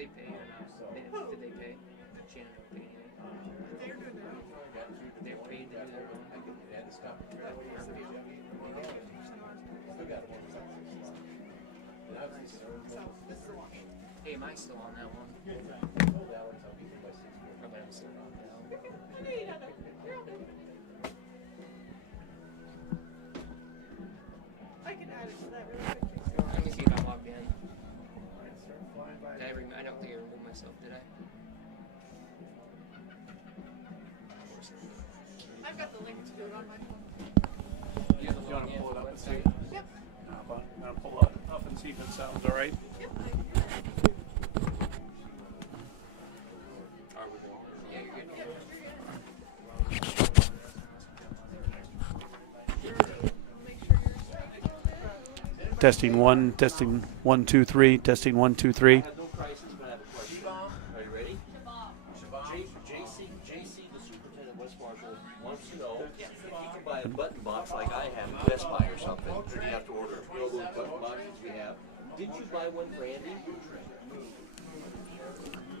they pay or not? Did they pay? Shenandoah pay anything? They're paid to do their own. Hey, am I still on that one? Probably I'm still on that one. I can add it to that really quickly. Let me see if I logged in. I don't think I removed myself, did I? I've got the link to do it on my phone. You have the You want to login pull it for up the and see? website? Yep. I'm going to pull it up and see if it sounds all right. Yep. Yeah, you're good. Make sure you're Testing 1, 2, 3. Testing 1, 2, 3. No crisis, but I have a question. Are you ready? JC, the superintendent of West Marshall, wants to know if you can buy a button box like I have at Best Buy or something. Or do you have to order it? You know those button boxes we have? Did you buy one for Andy?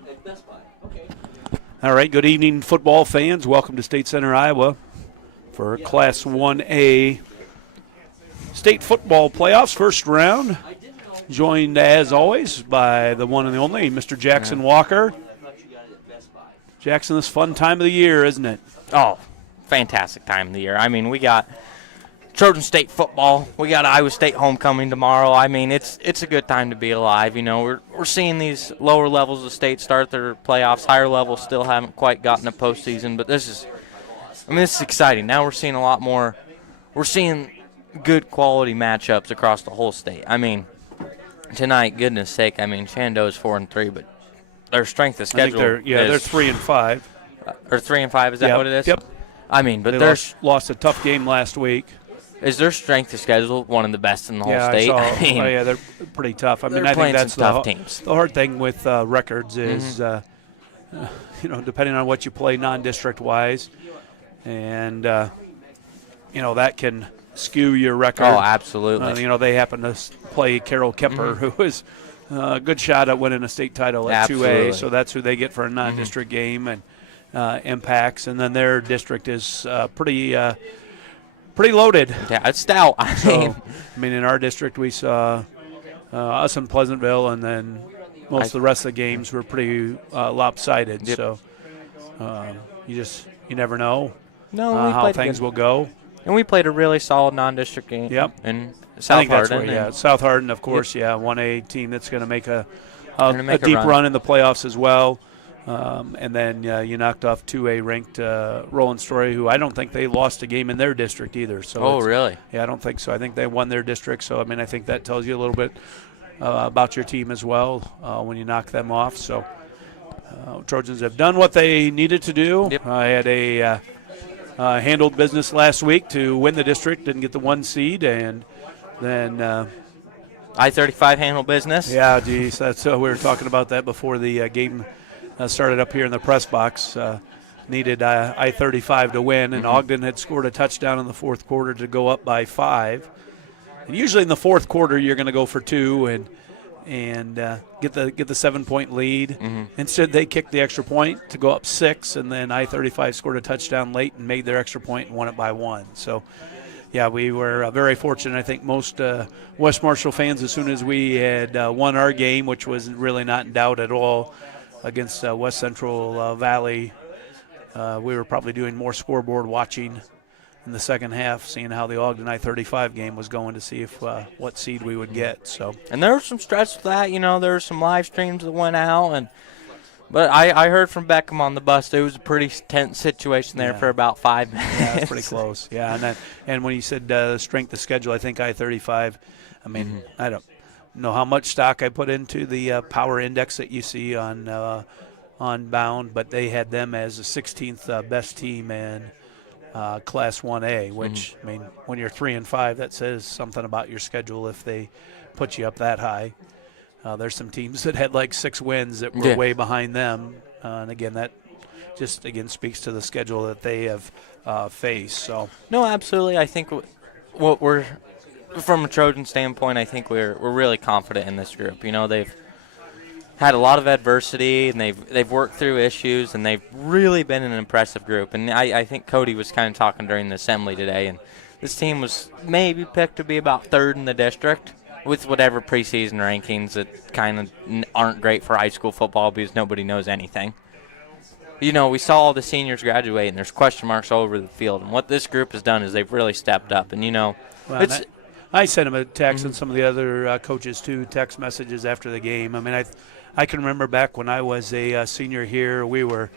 At Best Buy. Okay. All right, good evening, football fans. Welcome to State Center, Iowa for Class 1A State Football Playoffs, first round. Joined, as always, by the one and the only Mr. Jackson Walker. Jackson, this fun time of the year, isn't it? Oh, fantastic time of the year. I mean, we got Trojan State football. We got Iowa State homecoming tomorrow. I mean, it's a good time to be alive. You know, we're seeing these lower levels of state start their playoffs. Higher levels still haven't quite gotten a postseason, but this is exciting. Now we're seeing a lot more. We're seeing good quality matchups across the whole state. I mean, tonight, goodness sake, I mean, Shenandoah is 4-3, but their strength of schedule they're 3-5. or 3-5. Is that what it is? Yep. I mean, but They lost a tough game last week. is their strength of schedule one of the best in the whole Yeah, state? I mean, yeah, they're pretty tough. I mean, they're I think playing that's some tough teams. the hard thing with records is, depending on what you play non-district wise, and that can skew your record. Oh, absolutely. They happen to play Carol Kemper, who is a good shot at winning a state title at Absolutely. 2A, so that's who they get for a non-district game and impacts. And then their district is pretty loaded. Yeah, it's stout. So, in our district, we saw us in Pleasantville, and then most of the rest of the games were pretty lopsided. Yep. So you never know No, how things will go. And we played a really solid non-district game. Yep. And I South think that's Hardin. where, South Hardin, of course, 1A team that's going to make a make a deep run. run in the playoffs as well. And then you knocked off 2A ranked Roland Story, who I don't think they lost a game in their district either. So Oh, really? Yeah, I don't think so. I think they won their district. So, I think that tells you a little bit about your team as well when you knock them off. So Trojans have done what they needed to do. Yep. I had a handled business last week to win the district and get the 1 seed, and then I-35 handle business. yeah, geez, that's we were talking about that before the game started up here in the press box. Needed I-35 to win, and Ogden had scored a touchdown in the fourth quarter to go up by 5. And usually in the fourth quarter, you're going to go for 2 and get the 7-point lead. Instead, they kicked the extra point to go up 6, and then I-35 scored a touchdown late and made their extra point and won it by 1. So, yeah, we were very fortunate. I think most West Marshall fans, as soon as we had won our game, which was really not in doubt at all, against West Central Valley, we were probably doing more scoreboard watching in the second half, seeing how the Ogden I-35 game was going to see if what seed we would get. So, And there was some stress with that. There were some live streams that went out. But I heard from Beckham on the bus, it was a pretty tense situation there for about 5 minutes. yeah, it's pretty close. Yeah, and when you said strength of schedule, I think I-35, I don't know how much stock I put into the power index that you see on Bound, but they had them as the 16th best team in Class 1A, which, when you're 3-5, that says something about your schedule if they put you up that high. There's some teams that had like 6 wins that were way behind them. And again, that just, speaks to the schedule that they have faced. So No, absolutely. I think what we're, from a Trojan standpoint, I think we're really confident in this group. had a lot of adversity, and they've worked through issues, and they've really been an impressive group. And I think Cody was kind of talking during the assembly today, and this team was maybe picked to be about third in the district with whatever preseason rankings that kind of aren't great for high school football because nobody knows anything. You know, we saw all the seniors graduate, and there's question marks all over the field. And what this group has done is they've really stepped up. And, you know, well, it's – I sent him a text and some of the other coaches too, text messages after the game. I mean, I can remember back when I was a senior here, we were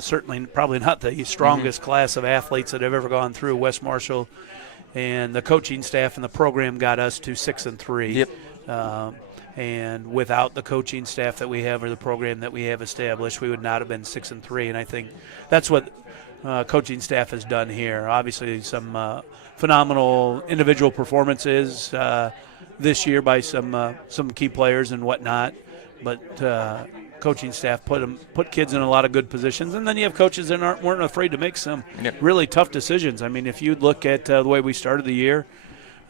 certainly probably not the strongest class of athletes that have ever gone through West Marshall, and the coaching staff and the program got us to 6-3. Yep. And without the coaching staff that we have or the program that we have established, we would not have been 6-3. And I think that's what coaching staff has done here. Obviously, some phenomenal individual performances this year by some key players and whatnot, but coaching staff put kids in a lot of good positions, and then you have coaches that weren't afraid to make some really tough decisions. I mean, if you look at the way we started the year,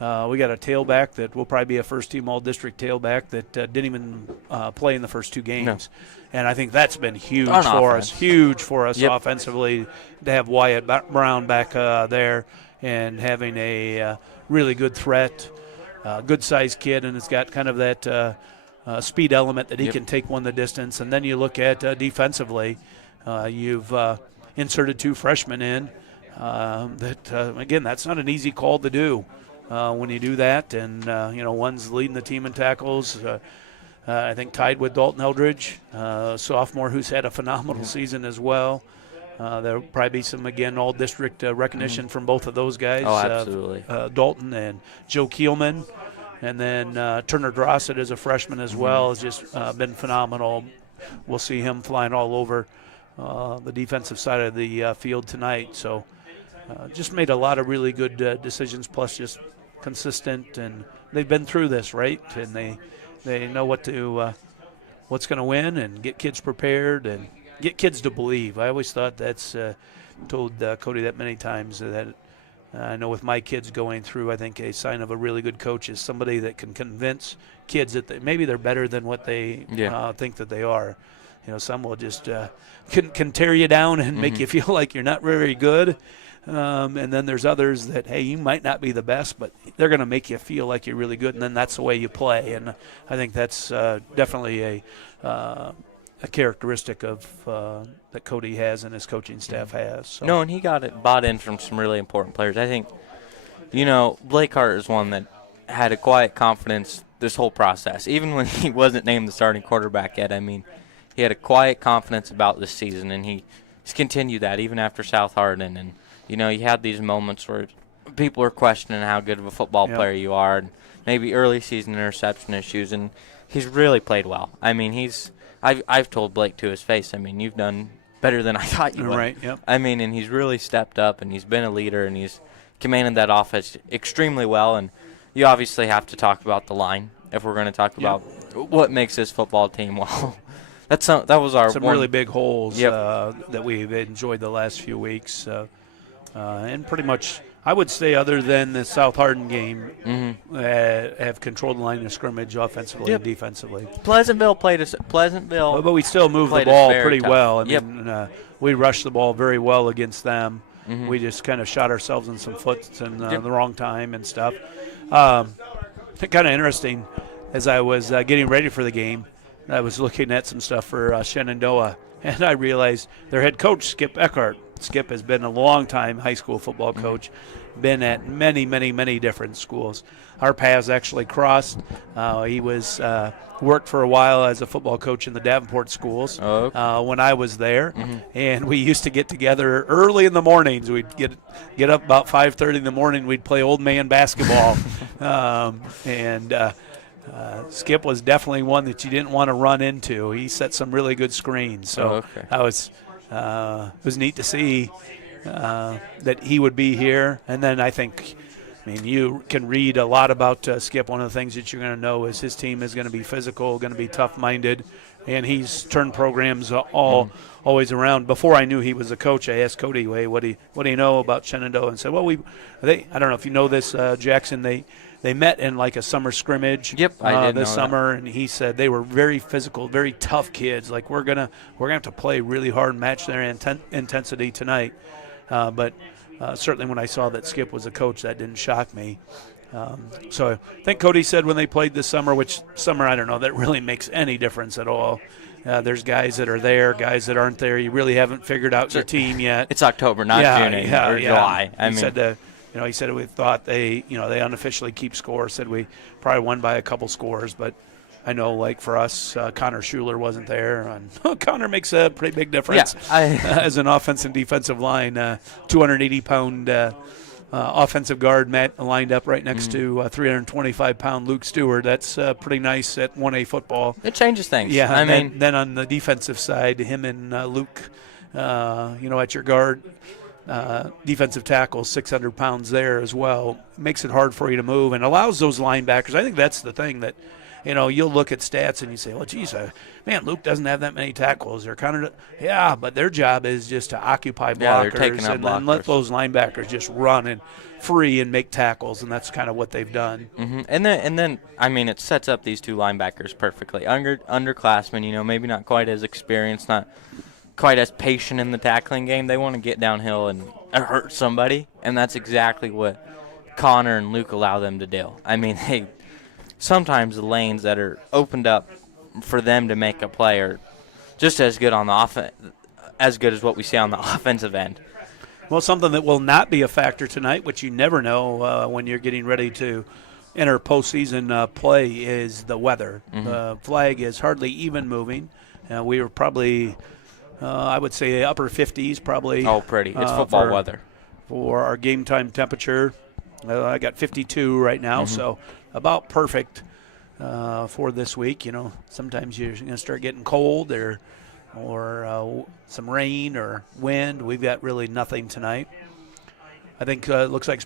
we got a tailback that will probably be a first-team all-district tailback that didn't even play in the first two games. No. And I think that's been huge for us offensively to have Wyatt Brown back there and having a really good threat, good-sized kid, and it's got kind of that speed element that he can take one the distance. And then you look at defensively, you've inserted two freshmen in. Again, that's not an easy call to do. When you do that, and one's leading the team in tackles, I think tied with Dalton Eldridge, sophomore who's had a phenomenal season as well. There'll probably be some, again, all-district recognition from both of those guys. Oh, absolutely. Dalton and Joe Kielman, and then Turner Drossett as a freshman as well has just been phenomenal. We'll see him flying all over the defensive side of the field tonight. So just made a lot of really good decisions, plus just consistent, and they've been through this, right? And they know what's going to win, and get kids prepared and get kids to believe. I always thought that's told Cody that many times that I know with my kids going through, I think a sign of a really good coach is somebody that can convince kids that maybe they're better than what they think that they are. You know, some will just can tear you down and make you feel like you're not very good. And then there's others that, hey, you might not be the best, but they're going to make you feel like you're really good, and then that's the way you play. And I think that's definitely a characteristic of that Cody has and his coaching staff has. So. No, and he got it bought in from some really important players. I think, Blake Hart is one that had a quiet confidence this whole process, even when he wasn't named the starting quarterback yet. I mean, he had a quiet confidence about this season, and he's continued that even after South Hardin. And you had these moments where people are questioning how good of a football player you are, and maybe early season interception issues, and he's really played well. I mean, I've told Blake to his face, I mean, you've done better than I thought you would. Right, yep. I mean, and he's really stepped up, and he's been a leader, and he's commanded that offense extremely well. And you obviously have to talk about the line if we're going to talk about what makes this football team well. That was our some really big holes that we've enjoyed the last few weeks. And pretty much, I would say, other than the South Hardin game, have controlled the line of scrimmage offensively and defensively. Pleasantville played us. But we still moved the ball pretty tough. well. I mean, we rushed the ball very well against them. We just kind of shot ourselves in some foot in the wrong time and stuff. Kind of interesting, as I was getting ready for the game, I was looking at some stuff for Shenandoah, and I realized their head coach, Skip Eckhart. Skip has been a long-time high school football coach, been at many, many, many different schools. Our paths actually crossed. He was worked for a while as a football coach in the Davenport schools when I was there, and we used to get together early in the mornings. We'd get up about 5:30 in the morning. We'd play old man basketball, Skip was definitely one that you didn't want to run into. He set some really good screens, so it was neat to see that he would be here. And then I mean, you can read a lot about Skip. One of the things that you're going to know is his team is going to be physical, going to be tough-minded, and he's turned programs always around. Before I knew he was a coach, I asked Cody, "Hey, what do you know about Shenandoah?" And said, "Well, I don't know if you know this, Jackson. They they met in like a summer scrimmage. Yep, I did this know summer, and he said they were very physical, very tough kids. Like we're gonna have to play really hard and match their intensity tonight. But certainly when I saw that Skip was a coach, that didn't shock me. So I think Cody said when they played this summer, which summer I don't know, that really makes any difference at all. There's guys that are there, guys that aren't there. You really haven't figured out your team yet. It's October, not June or July. He said we thought they unofficially keep score. Said we probably won by a couple scores, but I know, like for us, Connor Schuler wasn't there, and Connor makes a pretty big difference as an offensive and defensive line. 280-pound offensive guard lined up right next to 325-pound Luke Stewart. That's pretty nice at 1A football. It changes things. Yeah, then on the defensive side, him and Luke, at your guard. Defensive tackle, 600 pounds there as well. Makes it hard for you to move and allows those linebackers. I think that's the thing that, you'll look at stats and you say, well, geez, man, Luke doesn't have that many tackles. They're kind of, but their job is just to occupy blockers then let those linebackers just run and free and make tackles, and that's kind of what they've done. Mm-hmm. And then, it sets up these two linebackers perfectly. Underclassmen, maybe not quite as experienced, not quite as patient in the tackling game. They want to get downhill and hurt somebody, and that's exactly what Connor and Luke allow them to do. Sometimes the lanes that are opened up for them to make a play are just as good on the as good as what we see on the offensive end. Well, something that will not be a factor tonight, which you never know when you're getting ready to enter postseason play, is the weather. Mm-hmm. The flag is hardly even moving. We were probably, I would say, upper 50s probably. Oh, pretty. It's football weather. For our game time temperature, I got 52 right now, so about perfect for this week. Sometimes you're going to start getting cold or some rain or wind. We've got really nothing tonight. I think it looks like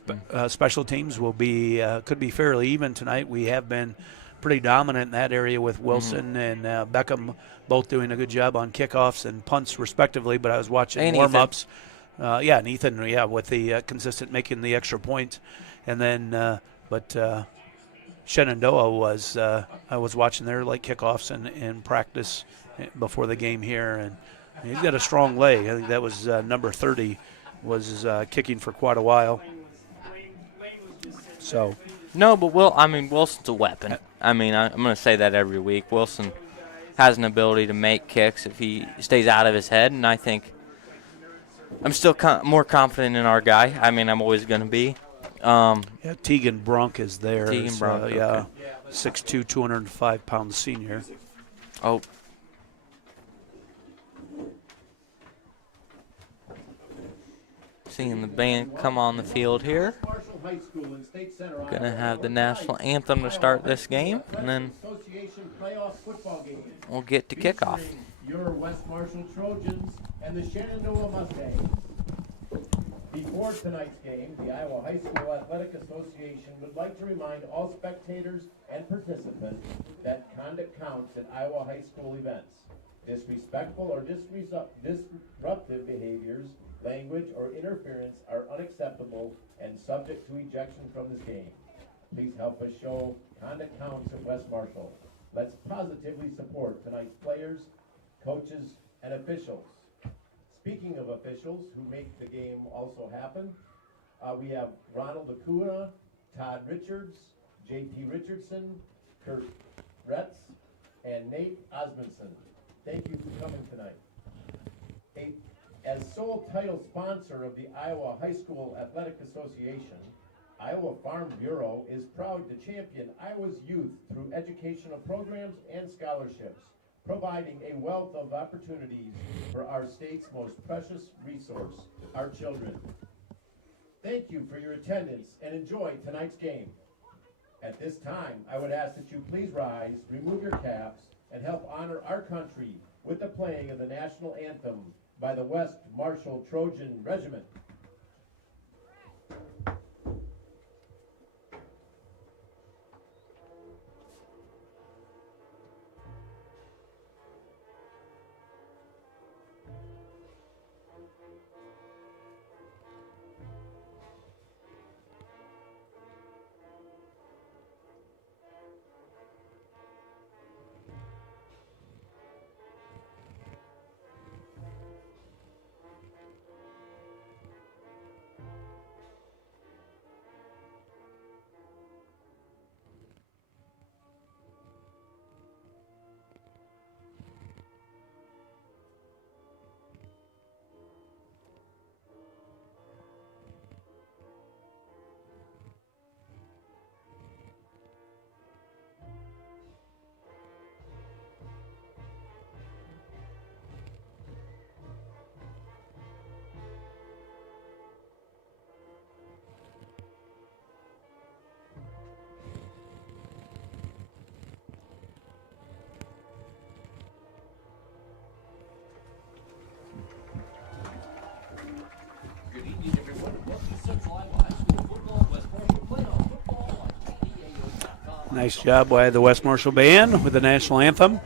special teams will be could be fairly even tonight. We have been pretty dominant in that area with Wilson and Beckham both doing a good job on kickoffs and punts respectively. But I was watching warm-ups. And Ethan, with the consistent making the extra points. And then, Shenandoah was, I was watching their kickoffs and practice before the game here. And he's got a strong leg. I think that was number 30 was kicking for quite a while. So. No, but Wilson's a weapon. I'm going to say that every week. Wilson has an ability to make kicks if he stays out of his head, and I think I'm still more confident in our guy. I'm always going to be. Tegan Brunk is there. Tegan Brunk, okay. 6'2", 205-pound senior. Oh. Seeing the band come on the field here. Going to have the national anthem to start this game, and then we'll get to kickoff. Your West Marshall Trojans and the Shenandoah Mustangs. Before tonight's game, the Iowa High School Athletic Association would like to remind all spectators and participants that conduct counts at Iowa High School events. Disrespectful or disruptive behaviors, language, or interference are unacceptable and subject to ejection from this game. Please help us show conduct counts at West Marshall. Let's positively support tonight's players, coaches, and officials. Speaking of officials who make the game also happen, we have Ronald Acuna, Todd Richards, J.P. Richardson, Kurt Retz, and Nate Osmondson. Thank you for coming tonight. As sole title sponsor of the Iowa High School Athletic Association, Iowa Farm Bureau is proud to champion Iowa's youth through educational programs and scholarships, providing a wealth of opportunities for our state's most precious resource, our children. Thank you for your attendance and enjoy tonight's game. At this time, I would ask that you please rise, remove your caps, and help honor our country with the playing of the national anthem by the West Marshall Trojan Regiment. Nice job by the West Marshall Band with the national anthem.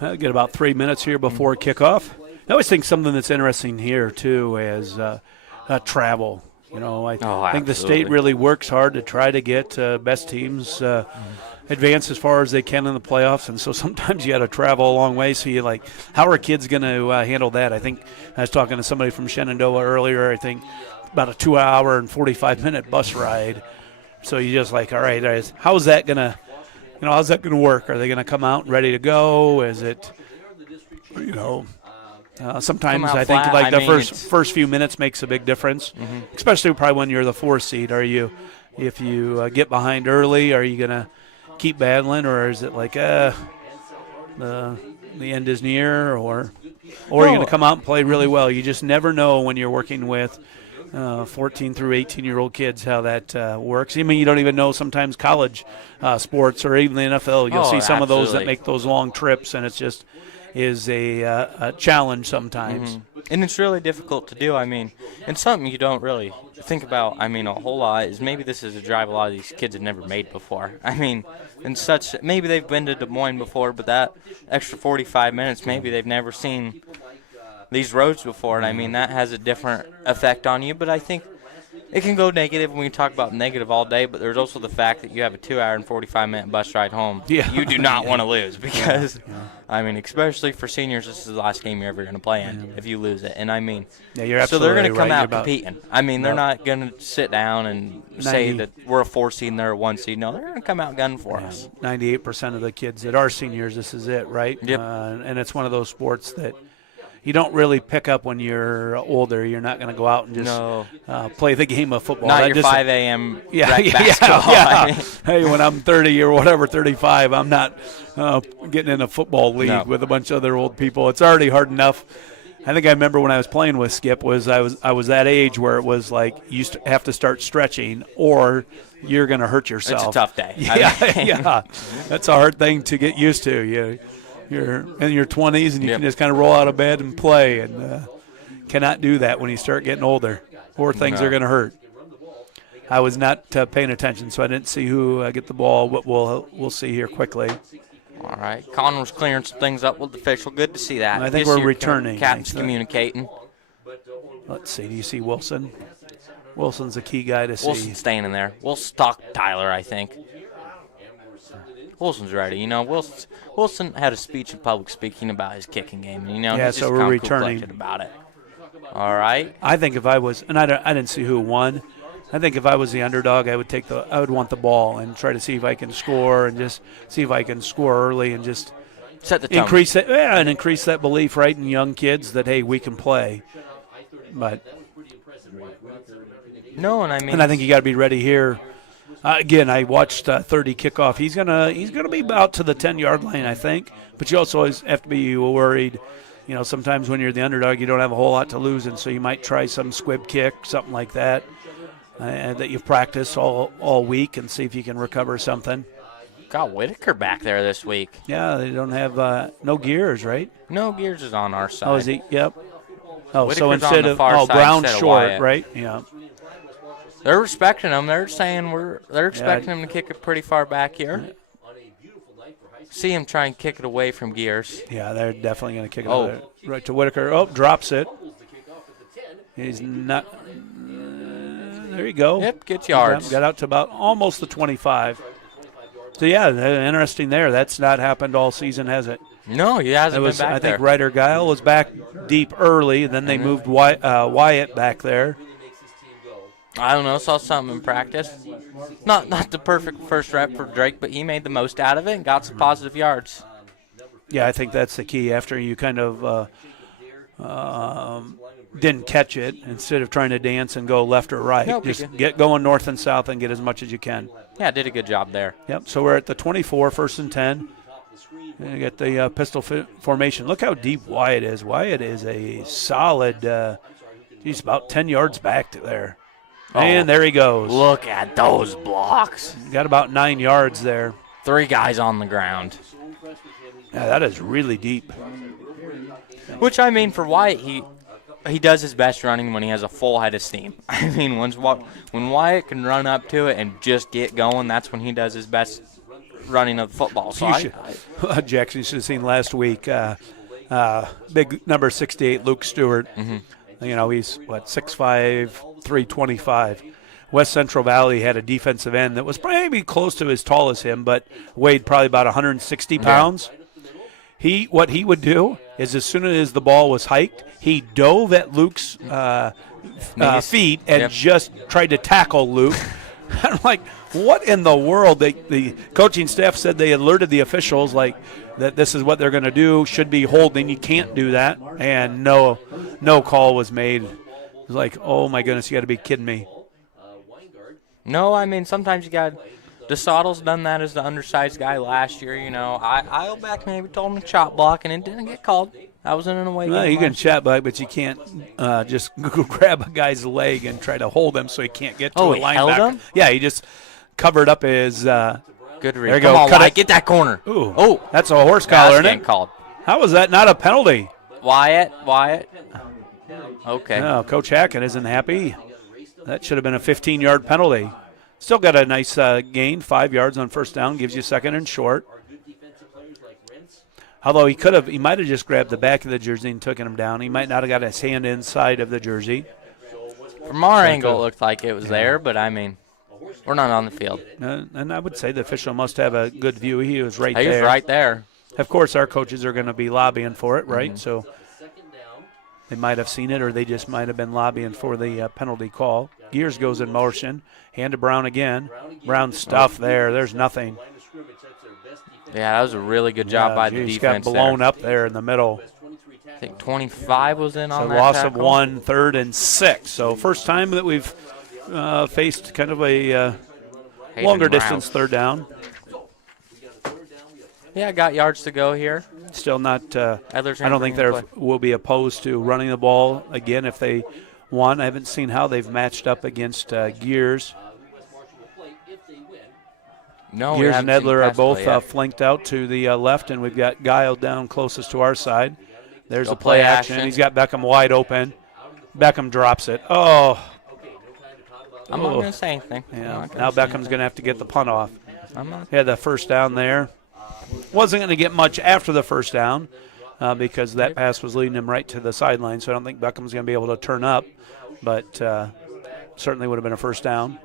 Get about 3 minutes here before kickoff. I always think something that's interesting here, too, is travel. You know, I think the state really works hard to try to get best teams advance as far as they can in the playoffs, and so sometimes you got to travel a long way. So you like, how are kids going to handle that? I think I was talking to somebody from Shenandoah earlier. I think about a 2-hour and 45-minute bus ride. So you just like, all right, how's that going to, how's that going to work? Are they going to come out ready to go? Is it, sometimes I think flat. the first few minutes makes a big difference, especially probably when you're the 4th seed. If you get behind early, are you going to keep battling, or is it like the end is near, or are you going to come out and play really well? You just never know when you're working with 14 through 18-year-old kids how that works. I mean, you don't even know sometimes college sports or even the NFL. You'll see some of those that make those long trips, and it's just is a challenge sometimes. And it's really difficult to do. I mean, and something you don't really think about, a whole lot is maybe this is a drive a lot of these kids have never made before. Maybe they've been to Des Moines before, but that extra 45 minutes, maybe they've never seen these roads before, and that has a different effect on you. But I think it can go negative when we talk about negative all day, but there's also the fact that you have a 2-hour and 45-minute bus ride home. Yeah. You do not want to lose because, especially for seniors, this is the last game you're ever going to play in if you lose it. And you're absolutely so they're going to come right. out competing. They're not going to sit down and say that we're a 4 seed and they're a 1 seed. No, they're going to come out gunning for us. 98% of the kids that are seniors, this is it, right? Yep. And it's one of those sports that you don't really pick up when you're older. You're not going to go out and just play the game of football. Not your 5 a.m. basketball. Yeah. Hey, when I'm 30 or whatever, 35, I'm not getting in a football league with a bunch of other old people. It's already hard enough. I think I remember when I was playing with Skip I was that age where it was like you used to have to start stretching or you're going to hurt yourself. It's a tough day. Yeah. That's a hard thing to get used to. You're in your 20s and you can just kind of roll out of bed and play, and cannot do that when you start getting older, or things are going to hurt. I was not paying attention, so I didn't see who get the ball. But we'll see here quickly. All right, Connor's clearing some things up with the official. Good to see that. I think we're returning. Captain's communicating. Let's see. Do you see Wilson? Wilson's a key guy to see. Wilson's staying in there. We'll stalk Tyler, I think. Wilson's ready. Wilson had a speech in public speaking about his kicking game. He's so just we're returning about it. All right. I think if I was, and I didn't see who won. I think if I was the underdog, I would want the ball and try to see if I can score and just see if I can score early and just set the tone. Increase that belief right in young kids that hey, we can play. But and I think you got to be ready here. Again, I watched 30 kickoff. He's gonna be about to the 10-yard line, I think. But you also always have to be worried. Sometimes when you're the underdog, you don't have a whole lot to lose, and so you might try some squib kick, something like that, that you've practiced all week, and see if you can recover something. Got Whitaker back there this week. Yeah, they don't have no Gears, right? No, Gears is on our side. Oh, is he? Yep. Oh, Whitaker's so instead of Brown's short, right? Yeah. They're respecting him. They're saying they're expecting him to kick it pretty far back here. See him try and kick it away from Gears. Yeah, they're definitely going to kick it right to Whitaker. Oh, drops it. He's not. There you go. Yep, gets yards. Got out to about almost the 25. So, yeah, interesting there. That's not happened all season, has it? No, he hasn't been back there. I think Ryder Guile was back deep early, and then they moved Wyatt back there. I don't know, saw something in practice. Not the perfect first rep for Drake, but he made the most out of it and got some positive yards. Yeah, I think that's the key. After you kind of didn't catch it, instead of trying to dance and go left or right, just get going north and south and get as much as you can. Yeah, did a good job there. Yep, so we're at the 24, 1st and 10. And you get the pistol formation. Look how deep Wyatt is. Wyatt is a solid, he's about 10 yards back to there. And there he goes. Look at those blocks. Got about 9 yards there. 3 guys on the ground. Yeah, that is really deep. Which, for Wyatt, he does his best running when he has a full head of steam. When Wyatt can run up to it and just get going, that's when he does his best running of the football. So Jackson, you should have seen last week. Big number 68, Luke Stewart. You know, he's, 6'5", 325. West Central Valley had a defensive end that was probably close to as tall as him, but weighed probably about 160 pounds. What he would do is as soon as the ball was hiked, he dove at Luke's feet and just tried to tackle Luke. I'm like, what in the world? The coaching staff said they alerted the officials that this is what they're going to do, should be holding. You can't do that. And no call was made. It was like, oh, my goodness, you got to be kidding me. No, I mean, sometimes you got – DeSoto's done that as the undersized guy last year. You know, Eilbach maybe told him to chop block, and it didn't get called. I was in an away game. No, you can chop block, but you can't just grab a guy's leg and try to hold him so he can't get to a linebacker. Held him? Yeah, he just covered up his good read. There you Come go. on, Cut Wyatt, it. get that corner. Ooh. Oh, that's a horse collar, isn't it? Called. How was that not a penalty? Wyatt. Okay. No, Coach Hackett isn't happy. That should have been a 15-yard penalty. Still got a nice gain, 5 yards on first down, gives you second and short. Although he might have just grabbed the back of the jersey and taken him down. He might not have got his hand inside of the jersey. From our angle, it looked like it was there, but I mean, we're not on the field. And I would say the official must have a good view. He was right there. He was right there. Of course, our coaches are going to be lobbying for it, right? So they might have seen it, or they just might have been lobbying for the penalty call. Gears goes in motion. Hand to Brown again. Brown stuff there. There's nothing. Yeah, that was a really good job by the defense. Got blown up there in the middle. I think 25 was in on that loss tackle. of 1, 3rd and 6. So first time that we've faced kind of a longer distance third down. Yeah, got yards to go here. Still not. I Adler's don't think they will be opposed to running the ball again if they want. I haven't seen how they've matched up against Gears. No, Gears and Edler are both flanked out to the left, and we've got Guile down closest to our side. There's the play action. He's got Beckham wide open. Beckham drops it. Oh. I'm not going to say anything. Yeah. Now Beckham's going to have to get the punt off. He had the first down there. Wasn't going to get much after the first down because that pass was leading him right to the sideline, so I don't think Beckham's going to be able to turn up, but certainly would have been a first down.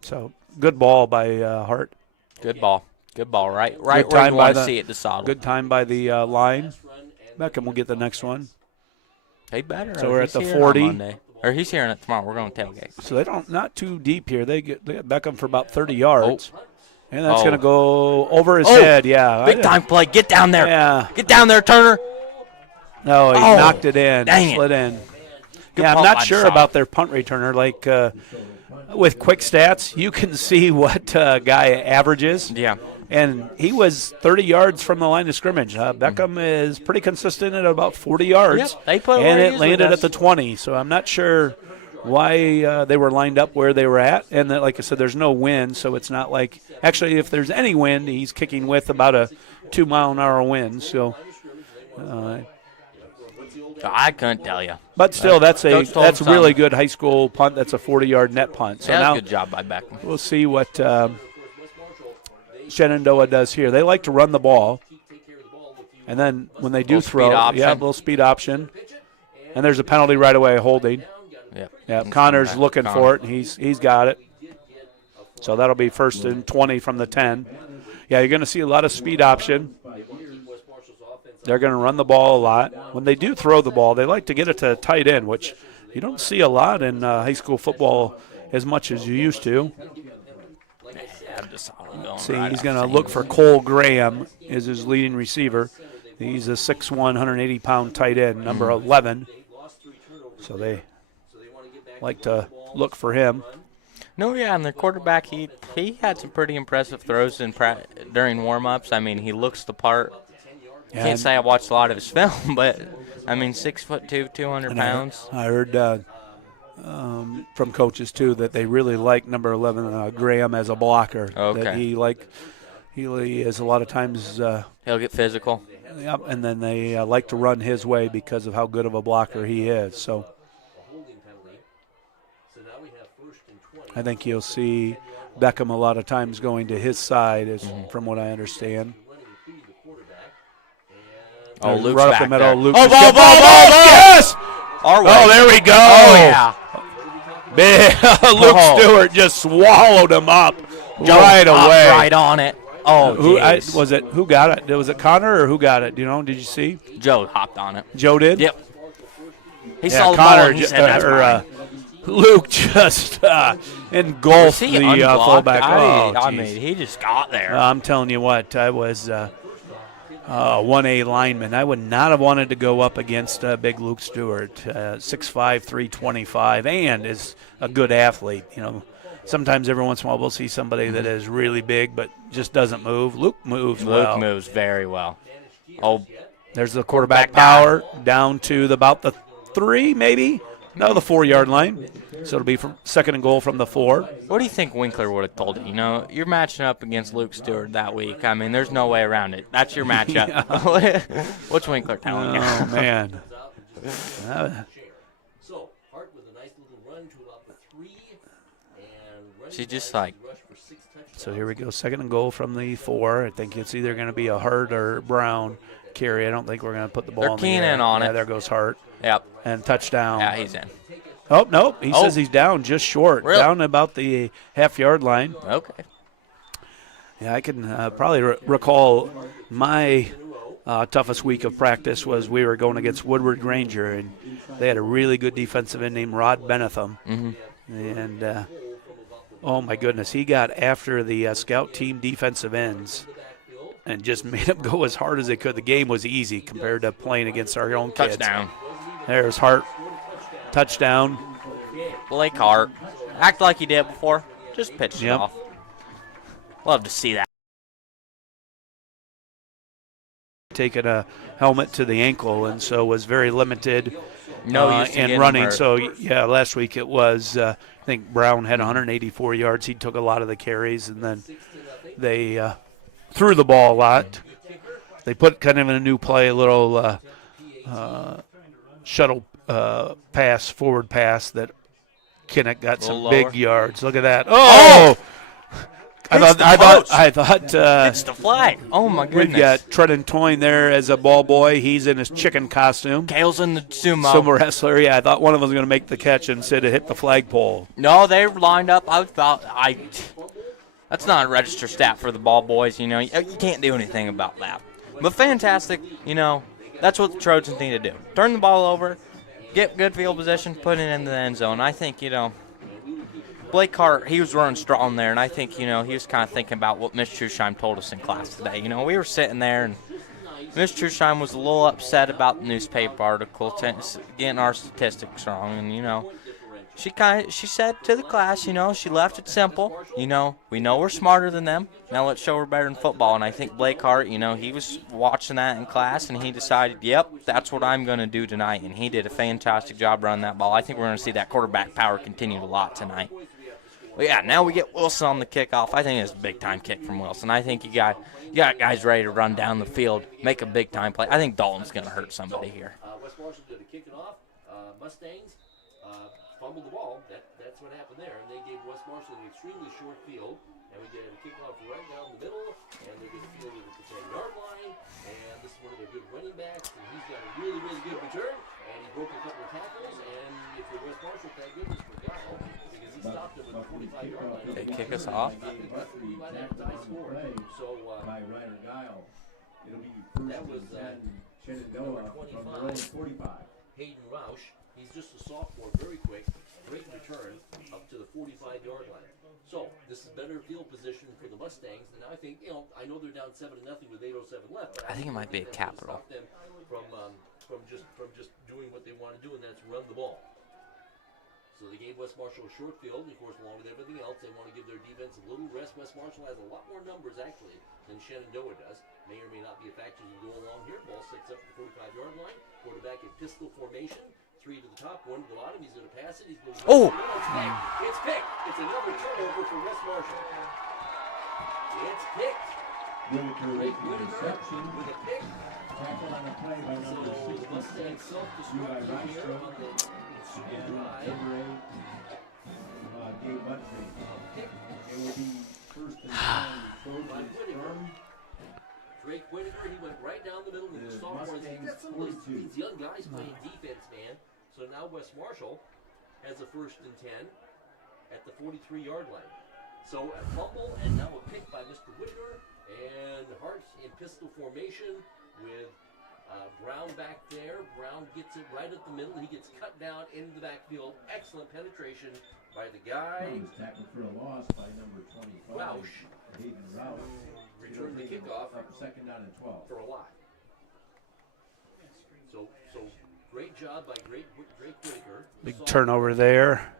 So good ball by Hart. Good ball. Right where you want to see it, DeSoto. Good time by the line. Beckham will get the next one. He better. So we're at the 40. Or he's hearing it tomorrow. We're going to tailgate. So they not too deep here. They get Beckham for about 30 yards. Oh. And that's going to go over his head, yeah. Big time play. Get down there. Yeah. Get down there, Turner. No, he knocked it in. Dang slid in. I'm not sure about their punt returner. Like with quick stats, you can see what guy averages. Yeah. And he was 30 yards from the line of scrimmage. Beckham is pretty consistent at about 40 yards. Yep, they put and it landed at the 20. So I'm not sure why they were lined up where they were at. And that, like I said, there's no wind, so it's not like – actually, if there's any wind, he's kicking with about a 2-mile-an-hour wind. So I couldn't tell you. But still, that's really good high school punt. That's a 40-yard net punt. So now good job by Beckham. We'll see what Shenandoah does here. They like to run the ball. And then when they do throw, a little speed option. And there's a penalty right away, holding. Yeah, Connor's looking for it, and he's got it. So that'll be 1st and 20 from the 10. Yeah, you're going to see a lot of speed option. They're going to run the ball a lot. When they do throw the ball, they like to get it to tight end, which you don't see a lot in high school football as much as you used to. See, he's going to look for Cole Graham as his leading receiver. He's a 6'1", 180-pound tight end, number 11. So they like to look for him. No, yeah, and their quarterback, he had some pretty impressive throws during warm-ups. I mean, he looks the part. Can't say I watched a lot of his film, but, I mean, 6'2", 200 pounds. I heard from coaches, too, that they really like number 11, Graham, as a blocker. Okay. That he is a lot of times he'll get physical. Yep, and then they like to run his way because of how good of a blocker he is. So I think you'll see Beckham a lot of times going to his side, is from what I understand. Oh, Luke's right back up the middle. there. Luke Oh, is ball, good. ball, ball, ball! Yes! Our way. Oh, there we go. Oh, yeah. Luke Stewart just swallowed him up right Hopped away. right on it. Oh, jeez. Who got it? Was it Connor or who got it? Do you know? Did you see? Joe hopped on it. Joe did? Yep. He Yeah, saw the Connor ball and he said, that's mine. Luke just engulfed Was he the unblocked? fullback. I geez. mean, he just got there. I'm telling you what, I was 1A lineman. I would not have wanted to go up against big Luke Stewart, 6'5", 325, and is a good athlete. You know, sometimes every once in a while we'll see somebody that is really big but just doesn't move. Luke moves well. Luke moves very well. Oh, there's the quarterback power down to about the 3, maybe. No, the 4-yard line. So it'll be from second and goal from the 4. what do you think Winkler would have told you? You know, you're matching up against Luke Stewart that week. I mean, there's no way around it. That's your matchup. What's Winkler telling you? Oh, man. So, Hart with a nice little run to about the 3. And She's just like, So here we go, second and goal from the 4. I think it's either going to be a Hart or Brown carry. I don't think we're going to put the ball They're in the air. keying in on Yeah, it. there goes Hart. yep. And touchdown. Yeah, he's in. Oh, no, he says he's down just short. Really? Down about the half-yard line. Okay. Yeah, I can probably recall my toughest week of practice was we were going against Woodward Granger, and they had a really good defensive end named Rod Benetham. And, oh, my goodness, he got after the scout team defensive ends and just made them go as hard as they could. The game was easy compared to playing against our own kids. Touchdown. There's Hart. Touchdown. Blake Hart. Act like he did before. Just pitched it off. Love to see that. Taken a helmet to the ankle, and so was very limited in running. Hurt. So, yeah, last week it was, I think Brown had 184 yards. He took a lot of the carries, and then they threw the ball a lot. They put kind of in a new play, a little shuttle pass, forward pass that Kinnick got some big yards. Look at that. Oh! I thought it's the flag. Oh, my goodness. We've got Trenton Toyne there as a ball boy. He's in his chicken costume. Kale's in the sumo. Sumo wrestler. Yeah, I thought one of them was going to make the catch and said it hit the flagpole. No, they were lined up. That's not a register stat for the ball boys. You know, you can't do anything about that. But fantastic. You know, that's what the Trojans need to do. Turn the ball over, get good field position, put it in the end zone. I think, you know, Blake Hart, he was running strong there, and I think, you know, he was kind of thinking about what Miss Trusheim told us in class today. You know, we were sitting there, and Miss Trusheim was a little upset about the newspaper article, getting our statistics wrong, and, you know, she said to the class, you know, she left it simple. You know, we know we're smarter than them. Now let's show we're better in football. And I think Blake Hart, you know, he was watching that in class, and he decided, yep, that's what I'm going to do tonight. And he did a fantastic job running that ball. I think we're going to see that quarterback power continue a lot tonight. But, yeah, now we get Wilson on the kickoff. I think it's a big-time kick from Wilson. I think you got guys ready to run down the field, make a big-time play. I think Dalton's going to hurt somebody here. West Marshall did a kick it off. Mustangs fumbled the ball. That's what happened there. And they gave West Marshall an extremely short field. And we get a kickoff right down the middle. And they're going to field it at the 10-yard line. And this is one of their good running backs. And he's got a really, really good return. And he broke a couple of tackles. And if you're West Marshall, thank goodness for Guile, because he stopped him at the 45-yard line. They kick us off. We might have a tie score. So by Ryder Guile. It'll be first that was Shenandoah from their own 45. Hayden Roush. He's just a sophomore, very quick, great return up to the 45-yard line. So this is better field position for the Mustangs. And I think, you know, I know they're down 7-0 with 8:07 left. But I think it might be a capital. Stop them from just doing what they want to do, and that's run the ball. So they gave West Marshall a short field, and of course, along with everything else, they want to give their defense a little rest. West Marshall has a lot more numbers, actually, than Shenandoah does. May or may not be a factor as you go along here. Ball sets up at the 45-yard line. Quarterback in pistol formation. 3 to the top, 1 to the bottom. He's going to pass it. He's going to It's picked. It's another turnover for West Marshall. It's picked. Great reception with a pick. Tackle on a play by number 6. The Mustangs self-destruct here on the drive. Gabe Buttry. Pick It will be first and 10. by Whitaker. Drake Whitaker, he went right down the middle of the The sophomores. He got some of 42. these young guys playing defense, man. So now West Marshall has a first and 10 at the 43-yard line. So a fumble and now a pick by Mr. Whitaker, and Hart in pistol formation with Brown back there. Brown gets it right at the middle. He gets cut down into the backfield. Excellent penetration by the guy. He was tackled for a loss by number 25. Roush. Hayden Roush. Returned the kickoff Up second down and 12. for a lot. So great job by Drake Whitaker. Big turnover there.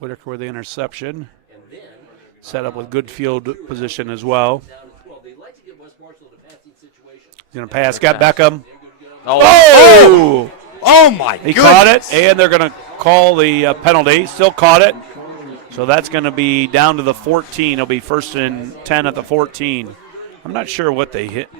Whitaker with the interception. And then Set up with good field position as well. down to 12. They like to get West Marshall in a passing situation. He's going to pass. Got Beckham. They're good to go. Oh! Oh my He goodness. caught it, and they're going to call the penalty. Still caught it. So that's going to be down to the 14. It'll be first and 10 at the 14. I'm not sure what they hit.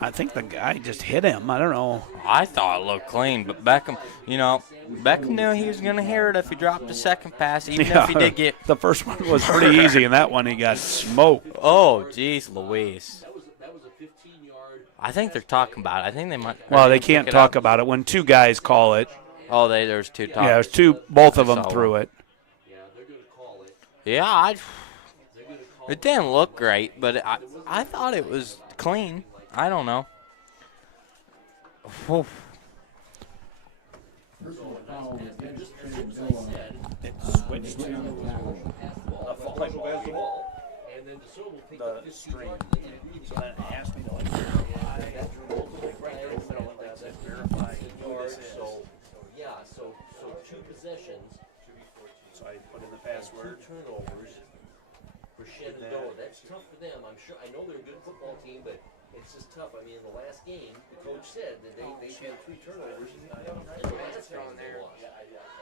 I think the guy just hit him. I don't know. I thought it looked clean, but Beckham, Beckham knew he was going to hear it if he dropped the second pass, even if he did get. The first one was pretty easy, and that one he got smoked. Oh, jeez, Louise. That was a 15-yard. I think they're talking about it. I think they might. Well, they can't talk about it when two guys call it. Oh, there's two talks. Yeah, there's two. Both of I them saw threw one. it. Yeah, they're going to call it. Yeah, They're going to call it didn't look great, but I thought it was clean. I don't know. Personal foul against Shenandoah. It switched. pass the ball. The ball. And then DeSoto will take the 15 yards. So then it asked me to So two possessions. So I put in the Two turnovers for Shenandoah. That's tough for them. I know they're a good football team, but it's just tough. I mean, in the last game, the coach said that they had 3 turnovers in the last game they lost.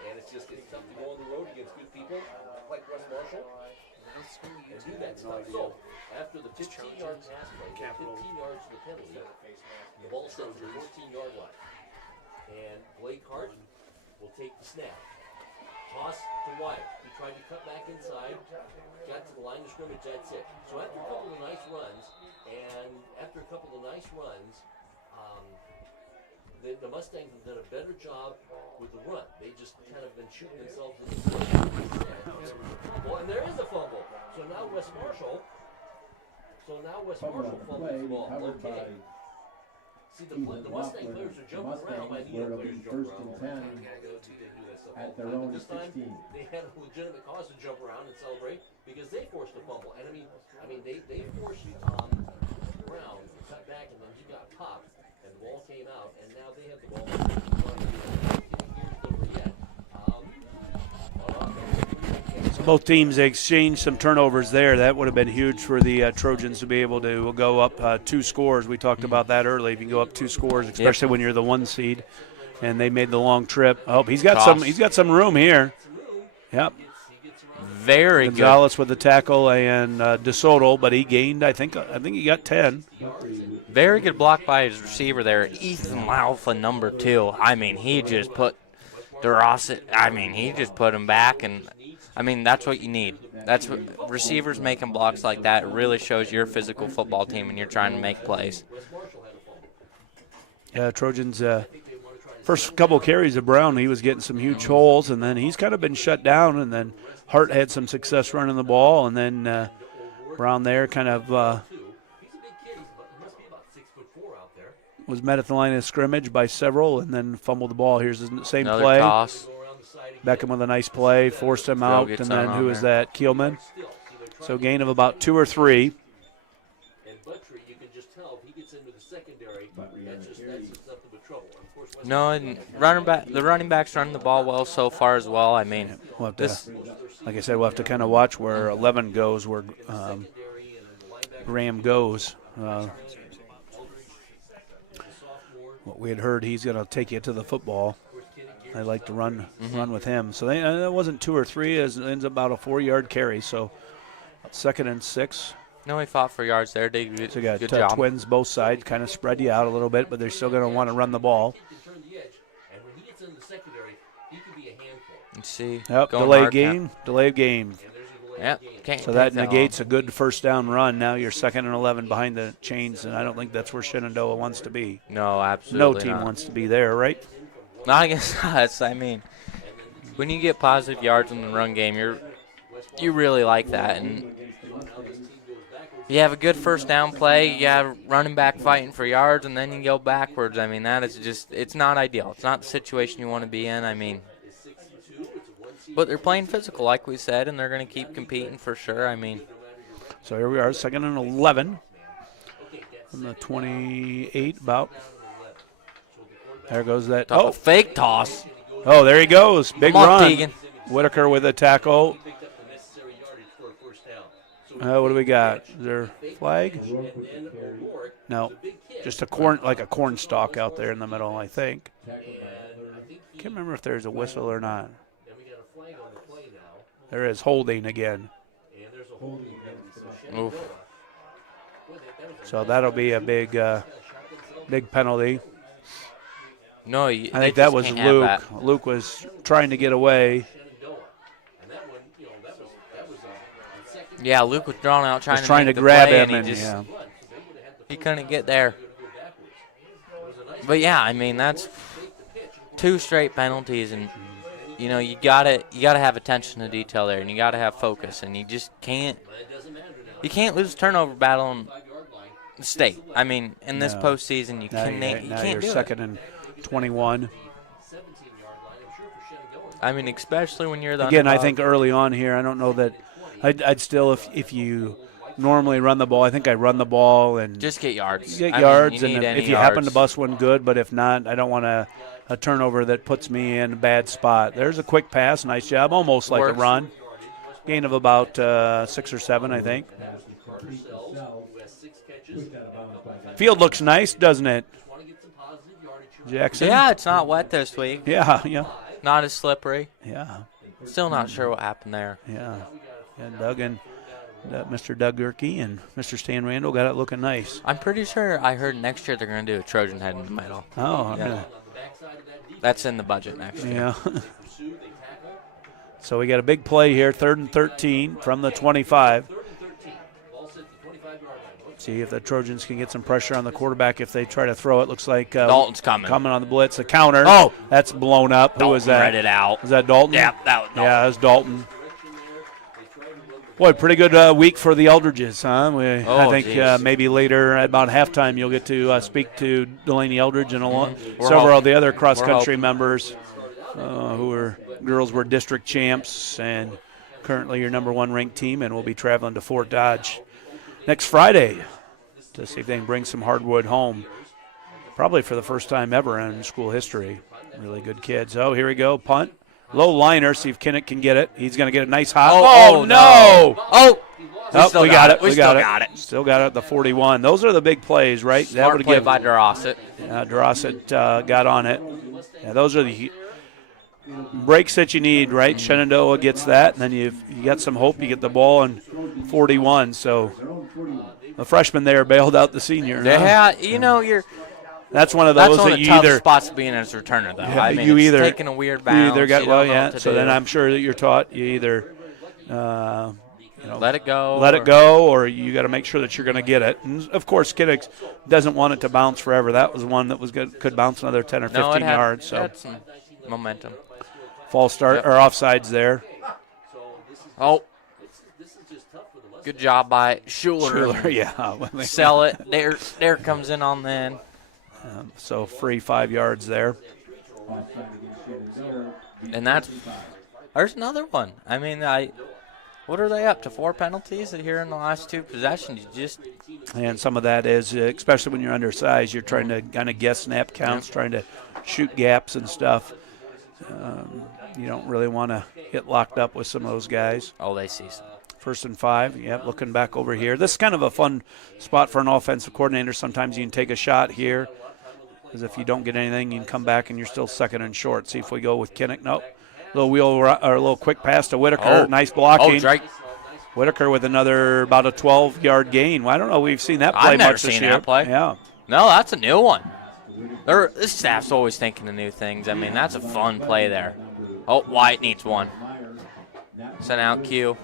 And it's tough to go on the road against good people like West Marshall and do that stuff. So after the 15-yard pass play, 15 yards to the penalty, the ball set to the 14-yard line. And Blake Hart will take the snap. Toss to Wyatt. He tried to cut back inside, got to the line of scrimmage, that's it. So after a couple of nice runs, the Mustangs have done a better job with the run. They just kind of been shooting themselves in the foot. Well, and there is a fumble. So now West Marshall fumbles the ball. Okay. See, the Mustang players are jumping around. My Needle players jump around. At their own This time, 16. they had a legitimate cause to jump around and celebrate because they forced a fumble. And I mean, they forced Brown to cut back, and then he got popped, and the ball came out, and now they have the ball. So both teams exchanged some turnovers there. That would have been huge for the Trojans to be able to go up 2 scores. We talked about that early. If you can go up 2 scores, especially when you're the 1 seed, and they made the long trip. Oh, he's got some room here. Yep. Very good. Gonzalez with the tackle and DeSoto, but he gained. I think he got 10. Very good block by his receiver there, Ethan Alpha, number 2. I mean, he just put DeRossi. I mean, he just put him back, and I mean that's what you need. That's what receivers making blocks like that. It really shows you're a physical football team and you're trying to make plays. Yeah, Trojans. First couple carries of Brown, he was getting some huge holes, and then he's kind of been shut down. And then Hart had some success running the ball, and then Brown there kind of was met at the line of scrimmage by several, and then fumbled the ball. Here's the same Another play. toss. Beckham with a nice play, forced him out, and then who is that? Keelman. So gain of about 2 or 3. And Buttry, you can just tell if he gets into the secondary, that's just nothing but trouble. Of course, No, and the running backs running the ball well so far as well. I mean, We'll have to, like I said, we'll have to kind of watch where 11 goes, where Graham goes. What we had heard, he's going to take you to the football. They like to run with him. So that wasn't 2 or 3. It ends up about a 4-yard carry. So 2nd and 6. no, he fought for yards there. Did So you got good job. twins both sides, kind of spread you out a little bit, but they're still going to want to run the ball. And when he gets into the secondary, he can be a handful. see. Yep, going delayed hard game, delayed game. Yep. Can't So that take long. negates a good first down run. Now you're 2nd and 11 behind the chains, and I don't think that's where Shenandoah wants to be. No, absolutely No team not. wants to be there, right? Not against us. I mean, when you get positive yards in the run game, you really like that. And you have a good first down play, you have running back fighting for yards, and then you go backwards. I mean, that is just, it's not ideal. It's not the situation you want to be in. I mean, but they're playing physical, like we said, and they're going to keep competing for sure. I mean. So here we are, 2nd and 11 from the 28 about. There goes that. Oh, fake toss. Oh, there he goes. Big Come on, run. Teagan. Whitaker with a tackle. What do we got? Is there a flag? No, just a corn stalk out there in the middle, I think. Can't remember if there's a whistle or not. There is holding again. Oof. So that'll be a big penalty. No, I think that was Luke. Luke was trying to get away. Yeah, Luke was drawn out trying trying to to grab play, him, and he couldn't get there. But yeah, I mean, that's 2 straight penalties, and you know you gotta have attention to detail there, and you gotta have focus, and you just can't lose a turnover battle in the state. I mean, in this postseason, you can't you're do 2nd and 21. I mean, especially when you're the Again, I underdog. think early on here, I don't know that I'd still, if you normally run the ball, I think I run the ball and just get yards. Get I yards, mean, you and need if you happen to bust one, good. But if not, I don't want a turnover that puts me in a bad spot. There's a quick pass, nice job, almost like a run. Gain of about 6 or 7, I think. Field looks nice, doesn't it, Jackson? Yeah, it's not wet this week. Yeah. Not as slippery. Yeah. Still not sure what happened there. Yeah. Doug and Mr. Doug Gerke and Mr. Stan Randall got it looking nice. I'm pretty sure I heard next year they're going to do a Trojan head in the middle. Oh, yeah. That's in the budget next year. Yeah. So we got a big play here, 3rd and 13 from the 25. See if the Trojans can get some pressure on the quarterback if they try to throw it. Looks like Dalton's coming on the blitz. The counter. Oh, that's blown up. Dalton Who was that? read it out. Was that Dalton? Yeah, that was Dalton. Yeah, that was Dalton. Boy, pretty good week for the Eldridges, huh? I think maybe later at about halftime you'll get to speak to Delaney Eldridge and several of the other cross-country members girls were district champs and currently your #1 ranked team, and will be traveling to Fort Dodge next Friday to see if they can bring some hardwood home, probably for the first time ever in school history. Really good kids. Oh, here we go, punt. Low liner, see if Kinnick can get it. He's going to get a nice hot. Oh, no! Oh, we got it. We still got it. Still got it at the 41. Those are the big plays, right? Smart play by Dorosset. Dorosset got on it. Yeah, those are the breaks that you need, right? Shenandoah gets that, and then you got some hope. You get the ball on 41. So the freshman there bailed out the senior. Yeah, huh? That's one of those that you either spots to be in as a returner, though. Yeah, I mean, you it's either taking a weird bounce. You either got So do. then I'm sure that you're taught you either let it go, or you got to make sure that you're going to get it. And of course, Kinnick doesn't want it to bounce forever. That was one that was good, could bounce another 10 or 15 yards. So had some momentum. False start or offsides there. Oh. Good job by Schuler. Yeah. Sell it. There comes in on then. So free 5 yards there. And there's another one. I mean, what are they up to? 4 penalties here in the last 2 possessions. And some of that is, especially when you're undersized, you're trying to kind of guess snap counts, trying to shoot gaps and stuff. You don't really want to get locked up with some of those guys. Oh, they see some. 1st and 5. Yep, looking back over here. This is kind of a fun spot for an offensive coordinator. Sometimes you can take a shot here, because if you don't get anything, you can come back and you're still 2nd and short. See if we go with Kinnick. Nope. A little quick pass to Whitaker. Oh. Nice blocking. Oh, Drake. Whitaker with about a 12-yard gain. Well, I don't know. We've seen that play I've never much this seen year. that play. Yeah. No, that's a new one. This staff's always thinking of new things. I mean, that's a fun play there. Oh, Wyatt needs one. Sent out Q.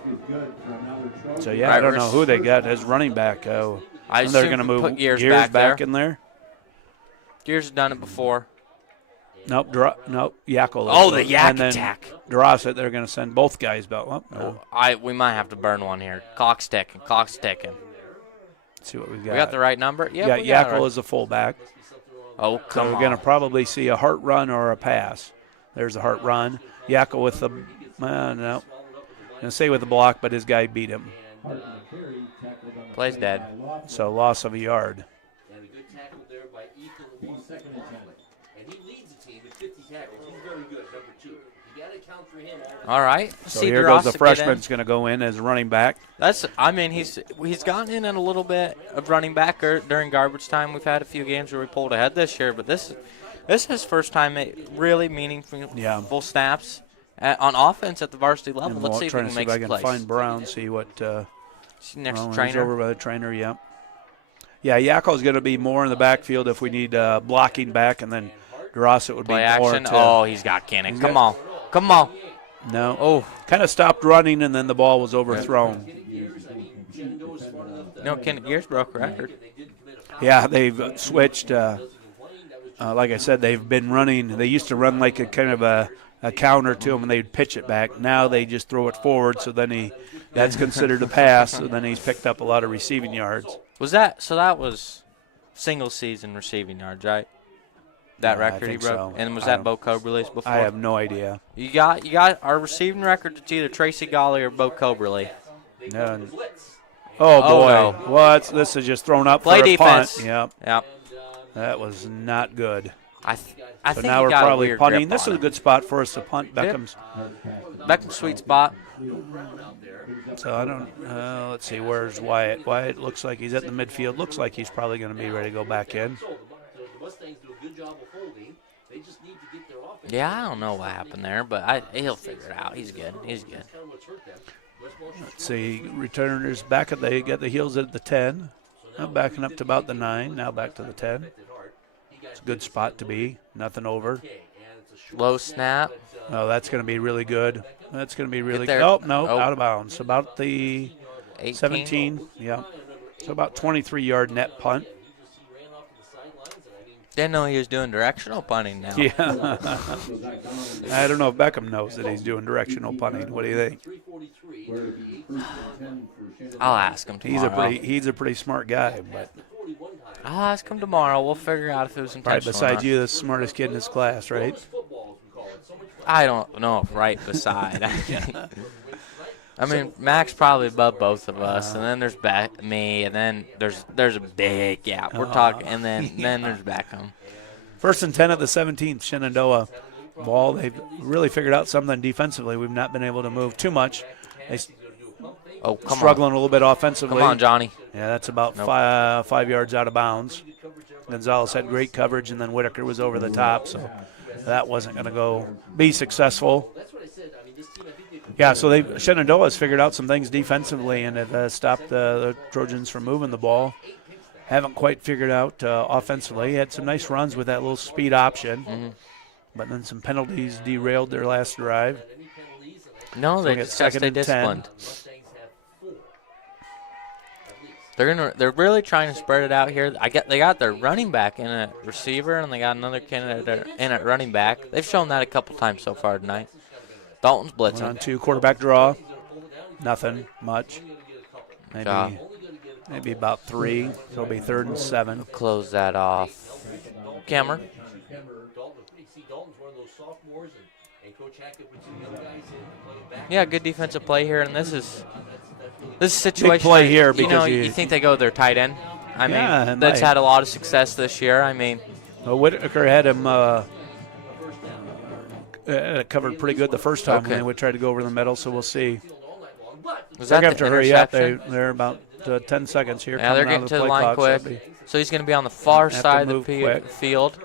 So, yeah, I don't know who they got as running back. Oh, I and they're assume going to move put Gears Gears back there. in there. Gears has done it before. Nope, Yackel. Oh, the Yak and then attack. Durasset, they're going to send both guys back. Oh, no. We might have to burn one here. Clock's ticking. Clock's ticking. Let's see what we got. We got the right number? Yeah, Yeah, we got it Yackel right. is a fullback. Oh, So come we're on. going to probably see a heart run or a pass. There's a heart run. Yackel with the no. I'm going to say with the block, but his guy beat him. Play's dead. So loss of a yard. And a good tackle there by Ethan. And he leads the team with 50 tackles. He's very good, number 2. You got to count for him. All right. So See here goes the Durasett get in. freshman's going to go in as running back. He's gotten in a little bit of running back during garbage time. We've had a few games where we pulled ahead this year, but this is his first time really meaningful snaps on offense at the varsity level. And Let's see if he trying can to see make if I some can plays. find Brown, see what See next Brown is trainer. over by the trainer, yep. Yeah, Yackel's going to be more in the backfield if we need blocking back, and then Durasett would be Play more action. to Oh, he's got Kinnick. Come on. Come on. no. Oh. Kind of stopped running, and then the ball was overthrown. No, Kinnick Gears broke record. Yeah, they've switched. Like I said, they've been running. They used to run like a kind of a counter to him, and they'd pitch it back. Now they just throw it forward, so then that's considered a pass, so then he's picked up a lot of receiving yards. That was single season receiving yards, right? That Yeah, I record he think broke. so. And was that Bo Coberly's before? I have no idea. You got our receiving record. It's either Tracy Golly or Bo Coberly. No. Oh boy! no. What? This is just thrown up Play for a defense. punt. Yep, Yep. that was not good. I So think now he we're got a probably weird punting. grip This is on a it. good spot for us to punt. Beckham's. Beckham's sweet spot. So I don't. Let's see. Where's Wyatt? Wyatt looks like he's at the midfield. Looks like he's probably going to be ready to go back in. Yeah, I don't know what happened there, but he'll figure it out. He's good. He's good. Let's see. Returners back at they get the heels at the 10. Now backing up to about the 9. Now back to the 10. It's a good spot to be. Nothing over. Low snap. Oh, that's going to be really good. That's going to be really there. good. Oh, no, Oh. out of bounds. About the 18. 17. Yeah. So about 23-yard net punt. Didn't know he was doing directional punting now. Yeah. I don't know if Beckham knows that he's doing directional punting. What do you think? I'll ask him tomorrow. He's a pretty smart guy, but I'll ask him tomorrow. We'll figure out if it was right intentional. or beside not. you, the smartest kid in his class, right? I don't know if right beside. I mean, Mac's probably above both of us, and then there's me, and then there's a big gap. We're talking, and then there's Beckham. First and 10 at the 17th, Shenandoah ball. They've really figured out something defensively. We've not been able to move too much. They Oh, come struggling a little bit offensively. Come on, Johnny. Yeah, that's about Nope. 5 yards out of bounds. Gonzalez had great coverage, and then Whitaker was over the top, so that wasn't going to be successful. Yeah, so Shenandoah has figured out some things defensively and have stopped the Trojans from moving the ball. Haven't quite figured out offensively. Had some nice runs with that little speed option, but then some penalties derailed their last drive. No, So they we got just got to second stay and 10. disciplined. They're really trying to spread it out here. They got their running back in at receiver, and they got another candidate in at running back. They've shown that a couple times so far tonight. Dalton's Went blitzing. on to quarterback draw. Nothing much. Job. Maybe about 3. So it'll be 3rd and 7. Close that off. Cameron. Yeah, good defensive play here, and this is a situation. play here you because you think they go their tight end. I Yeah, mean, it that's might. had a lot of success this year. I mean, Well, Whitaker had him covered pretty good the first time Okay. when they would try to go over the middle, so we'll see. was They're that going to have the to hurry up. interception? They're about 10 seconds here. Yeah, they're coming getting out of to the the play line clock, so quick. it'll be- So he's going to be on the far Have to side of move the quick. field.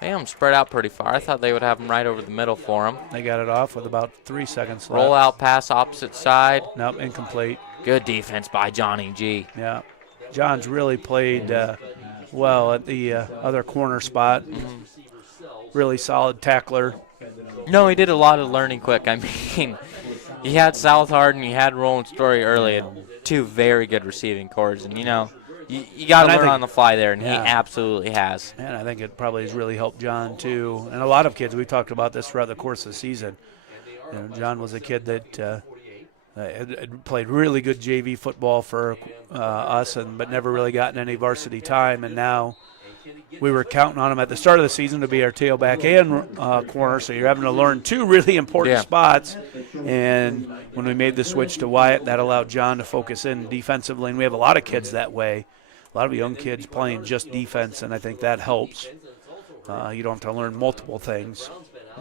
Damn, spread out pretty far. I thought they would have him right over the middle for him. They got it off with about 3 seconds left. Roll out pass opposite side. Nope, incomplete. Good defense by Johnny G. Yeah. John's really played well at the other corner spot. Really solid tackler. No, he did a lot of learning quick. I mean, you had South Hardin, you had Roland Story early, and two very good receiving cores. And, you know, you got to learn on the fly there, and he absolutely has. And I think it probably has really helped John, too. And a lot of kids, we've talked about this throughout the course of the season. You know, John was a kid that had played really good JV football for us, but never really gotten any varsity time. And now we were counting on him at the start of the season to be our tailback and corner, so you're having to learn two really important spots. And when we made the switch to Wyatt, that allowed John to focus in defensively. And we have a lot of kids that way, a lot of young kids playing just defense, and I think that helps. You don't have to learn multiple things.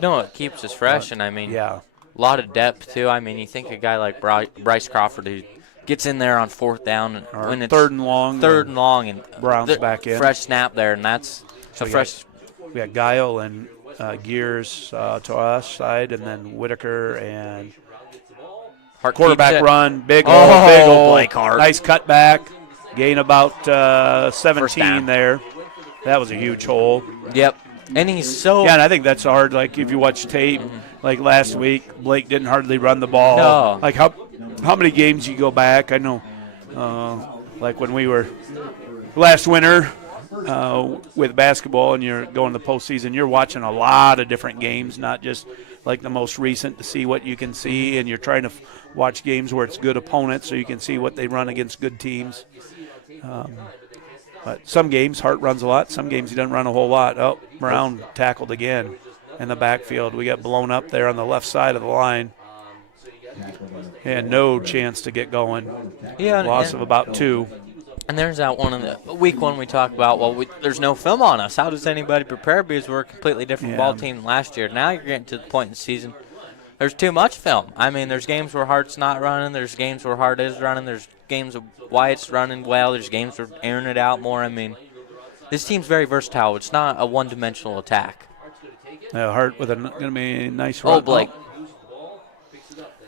No, it keeps us fresh, and I mean, a lot of depth, too. I mean, you think a guy like Bryce Crawford who gets in there on fourth down and when it's third and long, and Brown's back in. Fresh snap there, and that's fresh. We got Guile and Gears to our side, and then Whitaker and Hart quarterback run, big big old old Blake Hart. Nice cutback, gain about 17 there. That was a huge hole. Yep. And he's so. Yeah, and I think that's hard. Like, if you watch tape, like last week, Blake didn't hardly run the ball. No. Like, how many games you go back? I know, like when we were last winter with basketball and you're going to the postseason, you're watching a lot of different games, not just like the most recent to see what you can see, and you're trying to watch games where it's good opponents so you can see what they run against good teams. But some games, Hart runs a lot. Some games he doesn't run a whole lot. Oh, Brown tackled again in the backfield. We got blown up there on the left side of the line. And no chance to get going. Yeah, Loss of about 2. And there's that one in the week one we talked about. Well, there's no film on us. How does anybody prepare? Because we're a completely different ball team than last year. Now you're getting to the point in the season. There's too much film. I mean, there's games where Hart's not running. There's games where Hart is running. There's games of Wyatt's running well. There's games where airing it out more. I mean, this team's very versatile. It's not a one-dimensional attack. Hart with going to be a nice run. Oh, Blake.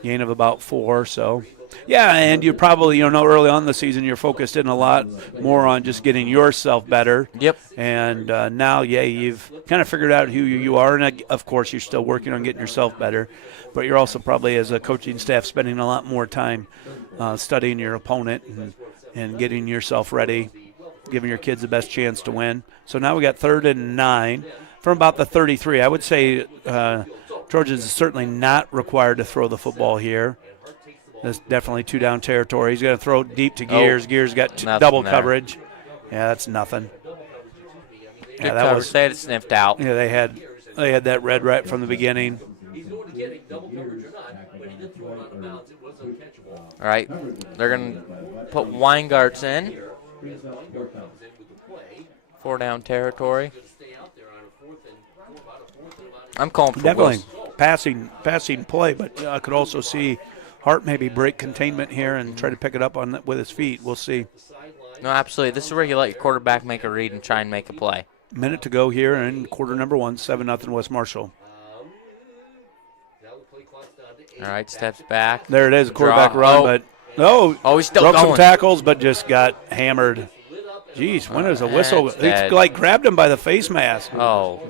Gain of about 4, so. Yeah, and you probably, early on in the season, you're focused in a lot more on just getting yourself better. Yep. And now, you've kind of figured out who you are, and of course, you're still working on getting yourself better. But you're also probably, as a coaching staff, spending a lot more time studying your opponent and getting yourself ready, giving your kids the best chance to win. So now we got 3rd and 9 from about the 33. I would say Trojans is certainly not required to throw the football here. That's definitely 2-down territory. He's going to throw deep to Gears. Gears got double coverage. Yeah, that's nothing. Good coverage. They had it sniffed out. Yeah, they had that red right from the beginning. All right, they're going to put Weingarts in. 4-down territory. I'm calling for definitely passing play, but I could also see Hart maybe break containment here and try to pick it up with his feet. We'll see. No, absolutely. This is where you let your quarterback make a read and try and make a play. Minute to go here in quarter number 1, 7-0 West Marshall. All right, steps back. There it is, quarterback run, but he's still broke going. Some tackles, but just got hammered. Jeez, when is a whistle? It's like grabbed him by the face mask. Oh.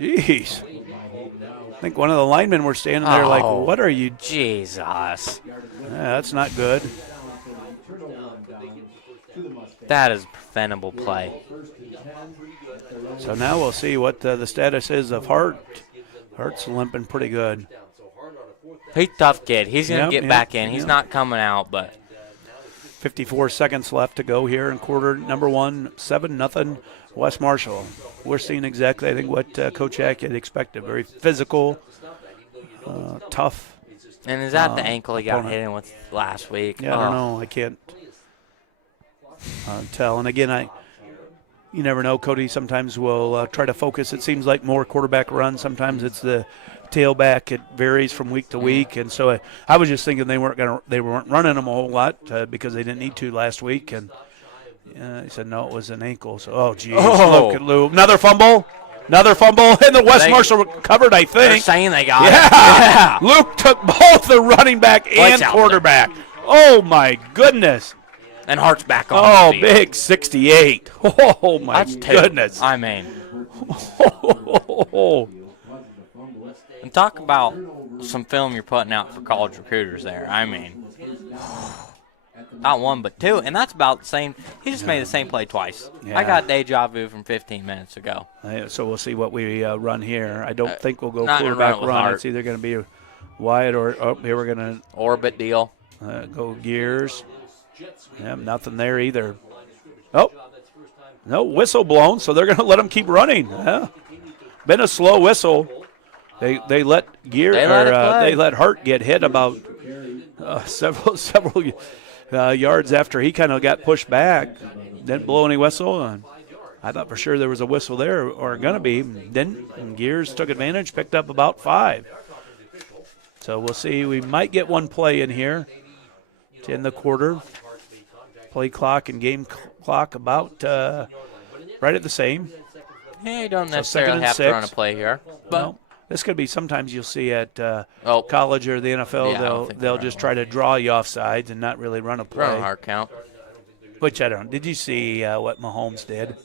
Jeez. I think one of the linemen were standing there like, what are you? Jesus. Yeah, that's not good. That is a preventable play. So now we'll see what the status is of Hart. Hart's limping pretty good. He's a tough kid. He's going to get back in. He's not coming out, but. 54 seconds left to go here in quarter number 1, 7-0 West Marshall. We're seeing exactly, I think, what Coach Hack had expected. Very physical, tough. And is that the ankle he got hit in with last week? Yeah, I don't know. I can't tell. And again, you never know. Cody sometimes will try to focus. It seems like more quarterback run. Sometimes it's the tailback. It varies from week to week. And so I was just thinking they weren't running them a whole lot because they didn't need to last week. And he said no, it was an ankle. So geez, look at Lou. Another fumble, and the West Marshall recovered. I think they're saying they got it. Yeah. Luke took both the running back and quarterback. Oh my goodness. And Hart's back on. Oh, big 68. Oh my goodness. I mean. And talk about some film you're putting out for college recruiters there. I mean, not one but two, and that's about the same. He just made the same play twice. Yeah. I got deja vu from 15 minutes ago. So we'll see what we run here. I don't think we'll go not gonna quarterback run it with run. heart. It's either going to be wide or here we're going Orbit deal. to go gears. Yeah, nothing there either. Oh, no whistle blown, so they're going to let them keep running. Yeah. Been a slow whistle. They let they let Hart get hit about several yards after he kind of got pushed back. Didn't blow any whistle. And I thought for sure there was a whistle there or going to be. Didn't. And Gears took advantage, picked up about 5. So we'll see. We might get one play in here to end the quarter. Play clock and game clock about right at the same. Yeah, you don't So necessarily have to run a play here. But No, this could be sometimes you'll see at Oh. college or the NFL, Yeah, I don't think they'll they're just try to draw you off sides and not really run a play. run a hard count. Which I don't. Did you see what Mahomes did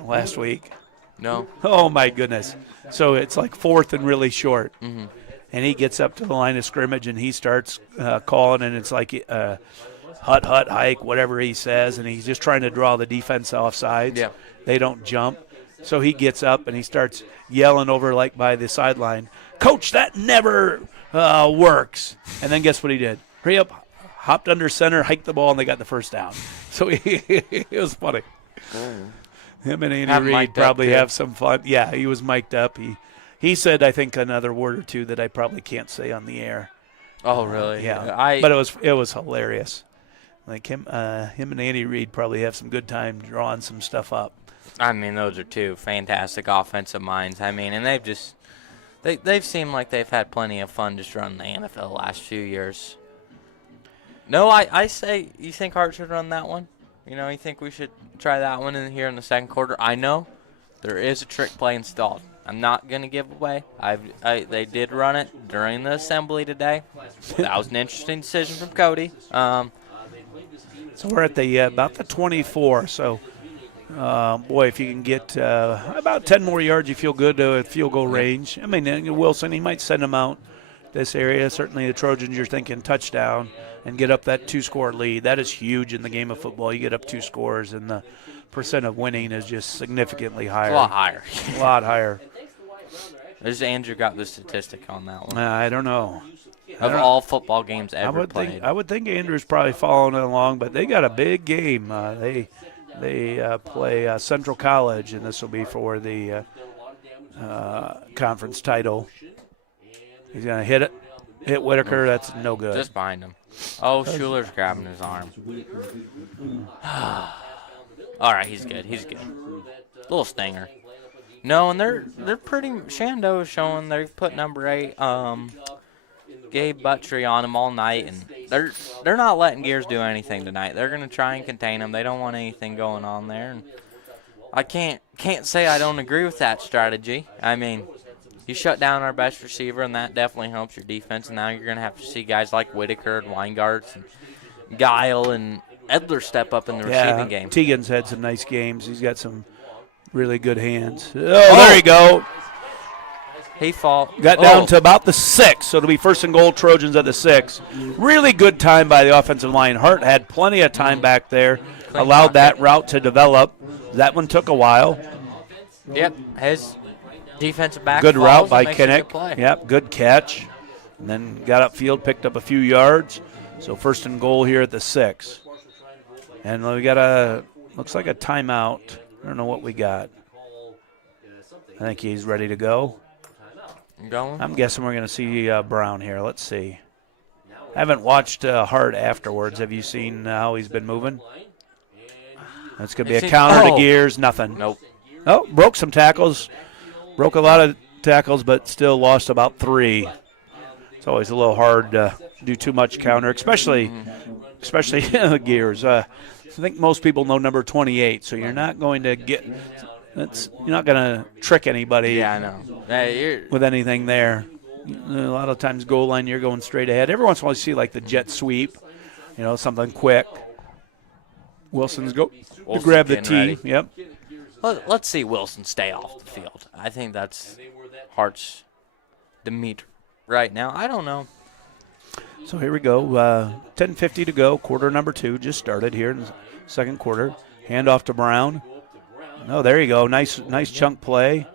last week? No. Oh, my goodness. So it's like 4th and really short. Mm-hmm. And he gets up to the line of scrimmage and he starts calling, and it's like hut, hike, whatever he says, and he's just trying to draw the defense off sides. Yeah. They don't jump. So he gets up and he starts yelling over like by the sideline, "Coach, that never works." And then guess what he did? Hurry up, hopped under center, hiked the ball, and they got the first down. So it was funny. Him and Have Andy Reid mic'd up, probably too. have some fun. Yeah, he was mic'd up. He said, I think, another word or two that I probably can't say on the air. Oh, really? Yeah, but it was hilarious. Like him and Andy Reid probably have some good time drawing some stuff up. I mean, those are two fantastic offensive minds. I mean, and they've seemed like they've had plenty of fun just running the NFL the last few years. No, I say, you think Hart should run that one? You know, you think we should try that one in here in the second quarter? I know there is a trick play installed. I'm not going to give away. They did run it during the assembly today. That was an interesting decision from Cody. So we're at the about the 24. So, boy, if you can get about 10 more yards, you feel good at field goal range. I mean, Wilson, he might send them out this area. Certainly the Trojans, you're thinking touchdown and get up that 2-score lead. That is huge in the game of football. You get up 2 scores, and the percent of winning is just significantly higher. A lot higher. A lot higher. There's Andrew got the statistic on that one. I don't know. Of all football games ever played. I would think Andrew's probably following it along, but they got a big game. They play Central College, and this will be for the conference title. He's going to hit it. Hit Whitaker. That's no good. Just behind him. Oh, Schuler's grabbing his arm. All right, he's good. He's good. Little stinger. No, and they're pretty. Shenandoah is showing they put number 8, Gabe Buttry on him all night, and they're not letting Gears do anything tonight. They're going to try and contain him. They don't want anything going on there. And I can't say I don't agree with that strategy. I mean, you shut down our best receiver, and that definitely helps your defense. And now you're going to have to see guys like Whitaker and Weingarts and Guile and Edler step up in the receiving game. Tegan's had some nice games. He's got some really good hands. Oh, there you go. He fought. Got down to about the 6, so it'll be 1st and goal, Trojans at the 6. Really good time by the offensive line. Hart had plenty of time back there, allowed that route to develop. That one took a while. Yep, his defensive back. Good route by Kinnick. Kinnick. Yep, good catch. And then got upfield, picked up a few yards. So 1st and goal here at the 6. And we got looks like a timeout. I don't know what we got. I think he's ready to go. Going? I'm guessing we're going to see Brown here. Let's see. I haven't watched Hart afterwards. Have you seen how he's been moving? That's going to be a counter to Gears. Nothing. Nope. Oh, broke some tackles. Broke a lot of tackles, but still lost about 3. It's always a little hard to do too much counter, especially Gears. I think most people know number 28, so you're not going to get – you're not going to trick anybody. Yeah, I know. With anything there. A lot of times goal line, you're going straight ahead. Every once in a while you see like the jet sweep, something quick. Wilson's to grab the tee. Ready. Yep. Let's see Wilson stay off the field. I think that's Hart's Demeter right now. I don't know. So here we go. 10:50 to go. Quarter number 2 just started here in the second quarter. Handoff to Brown. Oh, there you go. Nice chunk play.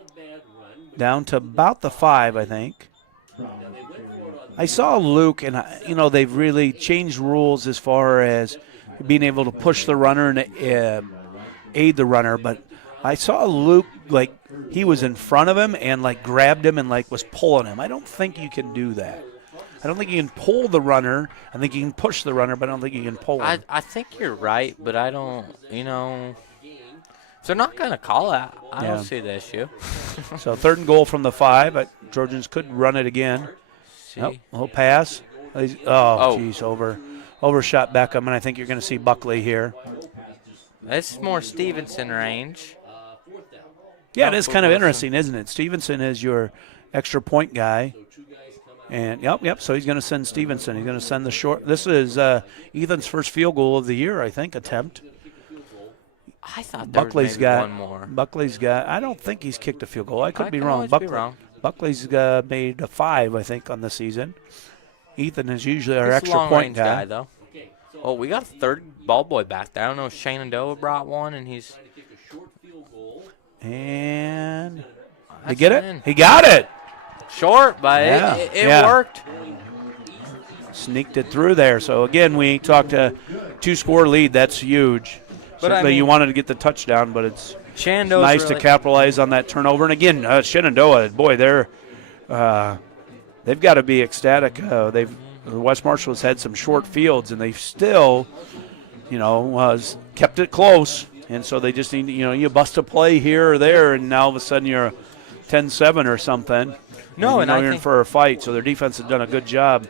Down to about the 5, I think. I saw Luke, and they've really changed rules as far as being able to push the runner and aid the runner. But I saw Luke, like, he was in front of him and, like, grabbed him and, like, was pulling him. I don't think you can do that. I don't think you can pull the runner. I think you can push the runner, but I don't think you can pull him. I think you're right, but I don't, if they're not going to call it, I don't see the issue. So 3rd and goal from the 5, but Trojans could run it again. Nope, little pass. Geez, overshot Beckham, and I think you're going to see Buckley here. It's more Stevenson range. Yeah, it is kind of interesting, isn't it? Stevenson is your extra point guy. And, yep, so he's going to send Stevenson. He's going to send the short. This is Ethan's first field goal of the year, I think, attempt. I thought there was maybe one more. Buckley's got – I don't think he's kicked a field goal. I could be wrong. Wrong. Buckley's made a 5, I think, on the season. Ethan is usually our extra point guy. Though. Oh, we got a 3rd ball boy back there. I don't know if Shenandoah brought one, and he's – And – did he get it? He got it. Short, but it worked. Sneaked it through there. So, again, we talked a 2-score lead. That's huge. But Certainly you wanted to get the touchdown, but it's Shenandoah's nice to capitalize on that turnover. And, again, Shenandoah, boy, they've got to be ecstatic. West Marshall has had some short fields, and they've still, kept it close. And so they just need, you bust a play here or there, and now all of a sudden you're 10-7 or something. No, and you're in for a fight. So their defense has done a good job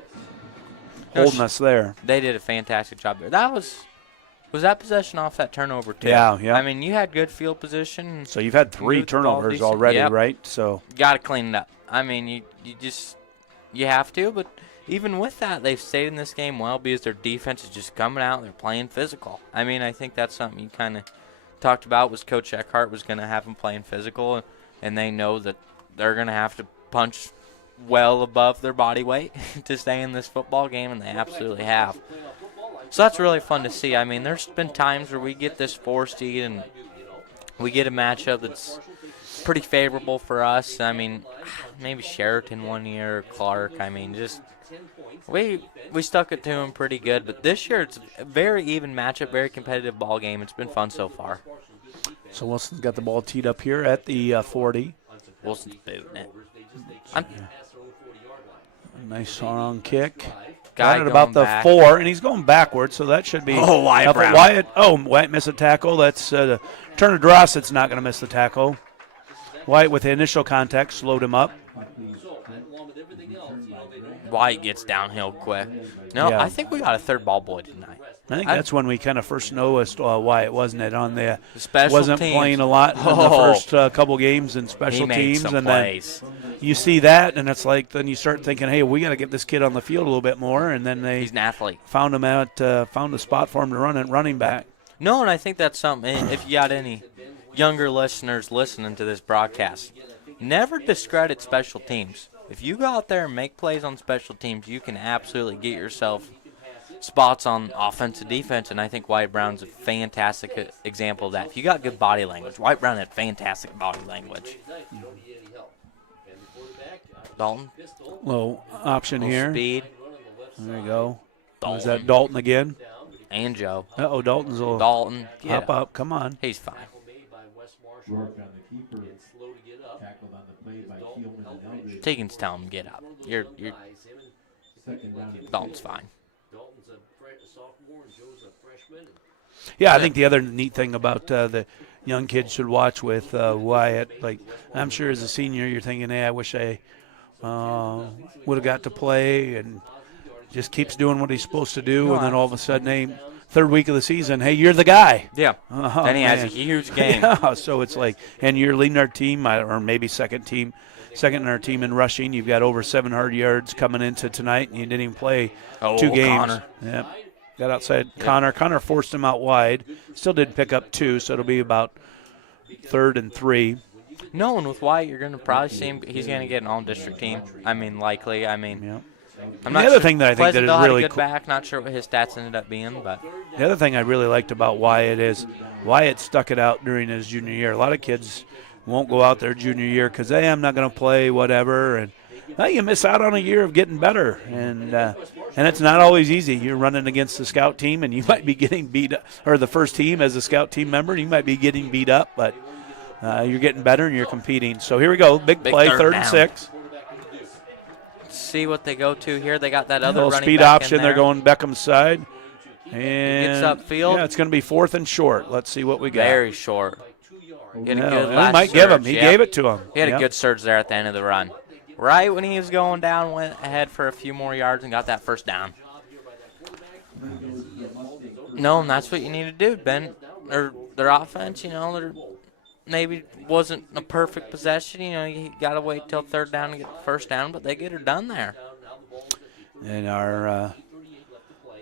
holding us there. They did a fantastic job there. That was that possession off that turnover too? Yeah. I mean, you had good field position. So you've had 3 turnovers already, right? So got to clean it up. I mean, you have to, but even with that, they've stayed in this game well because their defense is just coming out. They're playing physical. I mean, I think that's something you kind of talked about was Coach Eckhart was going to have them playing physical, and they know that they're going to have to punch well above their body weight to stay in this football game, and they absolutely have. So that's really fun to see. I mean, there's been times where we get this 4 seed and we get a matchup that's pretty favorable for us. I mean, maybe Sheraton one year, or Clark. I mean, just we stuck it to them pretty good. But this year it's a very even matchup, very competitive ball game. It's been fun so far. So Wilson's got the ball teed up here at the 40. Wilson's booting it. Nice strong kick. Guy got it about the 4, and he's going backwards, so that should be. Wyatt Brown. Wyatt missed a tackle. That's Turner Drossett's not going to miss the tackle. Wyatt with the initial contact slowed him up. Wyatt gets downhill quick. No, Yeah. I think we got a 3rd ball boy tonight. I think that's when we kind of first noticed Wyatt, wasn't it? On the special wasn't teams. Playing a lot in the first couple games in special teams, some and plays. Then you see that, and it's like then you start thinking, hey, we got to get this kid on the field a little bit more, and then He's an athlete. found a spot for him to run at running back. No, and I think that's something. If you got any younger listeners listening to this broadcast, never discredit special teams. If you go out there and make plays on special teams, you can absolutely get yourself spots on offense and defense, and I think Wyatt Brown's a fantastic example of that. If you got good body language, Wyatt Brown had fantastic body language. Dalton. Little option here. Speed. There you go. Dalton. Was that Dalton again? And Joe. Dalton's a little Dalton. hop up. Come on. He's fine. Tegan's telling him get up. You're Dalton's fine. Yeah, I think the other neat thing about the young kids should watch with Wyatt, like I'm sure as a senior you're thinking, hey, I wish I would have got to play, and just keeps doing what he's supposed to do, and then all of a sudden, hey, 3rd week of the season, hey, you're the guy. Yeah, and he has a huge game. Yeah, so it's like, and you're leading our team, or maybe second in our team in rushing. You've got over 700 yards coming into tonight, and you didn't even play 2 games. Connor. Yep. Got outside Connor. Connor forced him out wide. Still did pick up 2, so it'll be about 3rd and 3. No, and with Wyatt, you're going to probably see him. He's going to get an all-district team. I mean, likely. I mean, Yeah. I'm The not other sure. thing that I think that is Pleasantville had a really good cool- back. Not sure what his stats ended up being, but The other thing I really liked about Wyatt is Wyatt stuck it out during his junior year. A lot of kids won't go out their junior year because, hey, I'm not going to play, whatever. And well, you miss out on a year of getting better. And it's not always easy. You're running against the scout team, and you might be getting beat up, or the first team as a scout team member, you might be getting beat up, but you're getting better and you're competing. So here we go. Big play, third and down. 6. See what they go to here. They got that other Little running speed back option. in They're there. going Beckham's side. And upfield. Yeah, it's going to be 4th and short. Let's see what we got. Very short. He had a No, good he last might give him. surge, He yep. gave it to him. He had Yep. a good surge there at the end of the run. Right when he was going down, went ahead for a few more yards and got that first down. No, and that's what you need to do, Ben. Or their offense, maybe wasn't a perfect possession. You got to wait till third down to get the first down, but they get her done there. And our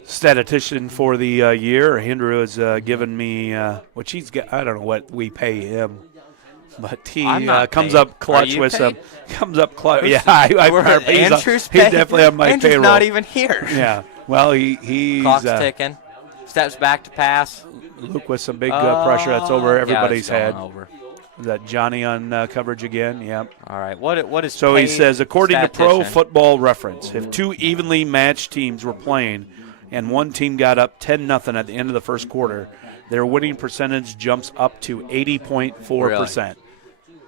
statistician for the year, Andrew, has given me which he's got. I don't know what we pay him, but he I'm not comes paid. up clutch Are you with paid? some. Comes up clutch. Yeah, he's Andrew's definitely on my Andrew's payroll. not even here. Yeah. Well, he's Clock's ticking. Steps back to pass. Luke with some big pressure. That's over everybody's yeah, it's head. going over. Is that Johnny on coverage again? Yep. All right. What is So he paid says, according to Pro statistician? Football Reference, if two evenly matched teams were playing and one team got up 10-0 at the end of the first quarter, their winning percentage jumps up to 80.4%.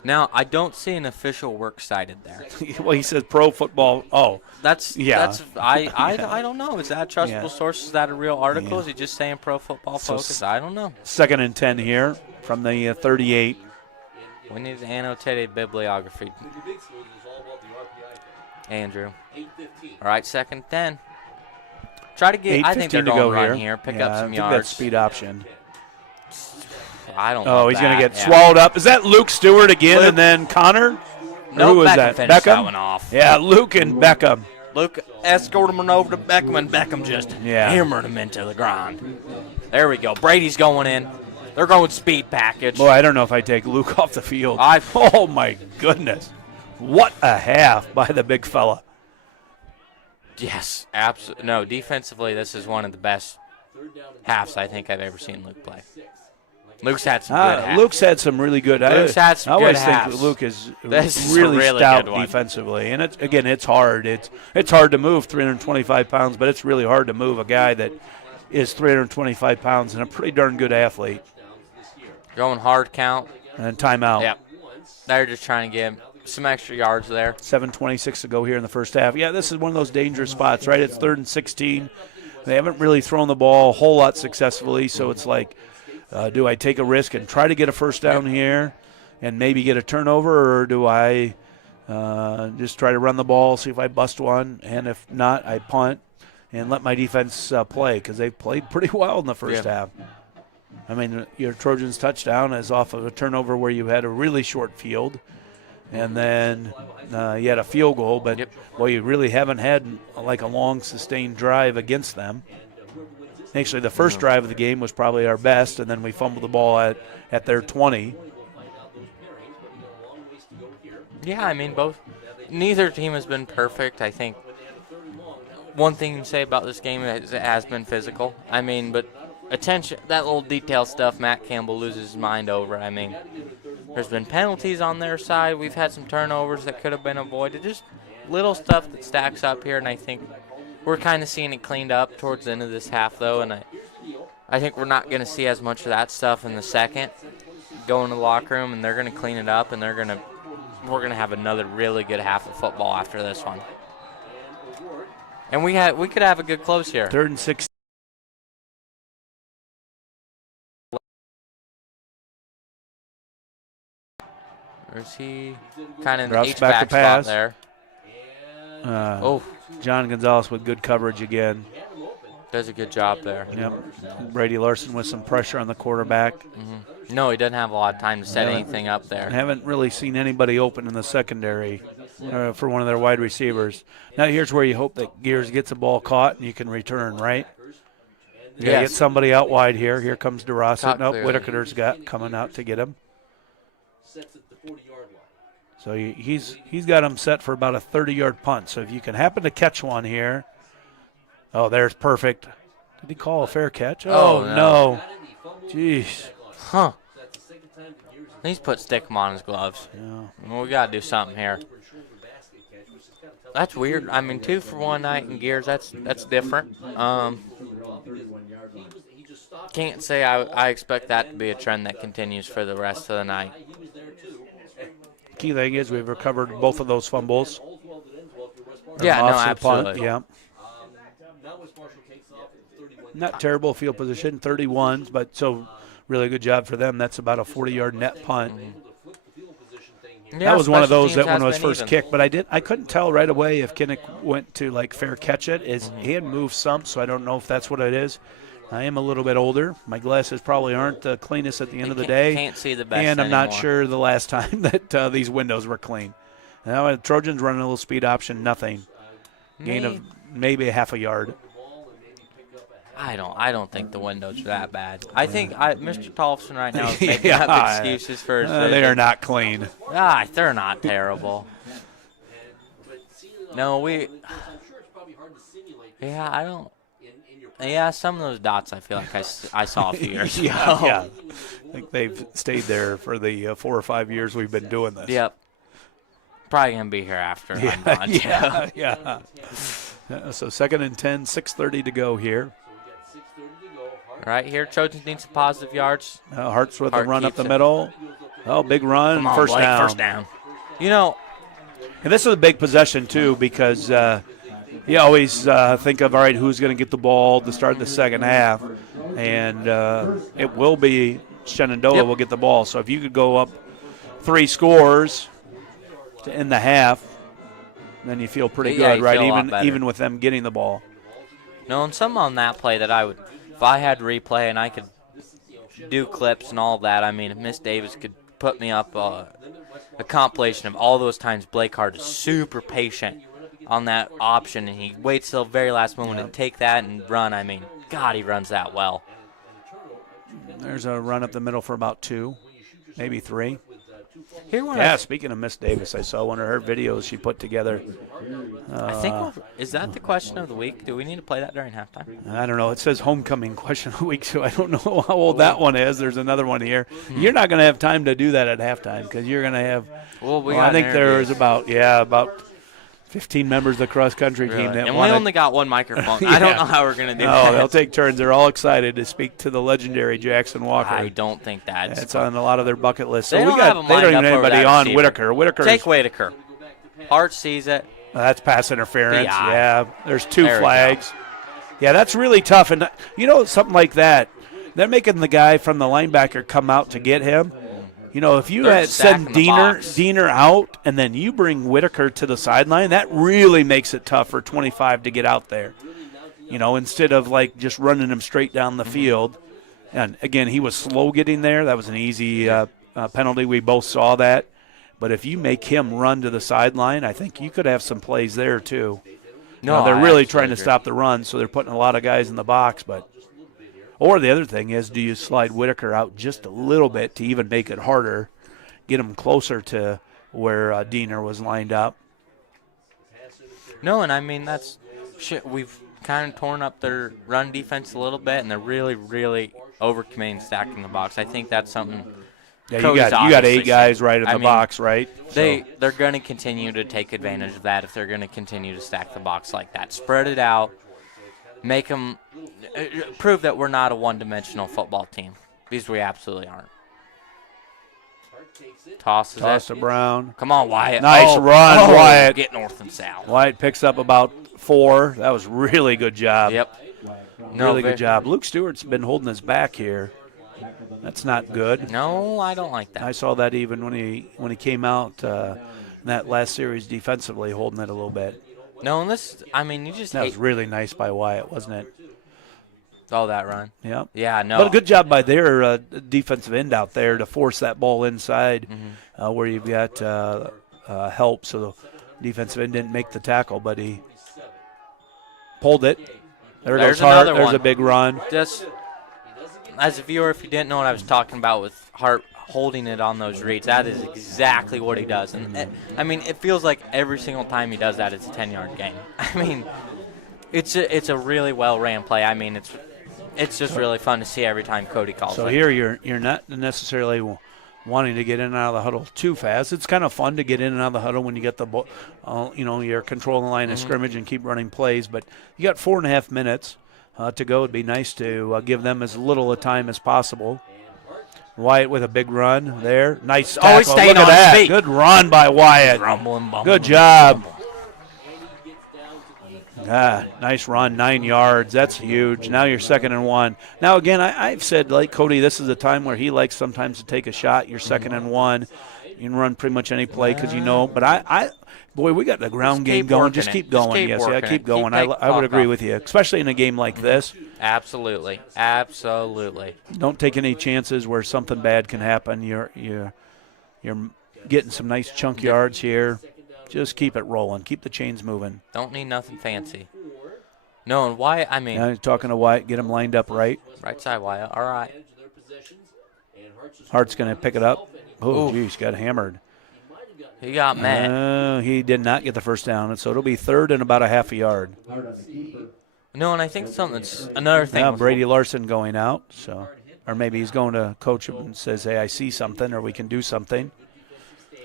Now, I don't see an official works cited there. Well, he says Pro Football. Oh, That's Yeah. I don't know. Is that a trustable Yeah. source? Is that a real article? Yeah. Is he just saying Pro Football So Focus? I don't know. 2nd and 10 here from the 38. We need an annotated bibliography. Andrew. All right, 2nd and 10. Try to get. I think they're 8:15 to going go run here. here. Pick Yeah, up I some think yards. that's speed option. I don't. Oh, love he's going to that. get Yeah. swallowed up. Is that Luke Stewart again Luke. and then Connor? No, Who was Beckham that? finished that Beckham? one off. Yeah, Luke and Beckham. Luke escorted him over to Beckham, and Beckham just hammered him into the ground. There we go. Brady's going in. They're going speed package. Boy, I don't know if I take Luke off the field. I- Oh, my goodness. What a half by the big fella. Yes, absolutely. No, defensively, this is one of the best halves I think I've ever seen Luke play. Luke's had some good halves. Luke's had some really good. Luke's had some I always good think halves. Luke is This is a really, really stout good one. defensively, and it's hard. It's hard to move 325 pounds, but it's really hard to move a guy that is 325 pounds and a pretty darn good athlete. Going hard count. And timeout. Yep. They're just trying to get some extra yards there. 7:26 to go here in the first half. Yeah, this is one of those dangerous spots, right? It's 3rd and 16. They haven't really thrown the ball a whole lot successfully, so it's like, do I take a risk and try to get a first down here and maybe get a turnover, or do I just try to run the ball, see if I bust one, and if not, I punt and let my defense play, because they've played pretty well in the first half. I mean, your Trojans' touchdown is off of a turnover where you had a really short field, and then you had a field goal, but well, you really haven't had like a long sustained drive against them. Actually, the first drive of the game was probably our best, and then we fumbled the ball at their 20. Yeah, I mean, neither team has been perfect. I think one thing to say about this game is it has been physical. I mean, but attention, that little detail stuff Matt Campbell loses his mind over. I mean, there's been penalties on their side. We've had some turnovers that could have been avoided. Just little stuff that stacks up here, and I think we're kind of seeing it cleaned up towards the end of this half, though, and I think we're not going to see as much of that stuff in the second. Go in the locker room, and they're going to clean it up, and we're going to have another really good half of football after this one. And we could have a good close here. 3rd and 16. There's he kind of in the Drops back H-back to pass. spot there. John Gonzalez with good coverage again. Does a good job there. Yep. Brady Larson with some pressure on the quarterback. No, he doesn't have a lot of time to set anything up there. Haven't really seen anybody open in the secondary for one of their wide receivers. Now here's where you hope that Gears gets a ball caught and you can return, right? You gotta get somebody out wide here. Here comes DeRosa. Top Nope, clear. Whitaker's got coming out to get him. sets at the 40-yard line. So he's got him set for about a 30-yard punt. So if you can happen to catch one here. Oh, there's perfect. Did he call a fair catch? Oh, no. Jeez. Huh. He's put Stickum on his gloves. Yeah. Well, we got to do something here. That's weird. I mean, 2 for 1 night in Gears, that's different. Can't say I expect that to be a trend that continues for the rest of the night. Key thing is we've recovered both of those fumbles. Yeah, no, Offset punt, absolutely. yeah. Not terrible field position, 31s, but so really good job for them. That's about a 40-yard net punt. Yeah, That was one of special those that teams when it was has been first even. kicked, but I couldn't tell right away if Kinnick went to like fair catch it. He had moved some, so I don't know if that's what it is. I am a little bit older. My glasses probably aren't the cleanest at the end of the day. Can't see the best and I'm not anymore. sure the last time that these windows were clean. Now Trojans running a little speed option, nothing. Gain of maybe a half a yard. I don't think the windows are that bad. I think Mr. Tolfson right now is making up excuses for his They vision. are not clean. They're not terrible. No, yeah, I don't. Yeah, some of those dots I feel like I saw a few years ago. Yeah. I think they've stayed there for the 4 or 5 years we've been doing this. Yep. Probably going to be here after I'm done. Yeah. So 2nd and 10, 6:30 to go here. Right here, Trojans need some positive yards. Hart's with Hart a run up keeps the it. middle. Oh, big run, Come on, first Blake, down. first down. You know, And this is a big possession, too, because you always think of, all right, who's going to get the ball to start the second half. And it will be Shenandoah will get the ball. So if you could go up 3 scores to end the half, then you feel pretty Yeah, good, you right? feel a lot better. Even with them getting the ball. no, and some on that play that I would, if I had replay and I could do clips and all that, I mean, if Miss Davis could put me up a compilation of all those times Blake Hart is super patient on that option, and he waits till the very last moment to take that and run. I mean, God, he runs that well. There's a run up the middle for about 2, maybe 3. Here when Yeah, speaking of Miss Davis, I saw one of her videos she put together. I think is that the question of the week? Do we need to play that during halftime? I don't know. It says homecoming question of the week, so I don't know how old that one is. There's another one here. You're not going to have time to do that at halftime because you're going to have I think there's about 15 members of the cross-country team that and want we only got one microphone. I don't know how we're going to do No, that. they'll take turns. They're all excited to speak to the legendary Jackson Walker. I don't think that's It's on a lot of their bucket lists. So They don't have 'em they don't lined even have up over anybody that on receiver. Whitaker. Whitaker Take Whitaker. Hart sees it. That's pass interference. PI. Yeah, there's 2 There we flags. Yeah, that's really tough. And, something like that, they're making the guy from the linebacker come out to get him. If you They're had send stacking the box. Diener out and then you bring Whitaker to the sideline, that really makes it tough for 25 to get out there. Instead of like just running him straight down the field. And again, he was slow getting there. That was an easy penalty. We both saw that. But if you make him run to the sideline, I think you could have some plays there too. No, They're I really absolutely trying to agree. stop the run, so they're putting a lot of guys in the box. Or the other thing is, do you slide Whitaker out just a little bit to even make it harder, get him closer to where Diener was lined up? No, and I mean, that's shit. We've kind of torn up their run defense a little bit, and they're really, really overcommitting stacking the box. I think that's something. Yeah, Cody's you got obviously 8 guys seen. right in I the mean, box, right? They're going to continue to take advantage of that if they're going to continue to stack the box like that. Spread it out, make them prove that we're not a one-dimensional football team, because we absolutely aren't. Tosses Toss it. to Brown. Come on, Wyatt. Nice run, Wyatt. Get north and south. Wyatt picks up about 4. That was really good job. Yep. Really good job. Luke Stewart's been holding his back here. That's not good. No, I don't like that. I saw that even when he came out in that last series defensively, holding it a little bit. No, and this, I mean, you just That hate. was really nice by Wyatt, wasn't it? Oh, that run. Yeah. Yeah, no. But a good job by their defensive end out there to force that ball inside where you've got help. So the defensive end didn't make the tackle, but he pulled it. There There's goes Hart. another There's one. a big run. Just as a viewer, if you didn't know what I was talking about with Hart holding it on those reads. That is exactly what he does. And, it feels like every single time he does that, it's a 10-yard gain. It's a really well-ran play. It's just really fun to see every time Cody calls it. So here you're not necessarily wanting to get in and out of the huddle too fast. It's kind of fun to get in and out of the huddle when you get the ball, you're controlling the line of scrimmage and keep running plays. But you got 4.5 minutes to go. It'd be nice to give them as little a time as possible. Wyatt with a big run there. Nice tackle. He's staying Look at on that. his feet. Good run by Wyatt. Good job. Nice run, 9 yards. That's huge. Now you're 2nd and 1. Now, again, I've said, like Cody, this is a time where he likes sometimes to take a shot. You're 2nd and 1. You can run pretty much any play because you know. But boy, we got the ground game going. Just keep going. Keep going. I would agree with you, especially in a game like this. Absolutely. Don't take any chances where something bad can happen. You're getting some nice chunk yards here. Just keep it rolling. Keep the chains moving. Don't need nothing fancy. No, and Wyatt, Now talking to Wyatt, get him lined up right. Right side, Wyatt. All right. Hart's going to pick it up. Oh, geez, got hammered. He got mad. He did not get the first down, and so it'll be 3rd and about a half a yard. No, and I think another thing. Now Brady Larson going out, or maybe he's going to coach him and says, hey, I see something, or we can do something.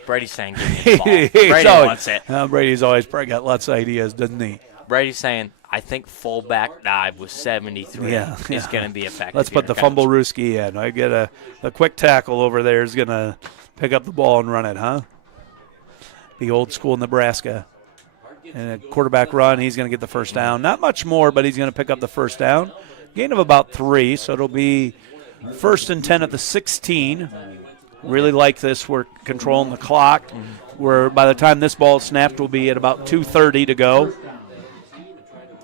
Brady's saying, give me the ball. Brady wants it. Brady's always probably got lots of ideas, doesn't he? Brady's saying, I think fullback dive with 73 is going to be effective. Let's put the fumble Ruski in. I get a quick tackle over there is going to pick up the ball and run it, huh? The old school Nebraska. And a quarterback run, he's going to get the first down. Not much more, but he's going to pick up the first down. Gain of about 3, so it'll be 1st and 10 at the 16. Really like this. We're controlling the clock. Where by the time this ball is snapped, we'll be at about 2:30 to go.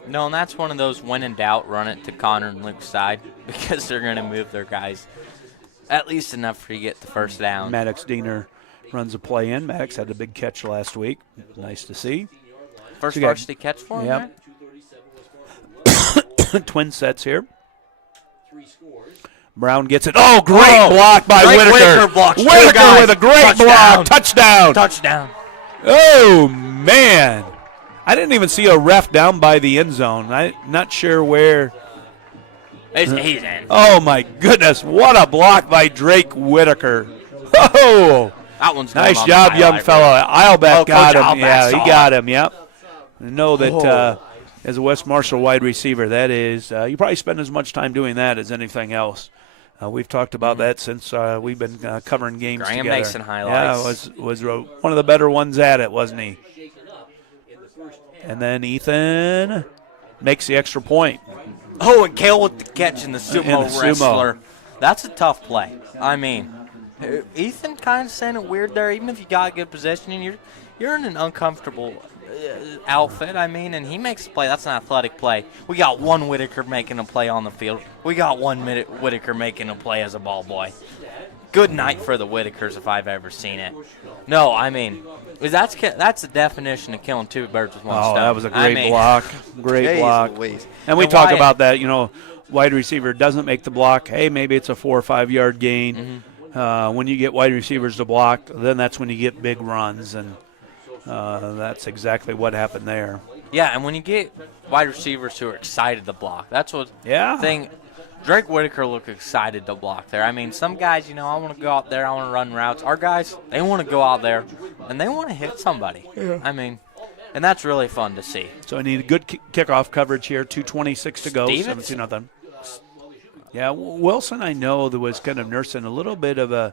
No, and that's one of those when in doubt, run it to Connor and Luke's side because they're going to move their guys at least enough for you to get the first down. Maddox Diener runs a play in. Maddox had a big catch last week. Nice to see. First varsity catch for him, yep. Twin sets here. Brown gets it. Oh, great block by Whitaker. Whitaker with a great block. Touchdown. Oh, man. I didn't even see a ref down by the end zone. I'm not sure where. He's in. Oh, my goodness. What a block by Drake Whitaker. Oh, that one's nice job, young fella. Eilbeck got him. Yeah, he got him. Yep. I know that as a West Marshall wide receiver, that is, you probably spend as much time doing that as anything else. We've talked about that since we've been covering games Graham together. Mason highlights. Yeah, was one of the better ones at it, wasn't he? And then Ethan makes the extra point. Oh, and Kale with the catch in the sumo wrestler. That's a tough play. Ethan kind of saying it weird there. Even if you got good possession, and you're in an uncomfortable outfit, and he makes a play. That's an athletic play. We got one Whitaker making a play on the field. We got one Whitaker making a play as a ball boy. Good night for the Whitakers if I've ever seen it. No, that's the definition of killing two birds with one stone. Oh, that was a great block. Great block. Louise. And we talk about that, wide receiver doesn't make the block. Hey, maybe it's a 4 or 5 yard gain. When you get wide receivers to block, then that's when you get big runs, and that's exactly what happened there. Yeah, and when you get wide receivers who are excited to block, that's what thing. Drake Whitaker looked excited to block there. Some guys, I want to go out there, I want to run routes. Our guys, they want to go out there, and they want to hit somebody. Yeah. And that's really fun to see. So I need a good kickoff coverage here, 2:26 to go, 17-0. Yeah, Wilson, I know, that was kind of nursing a little bit of a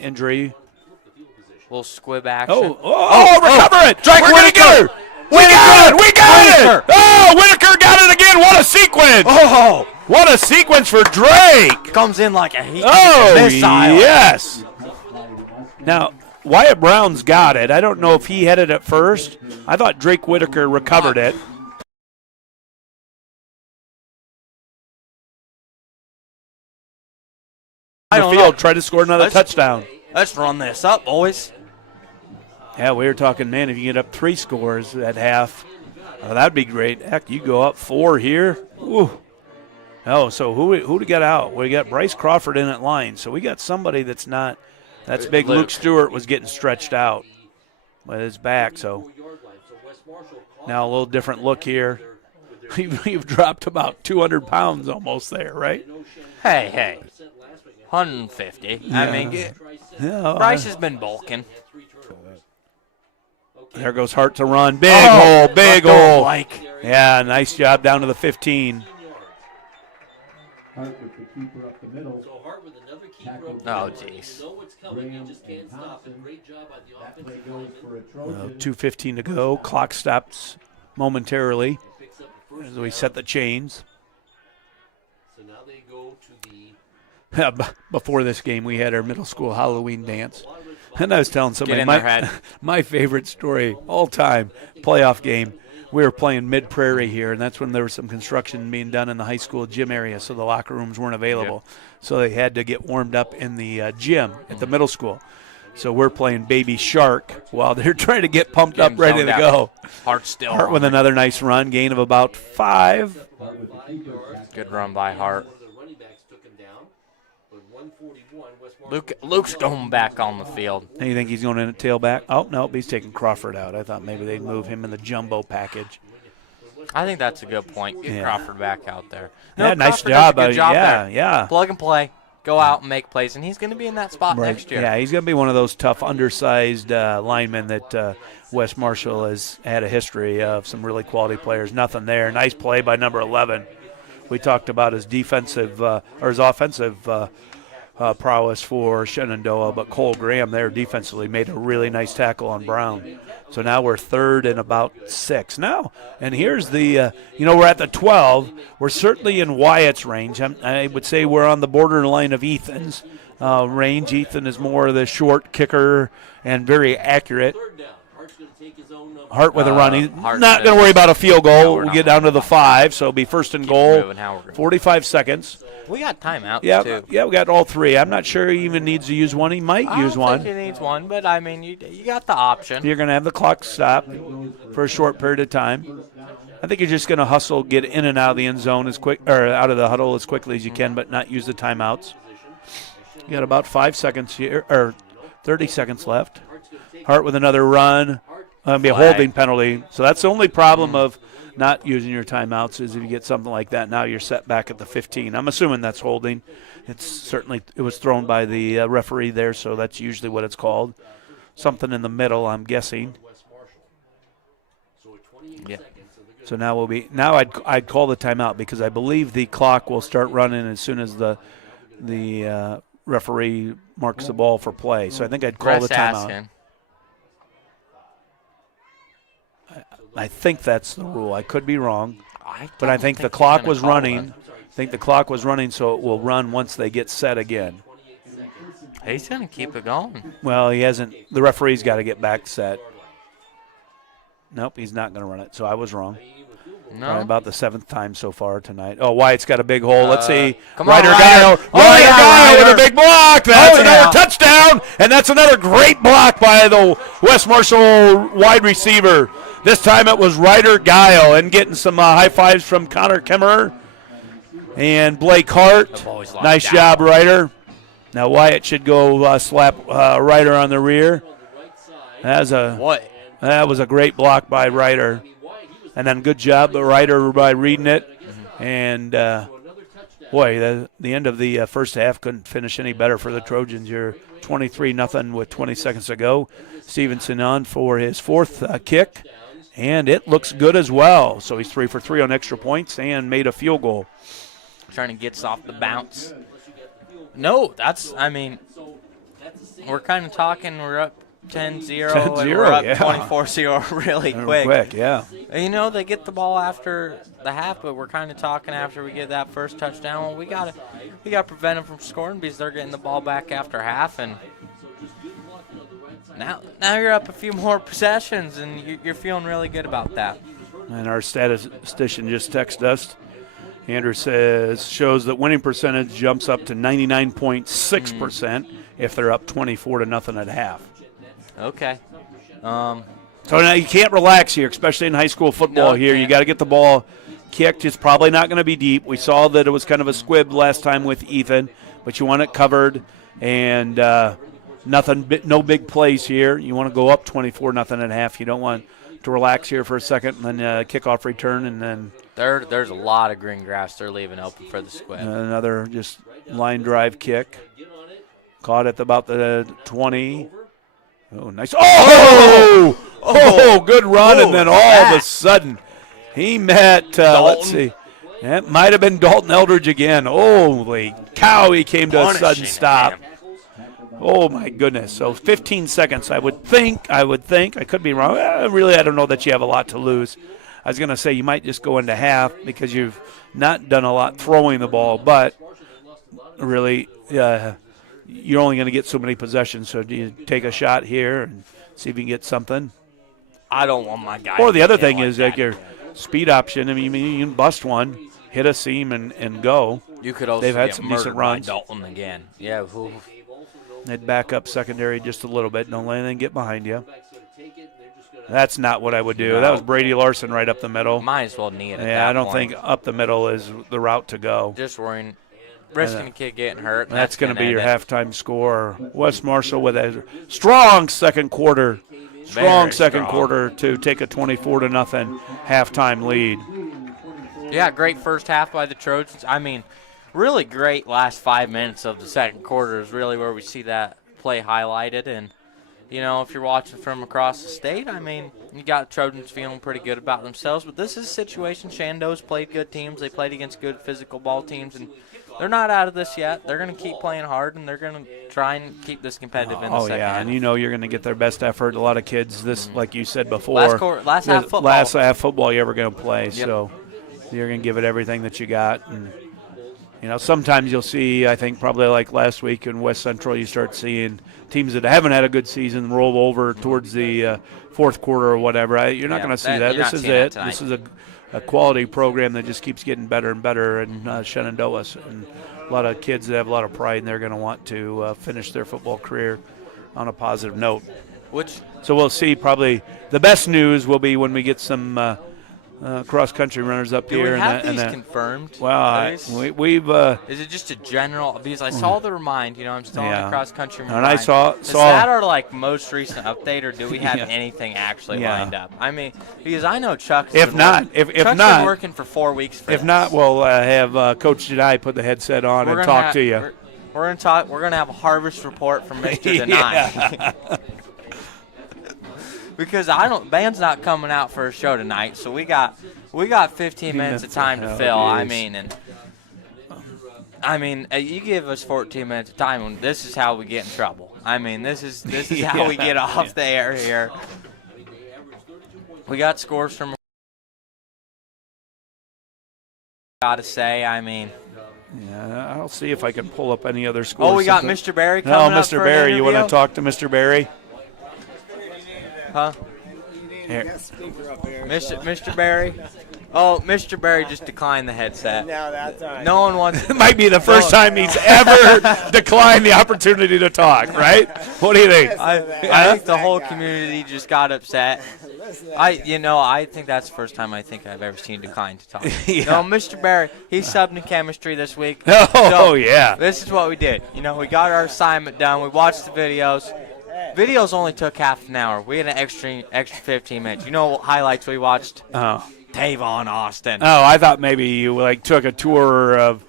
injury. Little squib action. Recover it! Drake Whitaker! We got it! Oh, Whitaker got it again! What a sequence! Oh! What a sequence for Drake! Comes in like a missile. Yes! Now, Wyatt Brown's got it. I don't know if he had it at first. I thought Drake Whitaker recovered it. Try to score another touchdown. Let's run this up, boys. Yeah, we were talking, man, if you get up 3 scores at half, that'd be great. Heck, you go up 4 here. Ooh. Oh, so who do we got out? We got Bryce Crawford in at line. So we got somebody that's not. That's big. Luke Stewart was getting stretched out with his back. So now a little different look here. You've dropped about 200 pounds almost there, right? Hey. 150. Yeah. I mean, Bryce has been bulking. There goes Hart to run. Big hole. Blake. Yeah, nice job down to the 15. Hart with the keeper up the middle. So Hart with another keeper up Oh, the middle. jeez. You know what's coming. You just can't stop it. Great job by the That play offensive goes lineman. for a Trojan. 2:15 to go. Clock stops momentarily Picks up the first as we down. set the chains. So now they go to the Before this game, we had our middle school Halloween dance. And I was telling somebody, in their head. my favorite story all time, playoff game, we were playing Mid-Prairie here, and that's when there was some construction being done in the high school gym area, so the locker rooms weren't available. So they had to get warmed up in the gym at the middle school. So we're playing Baby Shark while they're trying to get pumped up, ready to go. Hart still. Hart with another nice run, gain of about 5. Good run by Hart. one of the running backs took him down. But 141, West Marshall. Luke's going back on the field. And you think he's going in a tailback? Oh, no, he's taking Crawford out. I thought maybe they'd move him in the jumbo package. I think that's a good point. Get Yeah. Crawford back out there. Yeah, nice Crawford does a job. good job there. Yeah. Plug and play. Go out and make plays, and he's going to be in that spot next year. Yeah, he's going to be one of those tough, undersized linemen that West Marshall has had a history of, some really quality players. Nothing there. Nice play by number 11. We talked about his defensive or his offensive prowess for Shenandoah, but Cole Graham there defensively made a really nice tackle on Brown. So now we're third and about 6. Now, and here's the, we're at the 12. We're certainly in Wyatt's range. I would say we're on the borderline of Ethan's range. Ethan is more of the short kicker and very accurate. Third down. Hart's going to take his own number. Hart with a run. He's Hart not going to worry about a field No, goal. we're We'll not get down to the 5, so it'll be first and goal. moving how we're gonna- 45 seconds. We got timeouts, Yeah, too. we got all 3. I'm not sure he even needs to use one. He might I use don't one. think he needs one, but, I mean, you got the option. You're going to have the clock stop for a short period of time. I think you're just going to hustle, get in and out of the end zone as quick, or out of the huddle as quickly as you can, but not use the timeouts. You got about 5 seconds here, or 30 seconds left. Hart with another run. Be a holding penalty. So that's the only problem of not using your timeouts is if you get something like that. Now you're set back at the 15. I'm assuming that's holding. It was thrown by the referee there, so that's usually what it's called. Something in the middle, I'm guessing. Yeah. So now I'd call the timeout because I believe the clock will start running as soon as the referee marks the ball for play. So I think I'd call the timeout. Asking. I think that's the rule. I could be wrong, but I don't think the he's clock gonna was call running. it. I think the clock was running, so it will run once they get set again. He's going to keep it going. Well, he hasn't. The referee's got to get back set. Nope, he's not going to run it. So I was wrong. No. Probably about the 7th time so far tonight. Oh, Wyatt's got a big hole. Let's see. Come on, Ryder Ryder. Guile. Oh, Ryder yeah, Guile with Ryder. a big block. That's Oh, another yeah. touchdown, and that's another great block by the West Marshall wide receiver. This time it was Ryder Guile, and getting some high fives from Connor Kemmerer and Blake Hart. The boys locked Nice down. job, Ryder. Now Wyatt should go slap Ryder on the rear. What? That was a great block by Ryder. And then good job by Ryder by reading it. And, boy, the end of the first half couldn't finish any better for the Trojans. You're 23-0 with 20 seconds to go. Stevenson on for his 4th kick. And it looks good as well. So he's 3 for 3 on extra points and made a field goal. Trying to get us off the bounce. No, we're kind of talking. We're up 10-0. 10-0, and we're up yeah. 24-0 really quick. Quick, yeah. They get the ball after the half, but we're kind of talking after we get that first touchdown. Well, we got to prevent them from scoring because they're getting the ball back after half, and now you're up a few more possessions, and you're feeling really good about that. And our statistician just texted us. Andrew shows that winning percentage jumps up to 99.6% if they're up 24-0 at half. Okay. So now you can't relax here, especially in high school football No, here. You can't. got to get the ball kicked. It's probably not going to be deep. We saw that it was kind of a squib last time with Ethan, but you want it covered, and no big plays here. You want to go up 24-0 at half. You don't want to relax here for a second and then kickoff return, and then There's a lot of green grass they're leaving open for the squib. another just line drive kick. Caught at about the 20. Oh, nice. Oh, good run, and then all of a sudden he met, let's see, that might have been Dalton Eldridge again. Holy cow, he came to a sudden stop. Oh, my goodness. So 15 seconds, I would think. I could be wrong. Really, I don't know that you have a lot to lose. I was going to say you might just go into half because you've not done a lot throwing the ball, but really you're only going to get so many possessions. So do you take a shot here and see if you can get something? I don't want my guy. Or the other thing like is that. like your speed option. I mean, you can bust one, hit a seam, and go. You could also They've had get some decent murdered by runs. Dalton again. Yeah. They'd back up secondary just a little bit. Don't let anything get behind you. That's not what I would do. That was Brady Larson right up the middle. Might as well knee it. Yeah, I don't think up the middle is the route to go. Just risking a kid getting hurt. That's going to be your halftime score. West Marshall with a strong second quarter. Strong second quarter to take a 24-0 halftime lead. Yeah, great first half by the Trojans. I mean, really great last 5 minutes of the second quarter is really where we see that play highlighted. And, you know, if you're watching from across the state, I mean, you got Trojans feeling pretty good about themselves. But this is a situation. Shenandoah's played good teams. They played against good physical ball teams. And they're not out of this yet. They're going to keep playing hard, and they're going to try and keep this competitive in the second half. And you know you're going to get their best effort. A lot of kids, like you said before, last half football. Last half football you're ever going to play. Yep. So you're going to give it everything that you got. And, you know, sometimes you'll see, I think probably like last week in West Central, you start seeing teams that haven't had a good season roll over towards the fourth quarter or whatever. You're not going to see that. This is it. This is a quality program that just keeps getting better and better in Shenandoah. And a lot of kids that have a lot of pride, and they're going to want to finish their football career on a positive note. So we'll see. Probably the best news will be when we get some cross-country runners up here. Do we have these confirmed? Well, we've is it just a general? Because I saw the remind. You know, I'm still on the cross-country remind. And I saw. Is that our most recent update, or do we have anything actually lined up? I mean, because I know Chuck's if not, been working for 4 weeks. For if not, we'll have Coach Jedi put the headset on and talk to you. We're gonna talk. We're gonna have a harvest report from Mr. Denai. Because band's not coming out for a show tonight, so we got 15 minutes of time to fill. I mean, you give us 14 minutes of time, and this is how we get in trouble. I mean, this is how we get off the air here. We got scores from. Gotta say, I mean. Yeah, I'll see if I can pull up any other scores. Oh, we got Mr. Barry coming up. Mr. Barry, you want to talk to Mr. Barry? Huh? Here. Mr. Barry? Oh, Mr. Barry just declined the headset. No, that's all right. No one wants. It might be the first time he's ever declined the opportunity to talk, right? What do you think? I think the whole community just got upset. I think that's the first time I think I've ever seen decline to talk. Yeah. No, Mr. Barry, he's subbed in chemistry this week. Yeah. This is what we did. You know, we got our assignment done. We watched the videos. Videos only took half an hour. We had an extra 15 minutes. You know what highlights we watched? Oh. Tavon Austin. Oh, I thought maybe you took a tour of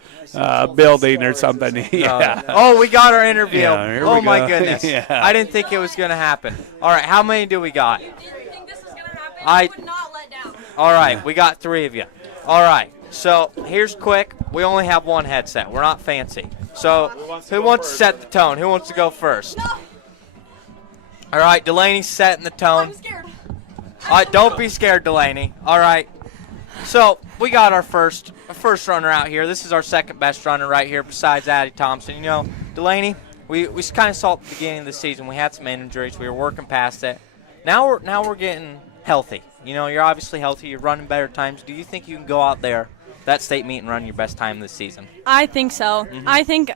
building or something. Yeah. Oh, we got our interview. Yeah, oh my goodness. Yeah. I didn't think it was going to happen. All right, how many do we got? If you didn't think this was going to happen, I would not let down. All right, we got 3 of you. All right, so here's quick. We only have one headset. We're not fancy. So who wants to set the tone? Who wants to go first? No. All right, Delaney's setting the tone. I'm scared. All right, don't be scared, Delaney. All right. So we got our first runner out here. This is our second best runner right here besides Addie Thompson. You know, Delaney, we kind of saw at the beginning of the season we had some injuries. We were working past it. Now we're getting healthy. You know, you're obviously healthy. You're running better times. Do you think you can go out there, that state meet, and run your best time this season? I think so. Mm-hmm. I think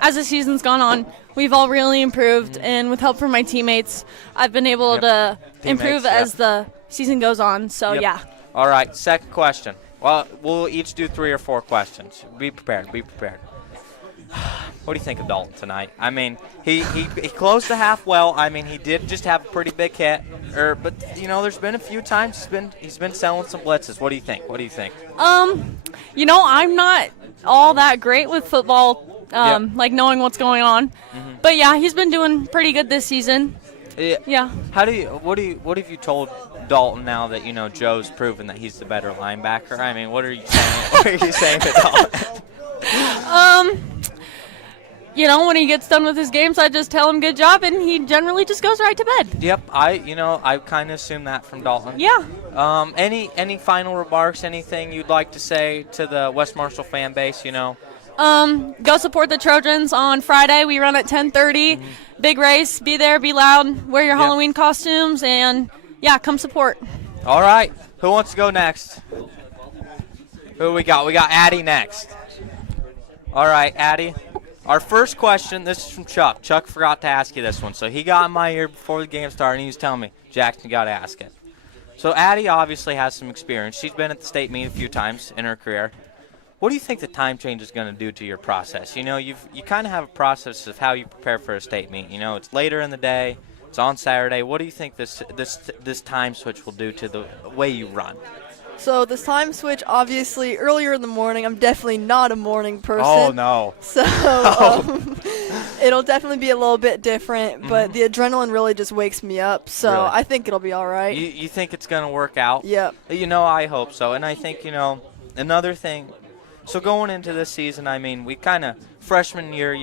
as the season's gone on, we've all really improved, and with help from my teammates, I've been able to improve as the season goes on. So, yeah. All right, second question. Well, we'll each do 3 or 4 questions. Be prepared. Be prepared. What do you think of Dalton tonight? I mean, he closed the half well. I mean, he did just have a pretty big hit. But there's been a few times he's been selling some blitzes. What do you think? What do you think? I'm not all that great with football, like knowing what's going on. Mm-hmm. But yeah, he's been doing pretty good this season. Yeah. What have you told Dalton now that Joe's proven that he's the better linebacker? I mean, what are you saying? What are you saying to Dalton? When he gets done with his games, I just tell him good job, and he generally just goes right to bed. Yep, I kind of assume that from Dalton. Yeah. Any final remarks? Anything you'd like to say to the West Marshall fan base? Go support the Trojans on Friday. We run at 10:30. Mm-hmm. Big race. Be there. Be loud. Wear your Halloween costumes, and come support. All right. Who wants to go next? Who we got? We got Addie next. All right, Addie. Our first question, this is from Chuck. Chuck forgot to ask you this one. So he got in my ear before the game started, and he was telling me, Jackson, you got to ask it. So Addie obviously has some experience. She's been at the state meet a few times in her career. What do you think the time change is going to do to your process? You kind of have a process of how you prepare for a state meet. It's later in the day. It's on Saturday. What do you think this time switch will do to the way you run? So this time switch, obviously, earlier in the morning, I'm definitely not a morning person. Oh, no. So it'll definitely be a little bit different, but the adrenaline really just wakes me up. So Really? I think it'll be all right. You think it's going to work out? Yep. I hope so. And I think, another thing, so going into this season, I mean, we kind of, freshman year,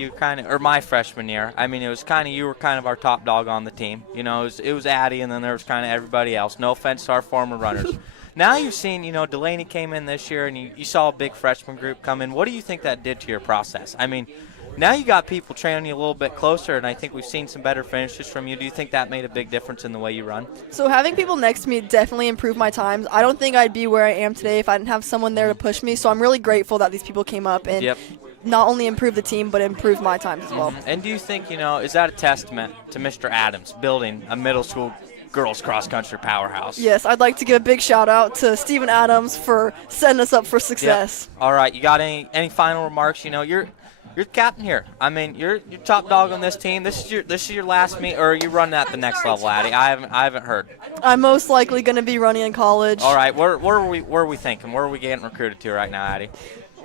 or my freshman year, I mean, it was kind of, you were kind of our top dog on the team. It was Addie, and then there was kind of everybody else. No offense to our former runners. Now you've seen, Delaney came in this year, and you saw a big freshman group come in. What do you think that did to your process? I mean, now you got people training you a little bit closer, and I think we've seen some better finishes from you. Do you think that made a big difference in the way you run? So having people next to me definitely improved my times. I don't think I'd be where I am today if I didn't have someone there to push me. So I'm really grateful that these people came up and not only improved the team, but improved my times as well. And do you think, is that a testament to Mr. Adams building a middle school girls cross-country powerhouse? Yes, I'd like to give a big shout-out to Stephen Adams for setting us up for success. All right, you got any final remarks? You're the captain here. I mean, you're top dog on this team. This is your last meet, or are you running at the next level, Addie? I haven't heard. I'm most likely going to be running in college. All right, where are we thinking? Where are we getting recruited to right now, Addie?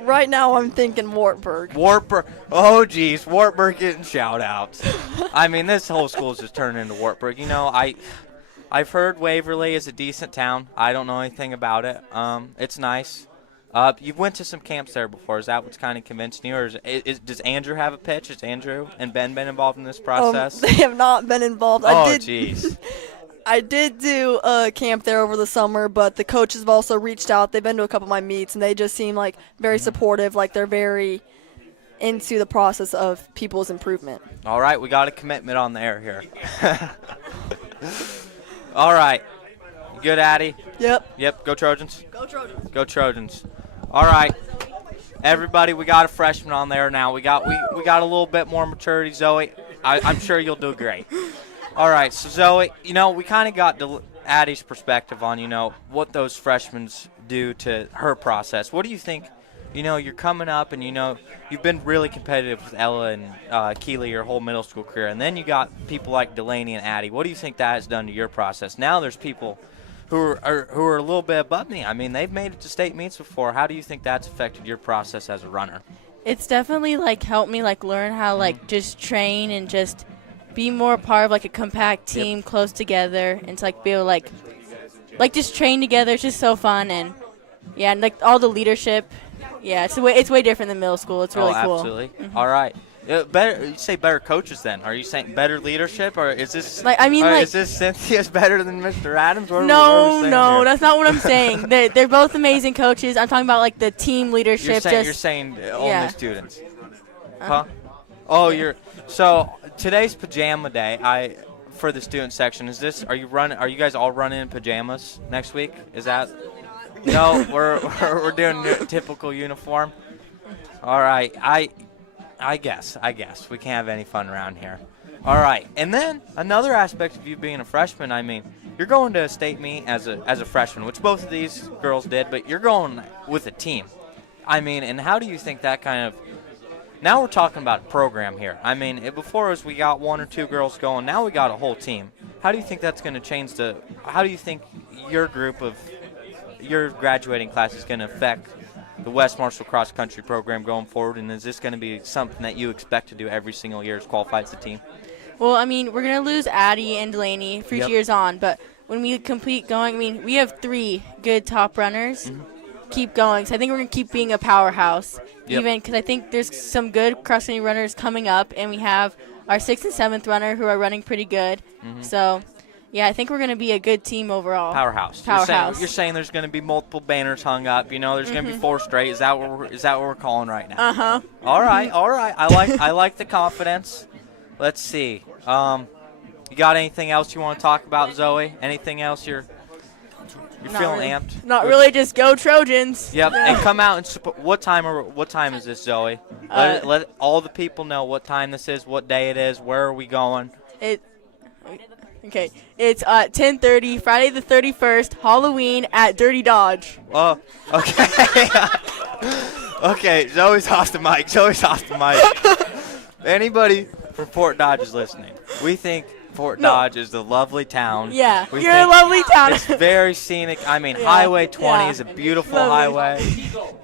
Right now, I'm thinking Wartburg. Wartburg. Oh, geez, Wartburg getting shout-outs. I mean, this whole school is just turning into Wartburg. I've heard Waverly is a decent town. I don't know anything about it. It's nice. You went to some camps there before. Is that what's kind of convincing you? Or does Andrew have a pitch? Has Andrew and Ben been involved in this process? They have not been involved. Oh, jeez. I did do a camp there over the summer, but the coaches have also reached out. They've been to a couple of my meets, and they just seem like very supportive, like they're very into the process of people's improvement. All right, we got a commitment on the air here. All right. You good, Addie? Yep. Go Trojans. Go Trojans. Go Trojans. All right. Everybody, we got a freshman on there now. We got a little bit more maturity, Zoe. I'm sure you'll do great. All right. So Zoe, we kind of got Addie's perspective on, what those freshmen do to her process. What do you think? You're coming up and, you've been really competitive with Ella and Keeley your whole middle school career. And then you got people like Delaney and Addie. What do you think that has done to your process? Now there's people who are a little bit above me. I mean, they've made it to state meets before. How do you think that's affected your process as a runner? It's definitely, helped me, learn how, just train and just be more part of, a compact team, close together, and to, be able to, just train together. It's just so fun. And, yeah, and, all the leadership. Yeah, it's way different than middle school. It's really cool. Absolutely. Mm-hmm. All right. You say better coaches then? Are you saying better leadership, or is this is this Cynthia's better than Mr. Adams? No, that's not what I'm saying. They're both amazing coaches. I'm talking about the team leadership. You're saying only students. Huh? Oh, so today's pajama day. For the student section, are you guys all running in pajamas next week? Is that? No, we're doing typical uniform. All right, I guess we can't have any fun around here. All right, and then another aspect of you being a freshman, I mean, you're going to a state meet as a freshman, which both of these girls did, but you're going with a team. I mean, and how do you think that kind of – now we're talking about a program here. I mean, before us we got 1 or 2 girls going. Now we got a whole team. How do you think that's going to change how do you think your group of – your graduating class is going to affect the West Marshall cross country program going forward, and is this going to be something that you expect to do every single year as qualify as a team? Well, I mean, we're going to lose Addie and Delaney for years on, but when we complete going, I mean, we have 3 good top runners. Keep going. So I think we're going to keep being a powerhouse, even because I think there's some good cross-country runners coming up, and we have our 6th and 7th runner who are running pretty good. So, yeah, I think we're going to be a good team overall. Powerhouse. You're saying there's going to be multiple banners hung up. You know, there's going to be 4 straight. Is that what we're calling right now? All right. I like the confidence. Let's see. You got anything else you want to talk about, Zoe? Anything else you're feeling amped? Not really, just go Trojans. Yep, and come out and support. What time is this, Zoe? Let all the people know what time this is, what day it is, where are we going? It's 10:30, Friday the 31st, Halloween at Dirty Dodge. Oh, okay. Okay, Zoe's off the mic. Anybody from Fort Dodge is listening. We think Fort Dodge is the lovely town. Yeah, you're a lovely town. It's very scenic. I mean, Highway 20 is a beautiful highway. Go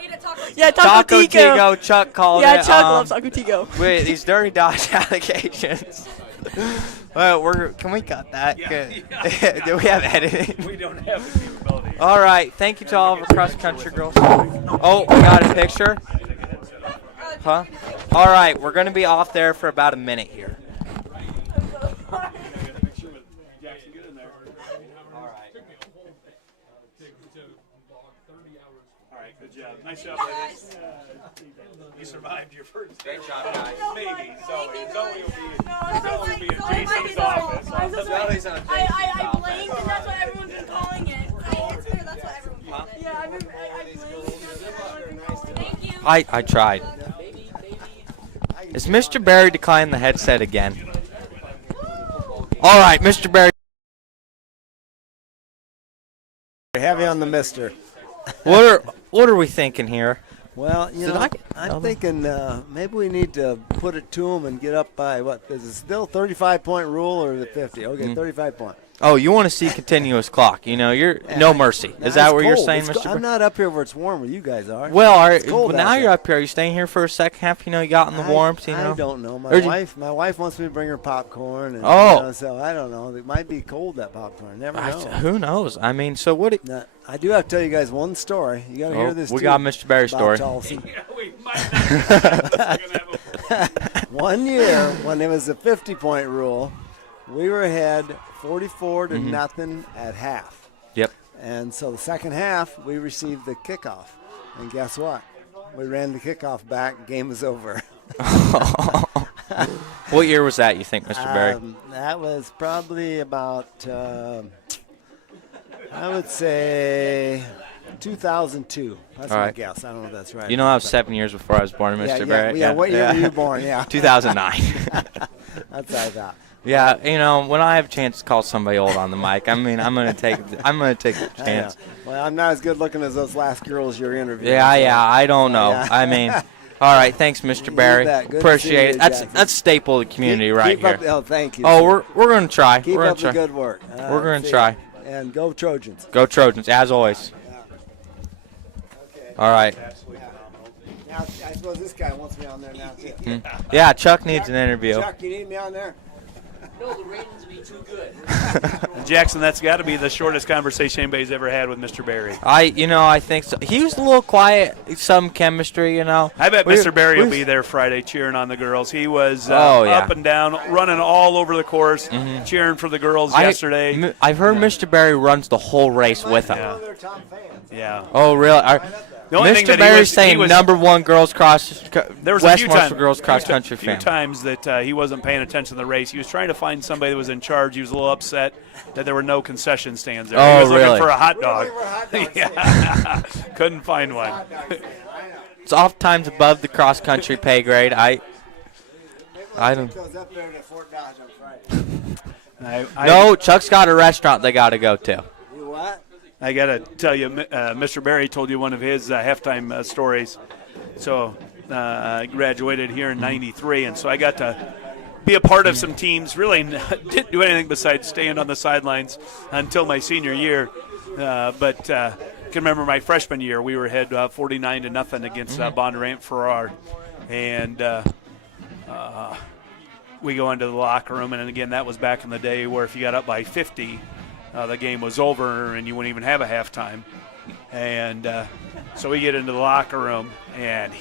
eat a taco. Yeah, Taco Tico. Chuck called it. Yeah, Chuck loves Taco Tico. Wait, these Dirty Dodge allegations. Well, can we cut that? Yeah. Do we have editing? We don't have the capability. All right. Thank you to all of our cross-country girls. Oh, we got a picture? Huh? All right. We're going to be off there for about a minute here. Good job. Nice job, ladies. You survived your first. Great job, guys. Maybe. Zoe will be in Jason's office. Zoe's on I blamed, and that's what everyone's been calling it. It's fair, that's what everyone called it. Yeah, I blamed. Thank you. I tried. Is Mr. Barry declining the headset again? All right, Mr. Barry. Heavy on the mister. What are we thinking here? Well, I'm thinking maybe we need to put it to them and get up by, what, is it still 35-point rule or the 50? Okay, 35-point. Oh, you want to see continuous clock. You know, you're no mercy. Is that what you're saying, Mr. I'm not up here where it's warm where you guys are. Well, now you're up here. Are you staying here for a second half? You know, you got in the warmth, you know? I don't know. My wife wants me to bring her popcorn. And, so I don't know. It might be cold, that popcorn. Never know. Who knows? I mean, so what? I do have to tell you guys one story. You got to hear this, we got Mr. Barry's story. We might not. 1 year, when it was the 50-point rule, we were ahead 44 to nothing at half. Yep. And so the second half, we received the kickoff. And guess what? We ran the kickoff back. Game was over. What year was that, you think, Mr. Barry? That was probably about, I would say, 2002. That's my guess. I don't know if that's right. You know, I was 7 years before I was born, Mr. Barry. Yeah, what year were you born? Yeah. 2009. That's what I thought. Yeah, you know, when I have a chance to call somebody old on the mic, I mean, I'm gonna take the chance. Well, I'm not as good looking as those last girls you're interviewing. Yeah, I don't know. I mean, all right, thanks, Mr. Barry. Appreciate it. That's staple of the community right here. Thank you. Oh, we're gonna try. Keep up the good work. We're gonna try. And go Trojans. Go Trojans, as always. All right. Now, I suppose this guy wants me on there now too. Yeah, Chuck needs an interview. Chuck, you need me on there? No, the ratings would be too good. Jackson, that's got to be the shortest conversation anybody's ever had with Mr. Barry. I think so. He was a little quiet, some chemistry, you know. I bet Mr. Barry will be there Friday cheering on the girls. He was up and down, running all over the course, cheering for the girls yesterday. I've heard Mr. Barry runs the whole race with them. Yeah. Oh, really? Mr. Barry's saying number one girls cross. There was West Marshall girls cross country fan. A few times that he wasn't paying attention to the race. He was trying to find somebody that was in charge. He was a little upset that there were no concession stands there. He was looking for a hot dog. Yeah. Couldn't find one. It's oft times above the cross country pay grade. I don't. No, Chuck's got a restaurant they got to go to. You what? I got to tell you, Mr. Barry told you one of his halftime stories. So I graduated here in '93, and so I got to be a part of some teams. Really didn't do anything besides stand on the sidelines until my senior year. But I can remember my freshman year, we were ahead 49-0 against Bondurant Farrar. And we go into the locker room, and again, that was back in the day where if you got up by 50, the game was over and you wouldn't even have a halftime. And so we get into the locker room, and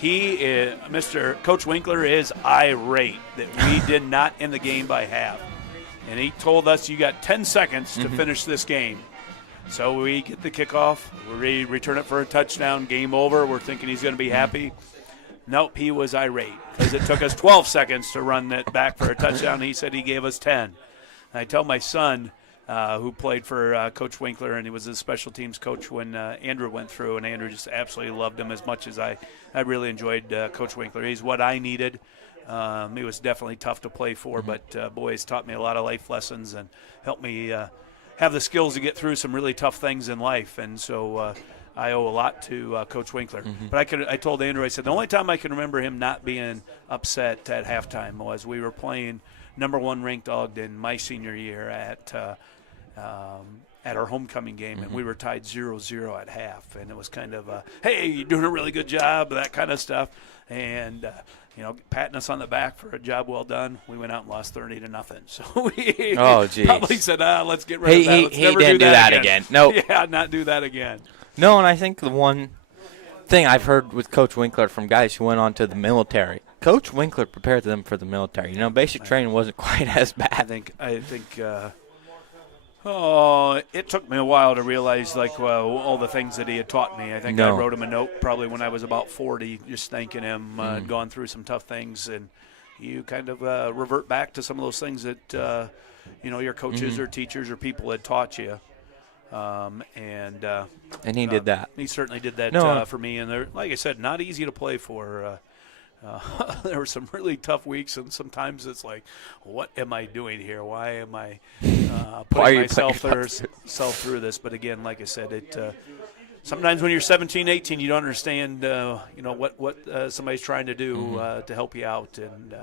Coach Winkler is irate that we did not end the game by half. And he told us, you got 10 seconds to finish this game. So we get the kickoff, we return it for a touchdown, game over. We're thinking he's going to be happy. Nope, he was irate because it took us 12 seconds to run it back for a touchdown. He said he gave us 10. And I tell my son, who played for Coach Winkler, and he was his special teams coach when Andrew went through, and Andrew just absolutely loved him as much as I really enjoyed Coach Winkler. He's what I needed. He was definitely tough to play for, but boy, he's taught me a lot of life lessons and helped me have the skills to get through some really tough things in life. And so I owe a lot to Coach Winkler. But I told Andrew, I said, the only time I can remember him not being upset at halftime was we were playing number 1 ranked Ogden my senior year at our homecoming game, and we were tied 0-0 at half. And it was kind of, hey, you're doing a really good job, that kind of stuff. And, patting us on the back for a job well done. We went out and lost 30-0. So we probably said, let's get rid of that. Let's he never didn't do that again. No. Yeah, not do that again. No, and I think the one thing I've heard with Coach Winkler from guys who went on to the military, Coach Winkler prepared them for the military. Basic training wasn't quite as bad. I think it took me a while to realize, all the things that he had taught me. I think I wrote him a note probably when I was about 40, just thanking him. I'd gone through some tough things, and you kind of revert back to some of those things that, your coaches or teachers or people had taught you. And he did that. He certainly did that for me. And like I said, not easy to play for. There were some really tough weeks, and sometimes it's like, what am I doing here? Why am I putting myself through this? But again, like I said, sometimes when you're 17, 18, you don't understand, what somebody's trying to do to help you out, and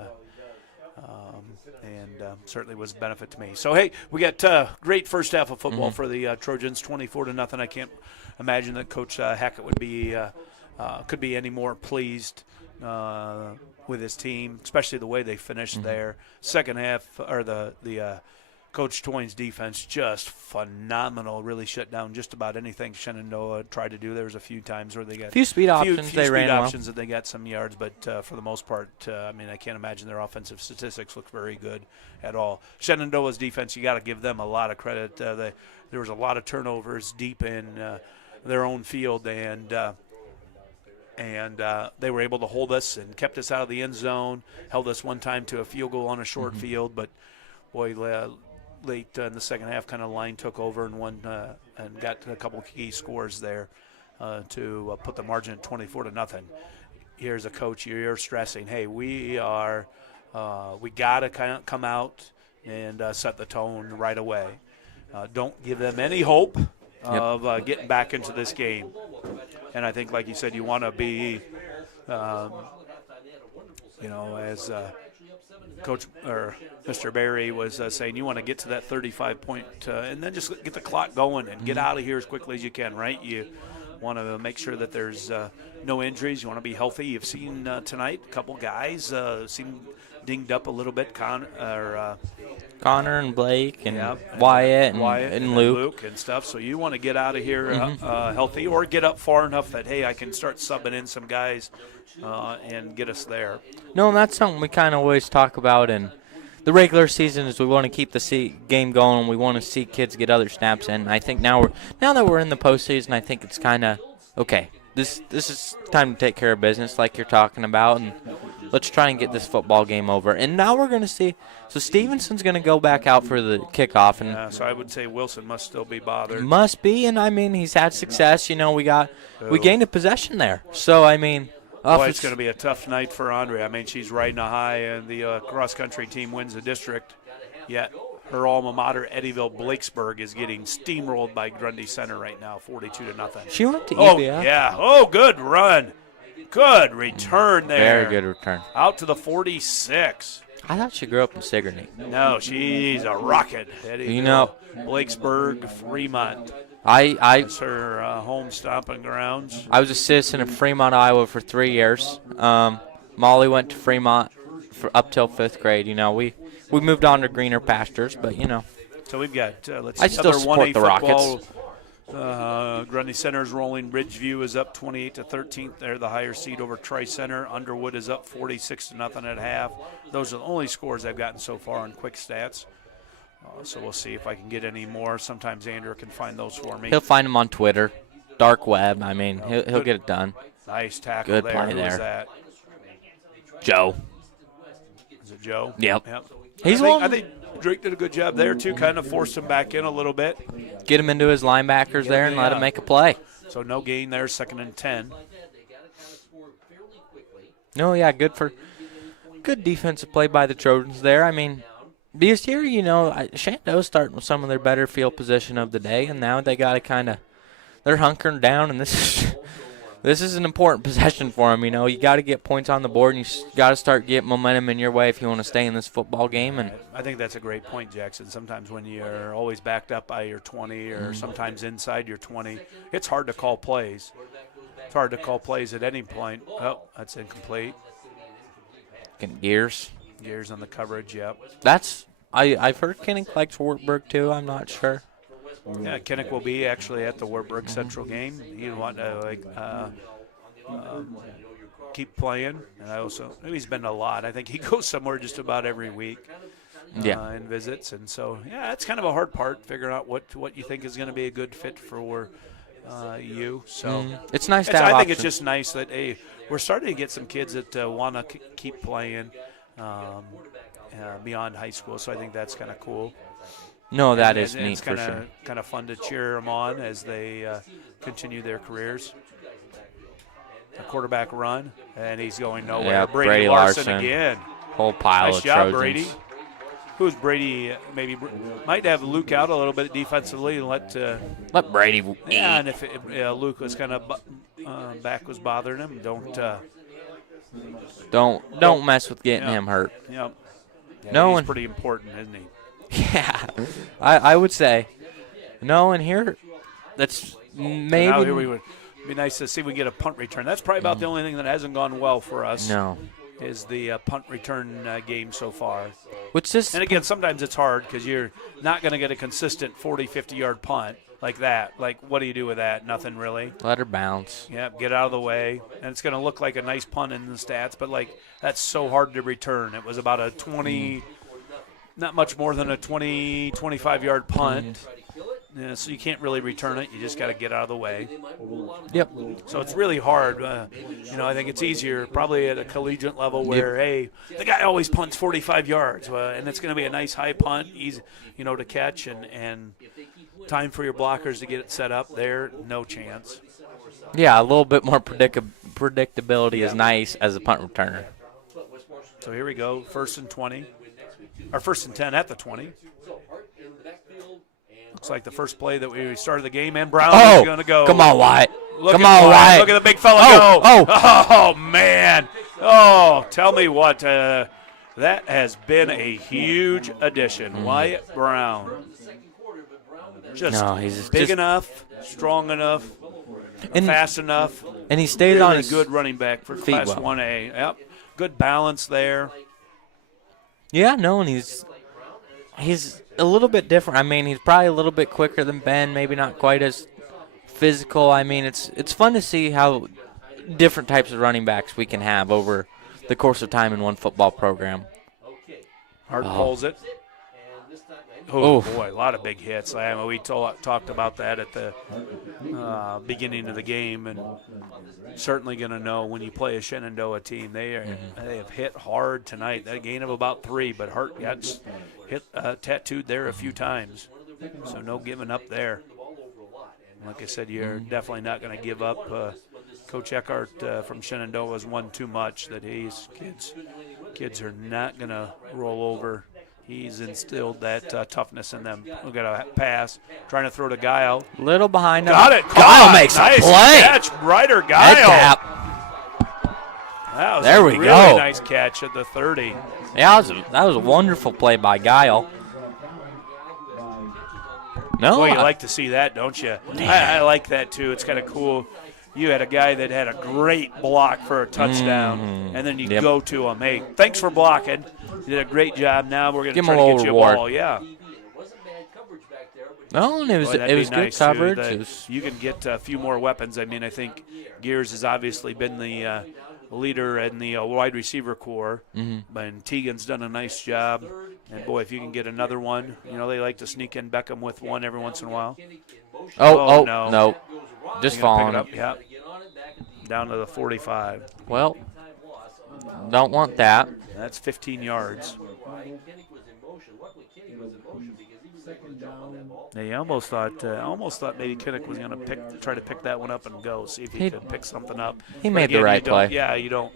certainly was a benefit to me. So, hey, we got great first half of football for the Trojans, 24-0. I can't imagine that Coach Hackett would be could be any more pleased with his team, especially the way they finished there. Second half, or the Coach Toyne's defense, just phenomenal. Really shut down just about anything Shenandoah tried to do. There was a few times where they got few speed options. They ran options that they got some yards, but for the most part, I can't imagine their offensive statistics look very good at all. Shenandoah's defense, you got to give them a lot of credit. There was a lot of turnovers deep in their own field, and they were able to hold us and kept us out of the end zone, held us one time to a field goal on a short field, but boy, late in the second half, kind of line took over and got a couple of key scores there to put the margin at 24-0. Here's a coach, you're stressing, hey, we got to kind of come out and set the tone right away. Don't give them any hope of getting back into this game. And I think, like you said, you want to be, as Coach or Mr. Barry was saying, you want to get to that 35-point and then just get the clock going and get out of here as quickly as you can, right? You want to make sure that there's no injuries. You want to be healthy. You've seen tonight a couple guys seem dinged up a little bit. Connor and Blake and Wyatt and Luke and stuff. So you want to get out of here healthy, or get up far enough that, hey, I can start subbing in some guys and get us there. No, and that's something we kind of always talk about in the regular season, is we want to keep the game going. We want to see kids get other snaps in. I think now that we're in the postseason, I think it's kind of okay. This is time to take care of business, like you're talking about, and let's try and get this football game over. And now we're going to see. So Stevenson's going to go back out for the kickoff, and so I would say Wilson must still be bothered. Must be, and he's had success. We gained a possession there. So boy, it's going to be a tough night for Andre. She's riding a high, and the cross country team wins the district. Yet her alma mater, Eddyville Blakesburg, is getting steamrolled by Grundy Center right now, 42-0. She went to Oh, EVF. yeah. Oh, good run. Good return there. Very good return. Out to the 46. I thought she grew up in Sigourney. No, she's a rocket. Eddyville, You know, Blakesburg, Fremont. I That's her home stomping grounds. was a citizen of Fremont, Iowa for 3 years. Molly went to Fremont for up till 5th grade. You know, we moved on to greener pastures, but you know. So we've got, let's I see, still other support 1A the football. Rockets. Grundy Center's rolling. Ridgeview is up 28-13. They're the higher seed over Tri-Center. Underwood is up 46-0 at half. Those are the only scores I've gotten so far on quick stats. So we'll see if I can get any more. Sometimes Andrew can find those for me. He'll find them on Twitter, dark web. I mean, he'll get it done. Nice tackle Good there. play Who there. was that? Joe. Is it Joe? Yep. I think Drake did a good job there, too. Kind of forced him back in a little bit. Get him into his linebackers there and let him make a play. So no gain there, 2nd and 10. No, yeah, good defensive play by the Trojans there. I mean, this year, you know, Shenandoah's starting with some of their better field position of the day, and now they got to they're hunkering down, and this is an important possession for them. You know, you got to get points on the board, and you got to start getting momentum in your way if you want to stay in this football game. And I think that's a great point, Jackson. Sometimes when you're always backed up by your 20 or sometimes inside your 20, it's hard to call plays. It's hard to call plays at any point. Oh, that's incomplete. Gears on the coverage, yep. I've heard Kinnick likes Wartburg too. I'm not sure. Yeah, Kinnick will be actually at the Wartburg Central game. He'd want to keep playing, and he's been a lot. I think he goes somewhere just about every week. And visits, and so it's kind of a hard part figuring out what you think is going to be a good fit for you. So it's nice to have I think options. it's just nice that we're starting to get some kids that want to keep playing beyond high school. So I think that's kind of cool. No, that is neat it's for sure. Kind of fun to cheer them on as they continue their careers. A quarterback run, and he's going nowhere. Yeah, Brady Larson again. Whole pile nice of job, Trojans. Brady. Who's Brady? Maybe might have Luke out a little bit defensively and let Brady eat. Yeah, and if Luke was kind of back was bothering him, don't mess with getting him hurt. Yep. Yeah, no, he's pretty important, isn't he? Yeah, I would say. No, and here, that's maybe. So now here we would be nice to see if we get a punt return. That's probably about the only thing that hasn't gone well for us. No. Is the punt return game so far. And again, sometimes it's hard because you're not going to get a consistent 40, 50-yard punt like that. Like, what do you do with that? Nothing really. Let her bounce. Yeah, get out of the way. And it's going to look like a nice punt in the stats, but, that's so hard to return. It was about a 20, not much more than a 20, 25-yard punt. Yeah, so you can't really return it. You just got to get out of the way. Yep. So it's really hard. I think it's easier probably at a collegiate level where, hey, the guy always punts 45 yards, and it's going to be a nice high punt, easy, to catch, and time for your blockers to get it set up there. No chance. Yeah, a little bit more predictability is nice as a punt returner. So here we go, 1st and 20, or 1st and 10 at the 20. Looks like the first play that we started the game, and Brown is going to go. Come on, Wyatt. Come on, Wyatt. Look at the big fella go. Oh, man. Oh, tell me what. That has been a huge addition. Wyatt Brown. He's big enough, strong enough, and fast enough. And he stayed on his good running back for Class 1A. Yep. Good balance there. Yeah, no, and he's a little bit different. I mean, he's probably a little bit quicker than Ben, maybe not quite as physical. I mean, it's fun to see how different types of running backs we can have over the course of time in one football program. Hart pulls it. Oh, boy, a lot of big hits. We talked about that at the beginning of the game, and certainly going to know when you play a Shenandoah team. They have hit hard tonight. That gain of about 3, but Hart got hit tattooed there a few times, so no giving up there. Like I said, you're definitely not going to give up. Coach Eckhart from Shenandoah has won too much. That kids are not going to roll over He's instilled that toughness in them. We've got a pass, trying to throw to Guile. Little behind him. Got it. Guile makes nice a play. Catch, Ryder Head Guile. tap. That was There a we really go. nice catch at the 30. Yeah, that was a wonderful play by Guile. No, Boy, you like to see that, don't you? I like that, too. It's kind of cool. You had a guy that had a great block for a touchdown, and then you go to him. Hey, thanks for blocking. You did a great job. Now we're going to try to get you a ball. Yeah. No, and it was nice good too, coverage. that you can get a few more weapons. I mean, I think Gears has obviously been the leader in the wide receiver core, and Tegan's done a nice job. And, boy, if you can get another one, you know, they like to sneak in Beckham with one every once in a while. Oh, no. no. Just falling. Up, yeah. Down to the 45. Well, don't want that. That's 15 yards. They almost thought maybe Kinnick was going to try to pick that one up and go, see if he could pick something up. He made the right play. Yeah, you don't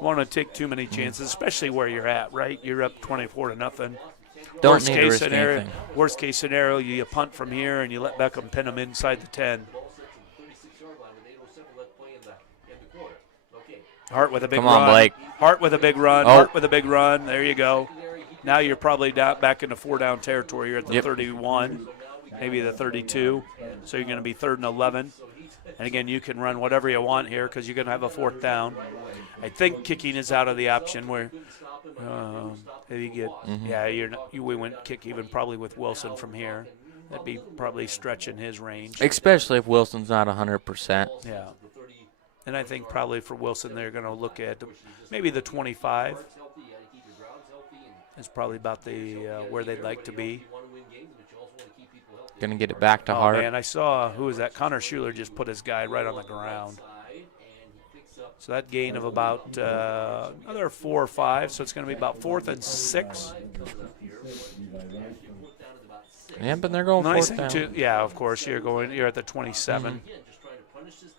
want to take too many chances, especially where you're at, right? You're up 24-0. Don't need to risk anything. Worst case scenario, you punt from here and you let Beckham pin him inside the 10. Hart with a big run. Come on, Blake. Hart with a big run. Oh. Hart with a big run. There you go. Now you're probably back into 4-down territory. You're at the 31, maybe the 32. So you're going to be 3rd and 11. And, again, you can run whatever you want here because you're going to have a 4th down. I think kicking is out of the option where you get we went kick even probably with Wilson from here. That'd be probably stretching his range. Especially if Wilson's not 100%. Yeah. And I think probably for Wilson they're going to look at maybe the 25. It's probably about the where they'd like to be. Going to get it back to Hart. Man, I saw, who was that? Connor Schuler just put his guy right on the ground. So that gain of about another 4 or 5. So it's going to be about 4th and 6. Yeah, but they're going nice 4th thing down. too. Yeah, of course. You're at the 27.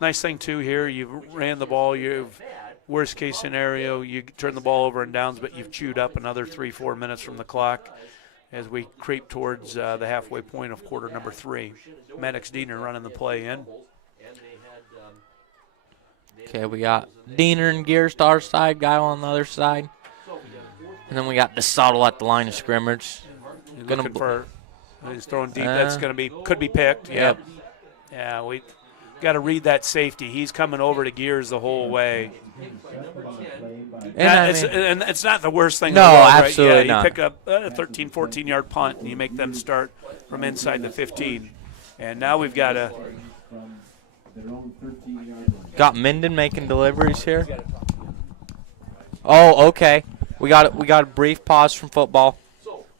Nice thing too here. You ran the ball. Worst case scenario, you turn the ball over in downs, but you've chewed up another 3-4 minutes from the clock as we creep towards the halfway point of quarter number 3. Maddox Diener running the play in. Okay, we got Diener and Gears to our side, Guile on the other side. And then we got DeSoto at the line of scrimmage. He's throwing deep. That's going to be, could be picked. Yep. Yeah, we got to read that safety. He's coming over to Gears the whole way. And it's not the worst thing in the world, right? Absolutely not. You pick up a 13, 14-yard punt, and you make them start from inside the 15. And now we've got Got Minden making deliveries here. Oh, okay. We got a brief pause from football.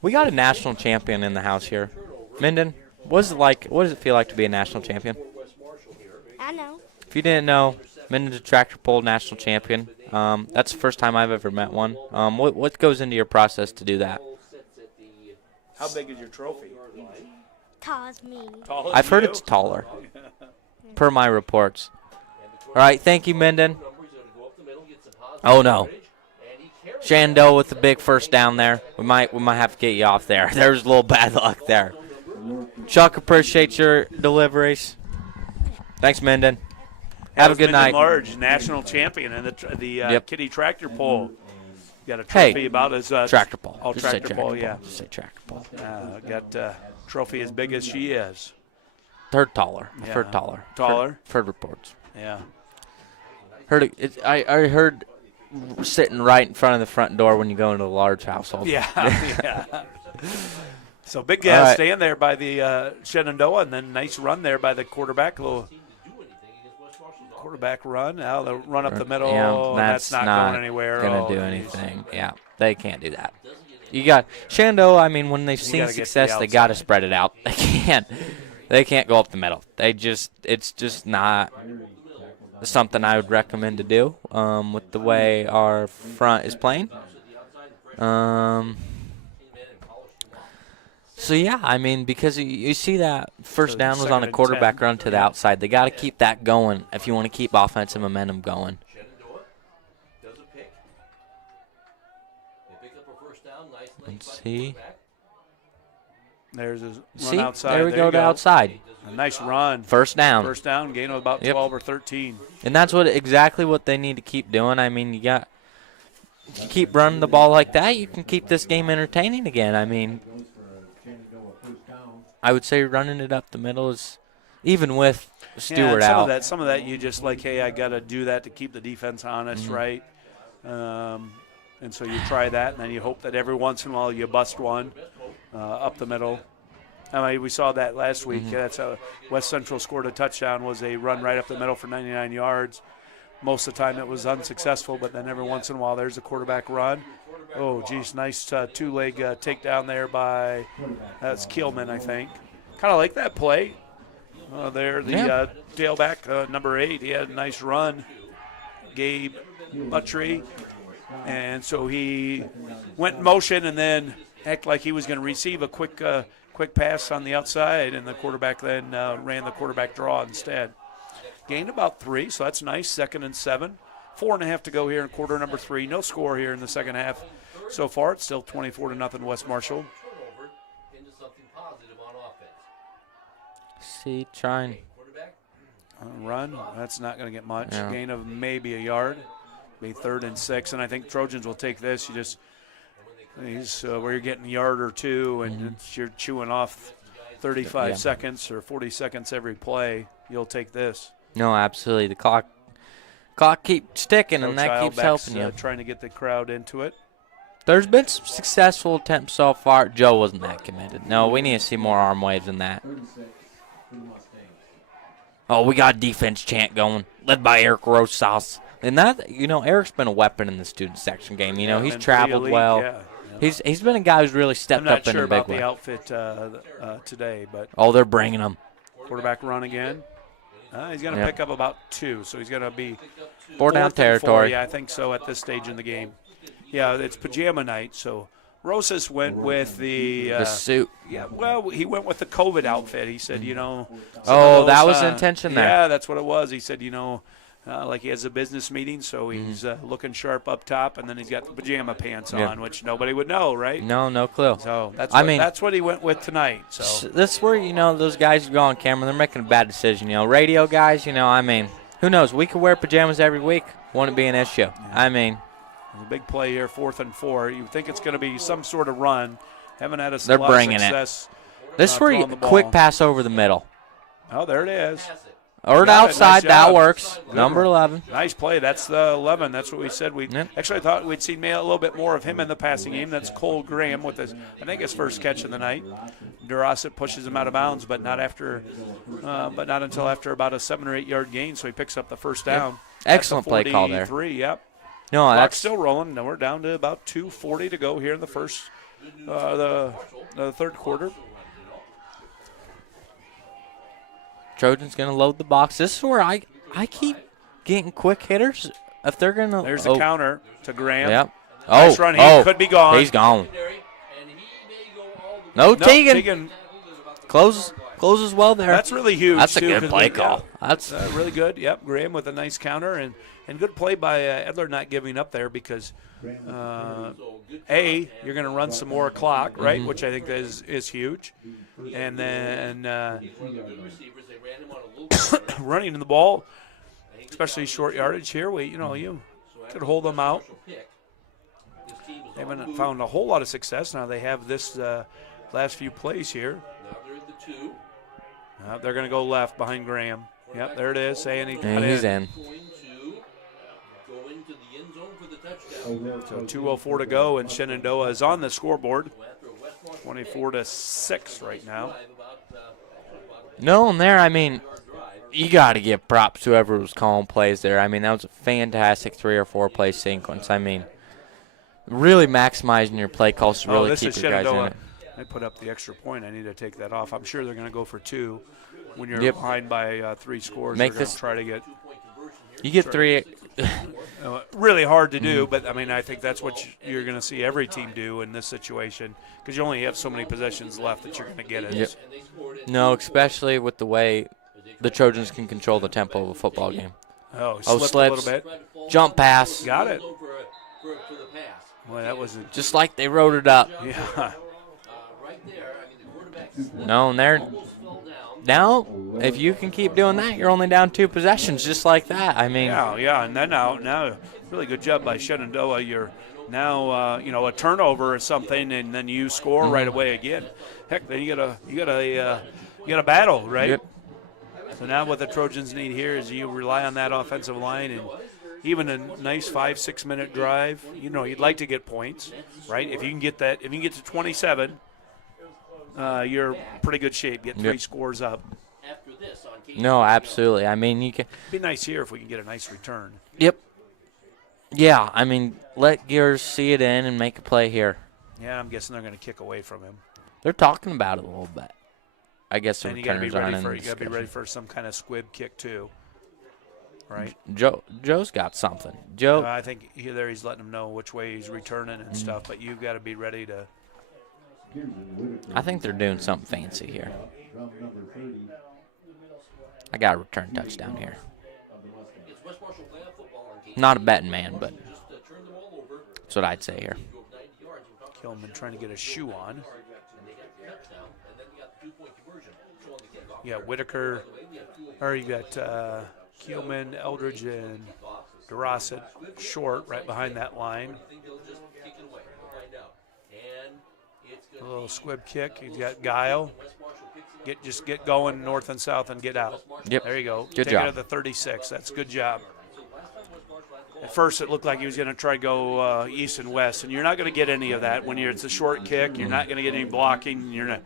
We got a national champion in the house here. Minden, what does it feel like to be a national champion? I know. If you didn't know, Minden's a tractor pull national champion. That's the first time I've ever met one. What goes into your process to do that? How big is your trophy? Tall as me. I've heard it's taller, per my reports. All right, thank you, Minden. Oh no, Shenandoah with the big first down there. We might have to get you off there. There's a little bad luck there. Chuck, appreciate your deliveries. Thanks, Minden. Have a good night. Large national champion in the Kitty tractor pull. Got a trophy about as tractor pull. Oh, tractor pull, yeah. Just say tractor pull. Got a trophy as big as she is. Third taller. Yeah. Third taller. Taller. Third reports. Yeah. I heard sitting right in front of the front door when you go into a large household. Yeah. So big gas staying there by the Shenandoah, and then nice run there by the quarterback. A little quarterback run. Now the run up the middle. Yeah, that's not going anywhere. Going to do anything. Yeah, they can't do that. You got Shenandoah. I mean, when they've seen success, they got to spread it out. They can't go up the middle. It's just not something I would recommend to do with the way our front is playing. So, yeah, I mean, because you see that first down was on a quarterback run to the outside. They got to keep that going if you want to keep offensive momentum going. See? There's his run See? outside. There we go you to outside. A nice run. First down. First down, gain of about 12 or 13. And that's exactly what they need to keep doing. I mean, you keep running the ball like that, you can keep this game entertaining again. I mean, I would say running it up the middle is, even with Stewart out. Some of that you just like, hey, I got to do that to keep the defense honest, right? And so you try that, and then you hope that every once in a while you bust one up the middle. I mean, we saw that last week. That's how West Central scored a touchdown, was a run right up the middle for 99 yards. Most of the time it was unsuccessful, but then every once in a while there's a quarterback run. Oh, geez, nice two-leg takedown there by that's Keelman, I think. Kind of like that play. There, the tailback, number 8, he had a nice run. Gabe Buttry. And so he went in motion and then acted like he was going to receive a quick pass on the outside, and the quarterback then ran the quarterback draw instead. Gained about 3, so that's nice. 2nd and 7. 4.5 to go here in quarter number 3. No score here in the second half so far. It's still 24-0 West Marshall. See, trying. Run. That's not going to get much. Yeah. Gain of maybe a yard. Be 3rd and 6, and I think Trojans will take this. Where you're getting a yard or two, and you're chewing off 35 seconds or 40 seconds every play. You'll take this. No, absolutely. The clock keeps ticking, and that keeps helping you. Trying to get the crowd into it. There's been some successful attempts so far. Joe wasn't that committed. No, we need to see more arm waves than that. Oh, we got a defense chant going, led by Eric Rosas. And that, Eric's been a weapon in the student section game. He's traveled well. Yeah. He's been a guy who's really stepped up in a big way. I'm not sure about the outfit today, but they're bringing him. Quarterback run again. He's going to pick up about 2, so he's going to be 4 down territory. Yeah, I think so at this stage in the game. Yeah, it's pajama night, so Rosas went with the suit. Yeah, well, he went with the COVID outfit. He said, that was the intention there. Yeah, that's what it was. He said, like he has a business meeting, so he's looking sharp up top, and then he's got the pajama pants on, which nobody would know, right? No clue. So that's what he went with tonight. So that's where those guys who go on camera, they're making a bad decision. Radio guys, who knows? We could wear pajamas every week. Wouldn't be an issue. Yeah. A big play here, 4th and 4. You think it's going to be some sort of run. Haven't had They're lot bringing of success. This is where you quick pass over the middle. Oh, there it is. Or outside, that works. Good Number 11. Nice play. That's the 11. That's what we said. Actually, I thought we'd seen a little bit more of him in the passing game. That's Cole Graham with his first catch of the night. Durosset pushes him out of bounds, but not until after about a 7 or 8 yard gain. So he picks up the first down. Excellent play call there. 3. Yep. No, Clock's still rolling. Now we're down to about 2:40 to go here in the first, the third quarter. Trojans going to load the box. This is where I keep getting quick hitters. If they're going to. There's the counter to Graham. Yep. Nice run. He could be gone. He's gone. No, Teagan. Closes well there. That's really huge. That's a good play call. That's really good. Yep, Graham with a nice counter and good play by Edler not giving up there because, you're going to run some more clock, right, which I think is huge. And then running in the ball, especially short yardage here, you could hold them out. They haven't found a whole lot of success. Now they have this last few plays here. They're going to go left behind Graham. Yep, there it is. And he's in. So 2:04 to go, and Shenandoah is on the scoreboard. 24-6 right now. No, and there, you got to give props to whoever was calling plays there. That was a fantastic 3 or 4 play sequence. Really maximizing your play calls to really keep your guys in it. I put up the extra point. I need to take that off. I'm sure they're going to go for 2. When you're behind by 3 scores, they're going to try to get. You get 3. Really hard to do, but I think that's what you're going to see every team do in this situation because you only have so many possessions left that you're going to get it. Yep. No, especially with the way the Trojans can control the tempo of a football game. Slips a little bit. Jump pass. Got it. Boy, that was just like they wrote it up. Yeah. No, and they're now. If you can keep doing that, you're only down 2 possessions, just like that. I mean, yeah, and then now, really good job by Shenandoah. You're now, a turnover or something, and then you score right away again. Heck, then you got a battle, right? Yep. So now what the Trojans need here is you rely on that offensive line, and even a nice 5-6 minute drive. You'd like to get points, right? If you can get to 27, you're in pretty good shape. Get 3 scores up. No, absolutely. I mean, you can. It'd be nice here if we can get a nice return. Yep. Yeah, I mean, let yours see it in and make a play here. Yeah, I'm guessing they're going to kick away from him. They're talking about it a little bit. I guess the And you got to be returners ready aren't for in be ready for some kind of squib kick too, right? Joe's got something. Joe, I think he's letting him know which way he's returning and stuff. But you've got to be ready to. I think they're doing something fancy here. I got a return touchdown here. Not a betting man, but that's what I'd say here. Kilman trying to get a shoe on. Yeah, Whitaker, or you got Keelman, Eldridge, and DeRossett short right behind that line. A little squib kick. He's got Guile. Just get going north and south and get out. Yep. There you go. Good Take job. it at the 36. That's a good job. At first, it looked like he was going to try to go east and west, and you're not going to get any of that when it's a short kick. You're not going to get any blocking. You're not.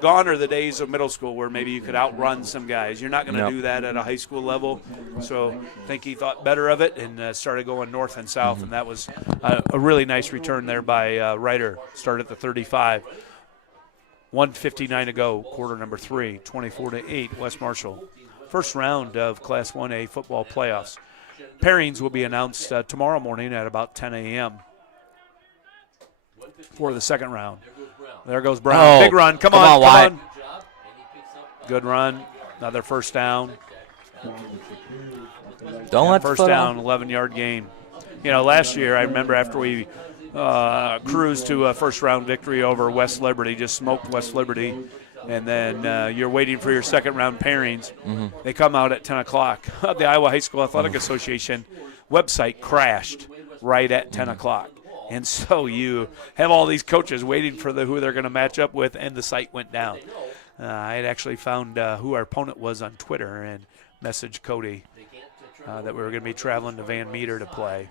Gone are the days of middle school where maybe you could outrun some guys. You're not going to do that at a high school level. So I think he thought better of it and started going north and south, and that was a really nice return there by Ryder. Started at the 35. 1:59 to go, quarter number 3, 24-8, West Marshall. First round of Class 1A football playoffs. Pairings will be announced tomorrow morning at about 10 a.m. for the second round. There goes Brown. Big run. Come on, Wyatt. Good run. Another first down. Don't let first down, 11-yard gain. Last year I remember after we cruised to a first-round victory over West Liberty, just smoked West Liberty, and then you're waiting for your second-round pairings. They come out at 10 o'clock. The Iowa High School Athletic Association website crashed right at 10 o'clock. And so you have all these coaches waiting for who they're going to match up with, and the site went down. I had actually found who our opponent was on Twitter and messaged Cody that we were going to be traveling to Van Meter to play.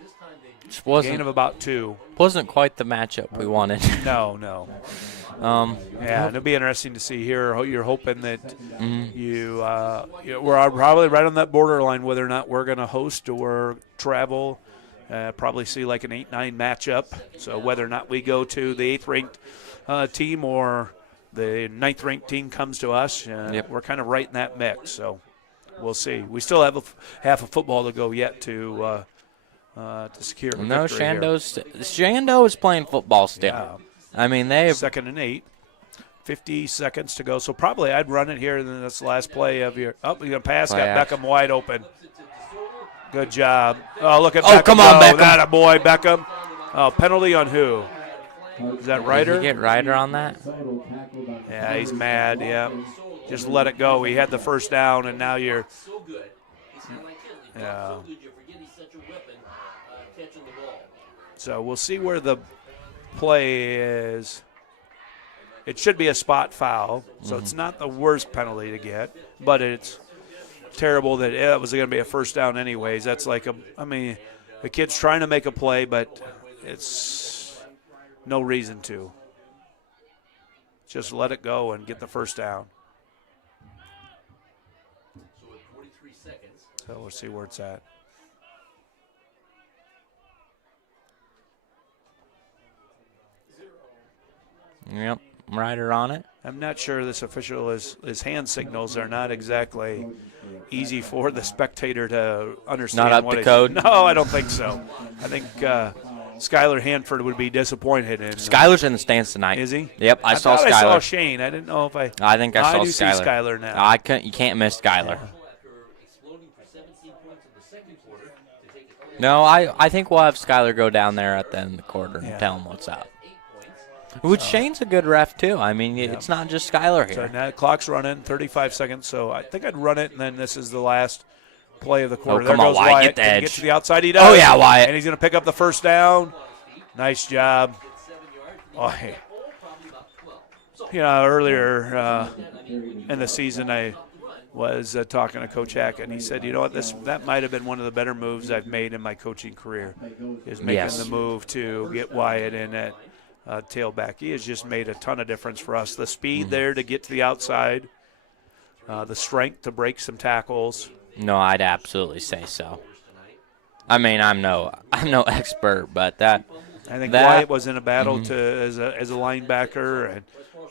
Gain of about 2. Wasn't quite the matchup we wanted. No. It'll be interesting to see here. You're hoping that we're probably right on that borderline whether or not we're going to host or travel. Probably see like an 8-9 matchup. So whether or not we go to the 8th-ranked team or the 9th-ranked team comes to us, we're kind of right in that mix. So we'll see. We still have half of football to go yet to secure a No, victory Shenandoah is playing football still. Yeah. I mean, they 2nd and 8. 50 seconds to go. So probably I'd run it here, and then that's the last play of your – you're going to pass. Got Beckham wide open. Good job. Oh, look at Beckham. Oh, come on, Beckham. That a boy, Beckham. Oh, penalty on who? Is that Ryder? Did he get Ryder on that? Yeah, he's mad, yeah. Just let it go. He had the first down, and now you're – yeah. So we'll see where the play is. It should be a spot foul, so it's not the worst penalty to get, but it's terrible that it was going to be a first down anyways. That's like the kid's trying to make a play, but it's no reason to. Just let it go and get the first down. So we'll see where it's at. Yep, Ryder on it. I'm not sure this official his hand signals are not exactly easy for the spectator to understand. Not up what to code? No, I don't think so. I think Skylar Hanford would be disappointed. Skylar's in the stands tonight. Is he? Yep, I saw Skylar. I saw Shane. I didn't know if I. I think I saw do see Skylar now. You can't miss Skylar. No, I think we'll have Skylar go down there at the end of the quarter and tell him what's up. Which Shane's a good ref, too. I mean, it's not just Skylar here. So now clock's running, 35 seconds. So I think I'd run it, and then this is the last play of the quarter. Come there on, goes Wyatt, Wyatt. get the Can he edge. get to the outside? He does. Oh, yeah, Wyatt. And he's going to pick up the first down. Nice job. Oh, hey. Earlier in the season, I was talking to Coach Hack, and he said, you know what, that might have been one of the better moves I've made in my coaching career, is making the move to get Wyatt in at tailback. He has just made a ton of difference for us. The speed there to get to the outside, the strength to break some tackles. No, I'd absolutely say so. I mean, I'm no expert, but I think Wyatt was in a battle as a linebacker and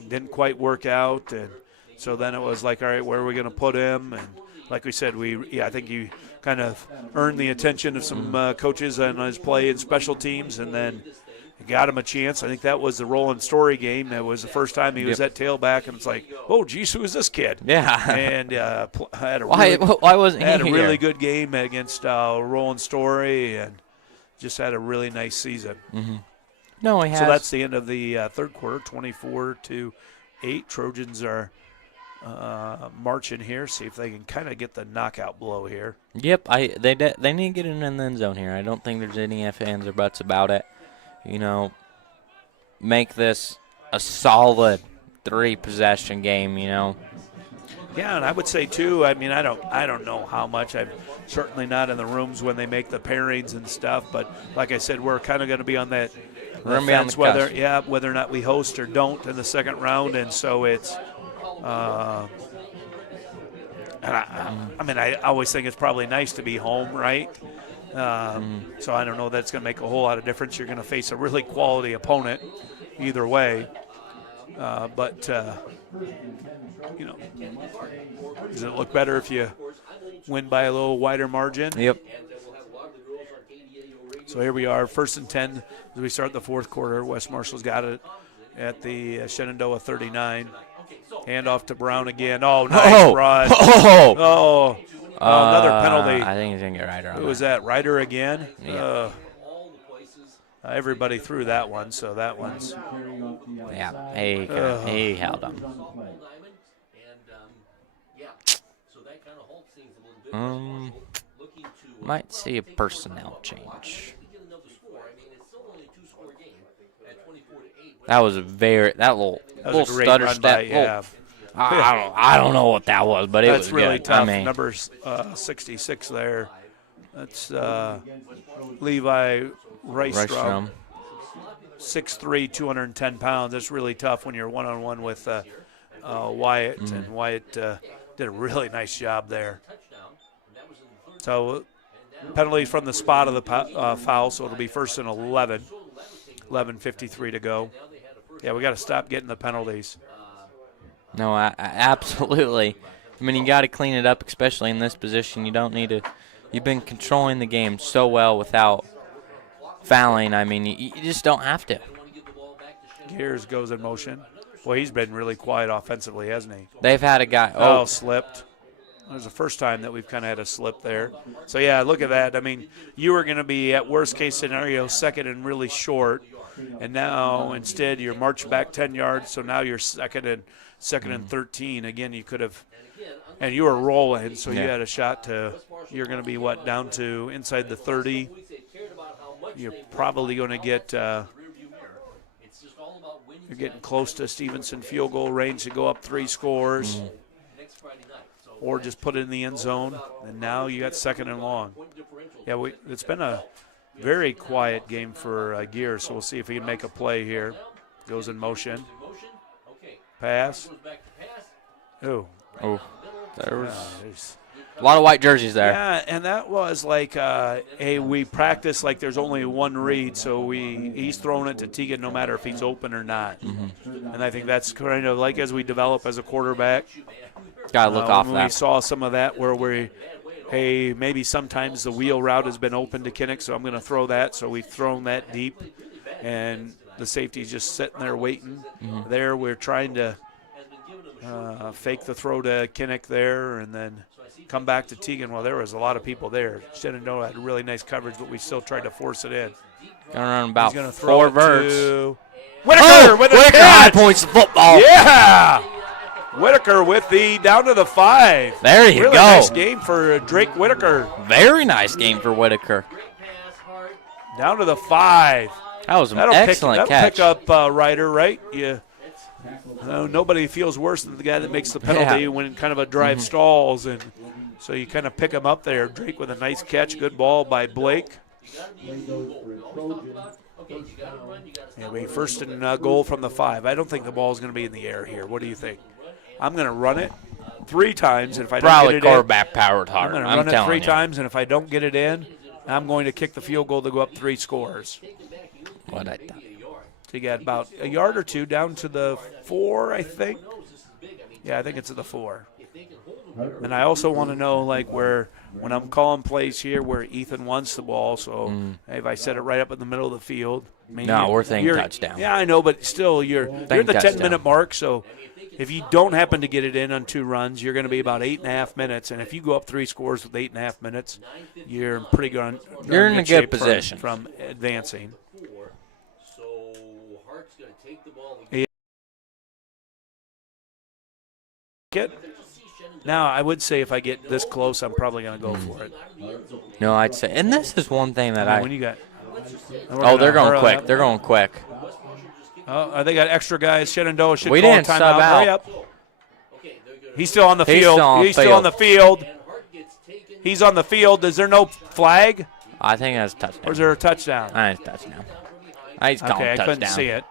didn't quite work out, and so then it was like, all right, where are we going to put him? And like we said, I think he kind of earned the attention of some coaches on his play in special teams, and then got him a chance. I think that was the Roland Story game. That was the first time he was at tailback, and it's like, oh, geez, who is this kid? Yeah. And had a why wasn't he had a here? really good game against Roland Story, and just had a really nice season. No, he has. So that's the end of the third quarter, 24-8. Trojans are marching here, see if they can kind of get the knockout blow here. Yep, they need to get in the end zone here. I don't think there's any ifs, ands, or buts about it. Make this a solid 3-possession game. Yeah, and I would say too. I mean, I don't know how much. I'm certainly not in the rooms when they make the pairings and stuff. But like I said, we're kind of going to be on that fence whether or not we host or don't in the second round, and so it's. I always think it's probably nice to be home, right? So I don't know that's going to make a whole lot of difference. You're going to face a really quality opponent either way. But does it look better if you win by a little wider margin? Yep. So here we are, 1st and 10 as we start the fourth quarter. West Marshall's got it at the Shenandoah 39. Hand off to Brown again. Oh, nice run. Another penalty. I think he's going to get Ryder on Who was that? Ryder again? Yeah. Everybody threw that one, so that one's. Yeah, he held him. Might see a personnel change. That was a little stutter step. I don't know what that was, but That's was really good. tough. Number 66 there. That's Levi Rystrom. 6'3", 210 pounds. That's really tough when you're one-on-one with Wyatt, and Wyatt did a really nice job there. So penalty from the spot of the foul, so it'll be 1st and 11. 11:53 to go. Yeah, we got to stop getting the penalties. No, absolutely. I mean, you got to clean it up, especially in this position. You don't need to. You've been controlling the game so well without fouling. I mean, you just don't have to. Gears goes in motion. Well, he's been really quiet offensively, hasn't he? They've had a guy. Oh, slipped. It was the first time that we've kind of had a slip there. So, yeah, look at that. I mean, you were going to be, at worst-case scenario, second and really short, and now instead you're marching back 10 yards, so now you're second and 13. Again, you could have – and you were rolling, so you had a shot to – you're going to be, down to inside the 30. You're probably going to get you're getting close to Stevenson field goal range to go up 3 scores. Or just put it in the end zone, and now you got 2nd and long. Yeah, it's been a very quiet game for Gear, so we'll see if he can make a play here. Goes in motion. Pass. Oh, there was a lot of white jerseys there. Yeah, and that was like, hey, we practice like there's only one read, so he's throwing it to Teagan no matter if he's open or not. And I think that's kind of like as we develop as a quarterback. Got to look off that. We saw some of that where maybe sometimes the wheel route has been open to Kinnick, so I'm going to throw that. So we've thrown that deep, and the safety's just sitting there waiting. There we're trying to fake the throw to Kinnick there, and then come back to Teagan. Well, there was a lot of people there. Shenandoah had really nice coverage, but we still tried to force it in. Going to run about He's going to throw 4 it verts. to Whitaker with a Whitaker catch. high points the football. Yeah! Whitaker with the down to the 5. There you really go. Nice game for Drake Whitaker. Very nice game for Whitaker. Down to the 5. That was an That'll excellent catch. Pick up Ryder, right? Yeah. Nobody feels worse than the guy that makes the penalty when kind of a drive stalls, and so you kind of pick him up there. Drake with a nice catch, good ball by Blake. Yeah, we first and goal from the 5. I don't think the ball is going to be in the air here. What do you think? I'm going to run it 3 times, and if I don't Probably get it quarterback powered hard. I'm going to run it 3 times, and if I don't get it in, I'm going to kick the field goal to go up 3 scores. What I thought. So you got about a yard or 2 down to the 4, I think. Yeah, I think it's at the 4. And I also want to know, like, where when I'm calling plays here, where Ethan wants the ball. So if I set it right up in the middle of the field, no, we're thinking touchdown. Yeah, I know, but still, you're at the 10-minute mark. So if you don't happen to get it in on 2 runs, you're going to be about 8.5 minutes. And if you go up 3 scores with 8.5 minutes, you're pretty good. You're in a good position from advancing. Now, I would say if I get this close, I'm probably going to go for it. No, I'd say, and this is one thing that when you got. They're going quick. They're going quick. Oh, they got extra guys. Shenandoah should we call didn't a timeout. sub out. Hurry up. He's still on the field. He's still on the field. He's on the field. Is there no flag? I think that's a touchdown. Or is there a touchdown? I think it's a touchdown. He's calling touchdown. I couldn't see it.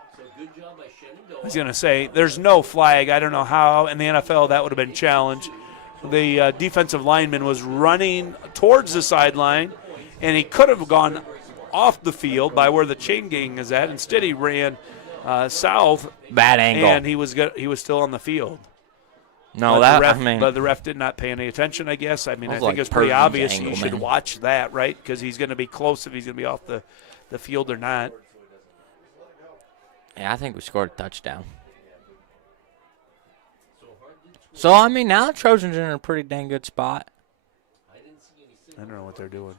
I was going to say, there's no flag. I don't know how. In the NFL, that would have been challenged. The defensive lineman was running towards the sideline, and he could have gone off the field by where the chain gang is at. Instead, he ran south. Bad angle. And he was still on the field. No, but the ref did not pay any attention, I guess. I mean, I think it's pretty obvious you should watch that, right? Because he's going to be close if he's going to be off the field or not. Yeah, I think we scored a touchdown. So, I mean, now the Trojans are in a pretty dang good spot. I don't know what they're doing.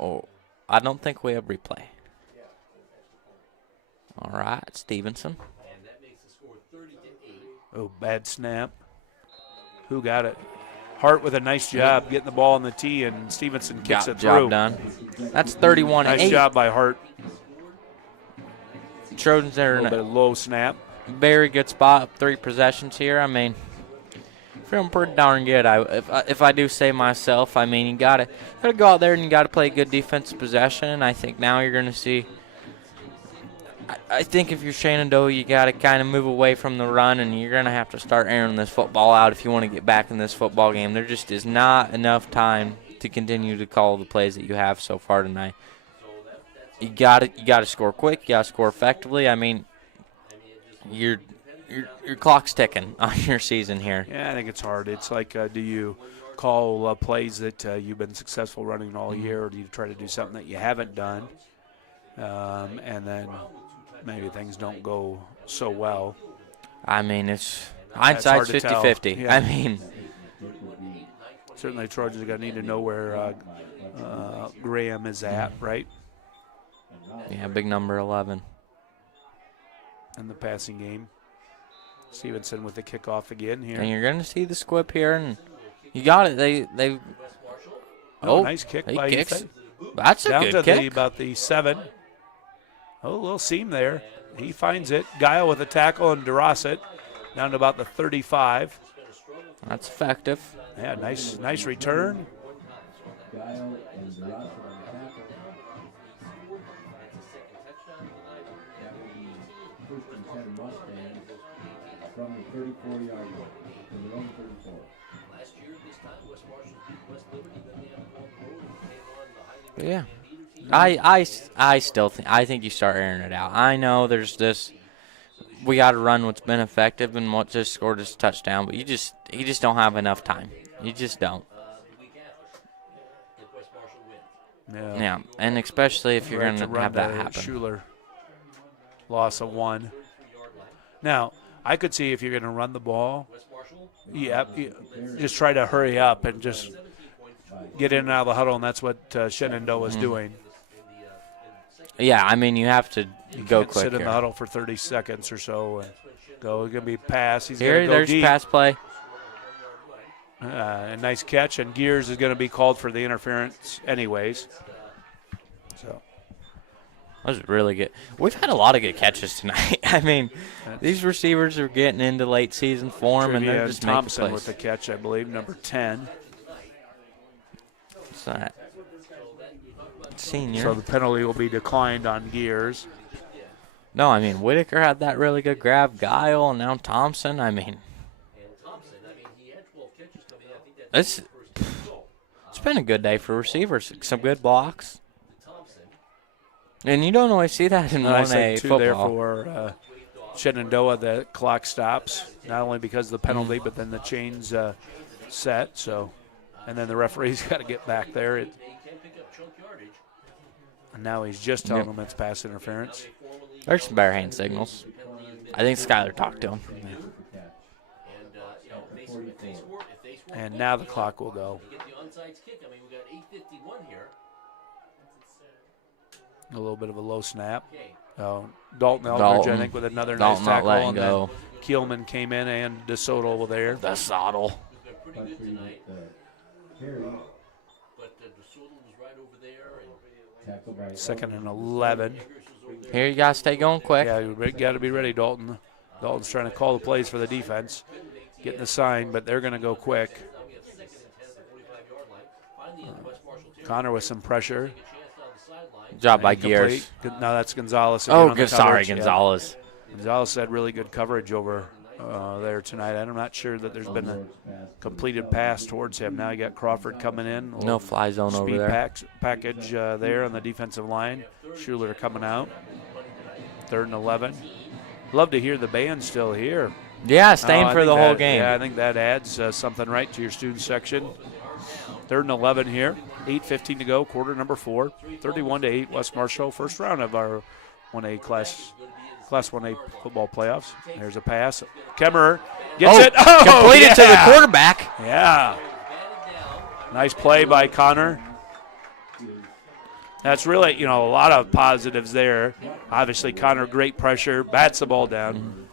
Oh, I don't think we have replay. All right, Stevenson. Oh, bad snap. Who got it? Hart with a nice job getting the ball on the tee, and Stevenson kicks it through. Job done. That's 31-8. Nice job by Hart. Trojans are in a low snap. Very good spot. 3 possessions here. I mean, feeling pretty darn good. If I do say myself, I mean, you gotta go out there and you gotta play good defensive possession. And I think now you're gonna see. I think if you're Shenandoah, you gotta kind of move away from the run, and you're gonna have to start airing this football out if you want to get back in this football game. There just is not enough time to continue to call the plays that you have so far tonight. You gotta score quick. You gotta score effectively. I mean, your clock's ticking on your season here. Yeah, I think it's hard. It's like, do you call plays that you've been successful running all year, or do you try to do something that you haven't done, and then maybe things don't go so well? I mean, it's hindsight's 50-50. Yeah. I mean, certainly Trojans are going to need to know where Graham is at, right? Yeah, big number 11. In the passing game. Stevenson with the kickoff again here. And you're going to see the squib here, and you got it. They nice kick by kicks. Ethan. That's a down good to kick. about the 7. Oh, a little seam there. He finds it. Guile with a tackle and Durasset down to about the 35. That's effective. Yeah, nice return. From the 34-yard line, from their own 34. Last year, this time, West Marshall beat West Liberty, then they had a home road and came on the highway. Yeah, I still think you start airing it out. I know there's this. We got to run what's been effective and what just scored us a touchdown, but you just don't have enough time. You just don't. Yeah, and especially if you're going to have that happen. Schuler, loss of 1. Now, I could see if you're going to run the ball, just try to hurry up and just get in and out of the huddle, and that's what Shenandoah is doing. Yeah, I mean, you have to go quick. Sit in the huddle for 30 seconds or so and go. It's going to be pass. He's Here, going to go there's deep. pass play. A nice catch, and Gears is going to be called for the interference anyways. So That was really good. We've had a lot of good catches tonight. I mean, these receivers are getting into late season form, and they're just Thompson making with plays. the catch, I believe, number 10. What's that? Senior. So the penalty will be declined on Gears. No, I mean, Whitaker had that really good grab. Guile, and now Thompson. I mean, it's been a good day for receivers. Some good blocks. And you don't always see that in 1A too football. there for Shenandoah, the clock stops, not only because of the penalty, but then the chain's set. So, and then the referee's got to get back there. And now he's just telling them it's pass interference. There's some bare hand signals. I think Skyler talked to him. And now the clock will go. A little bit of a low snap. Dalton Eldridge, I think, with another nice tackle. Not letting and go. Keelman came in and DeSoto over there. DeSoto. Second and 11. Here you got to stay going quick. Yeah, you got to be ready, Dalton. Dalton's trying to call the plays for the defense. Getting the sign, but they're going to go quick. Connor with some pressure. Good job by Incomplete. Gears. No, that's Gonzalez. Again Oh, on the sorry, coverage. Gonzalez. Yeah. Gonzalez had really good coverage over there tonight. I'm not sure that there's been a completed pass towards him. Now you got Crawford coming in. No fly zone over there. Package there on the defensive line. Schuler coming out. 3rd and 11. Love to hear the band still here. Yeah, staying for the whole game. Yeah, I think that adds something right to your student section. 3rd and 11 here. 8:15 to go, quarter number 4. 31-8, West Marshall. First round of our 1A Class 1A football playoffs. There's a pass. Kemmerer gets it. Oh, completed to the quarterback. Yeah. Nice play by Connor. That's really, a lot of positives there. Obviously, Connor, great pressure, bats the ball down.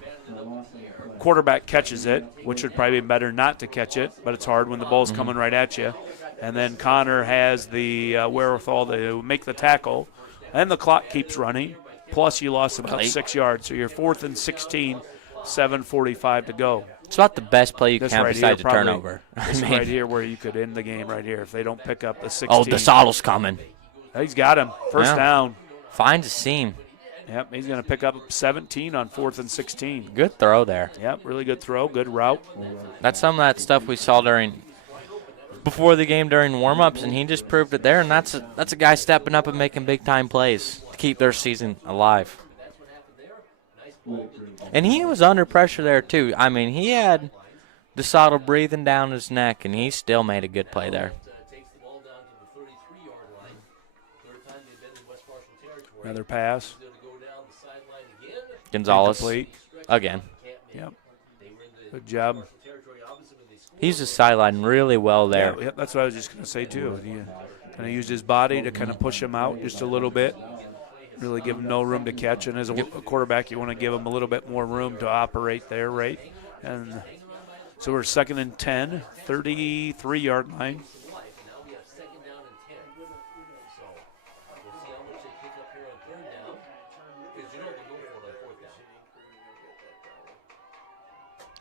Quarterback catches it, which would probably be better not to catch it, but it's hard when the ball's coming right at you. And then Connor has the wherewithal to make the tackle, and the clock keeps running. Plus, you lost about 6 yards, so you're 4th and 16, 7:45 to go. It's about the best play you can have right besides here, a turnover. This right here where you could end the game right here if they don't pick up the 16. Oh, DeSoto's coming. He's got him. First down. Finds a seam. Yep, he's going to pick up 17 on 4th and 16. Good throw there. Yep, really good throw, good route. That's some of that stuff we saw before the game during warm-ups, and he just proved it there. And that's a guy stepping up and making big-time plays to keep their season alive. And he was under pressure there, too. I mean, he had DeSoto breathing down his neck, and he still made a good play there. Another pass. Gonzalez. Incomplete. Again. Yep. Good job. He's just sidelined really well there. Yeah, that's what I was just going to say, too. He kind of used his body to kind of push him out just a little bit. Really give him no room to catch. And as a quarterback, you want to give him a little bit more room to operate there, right? And so we're 2nd and 10, 33-yard line.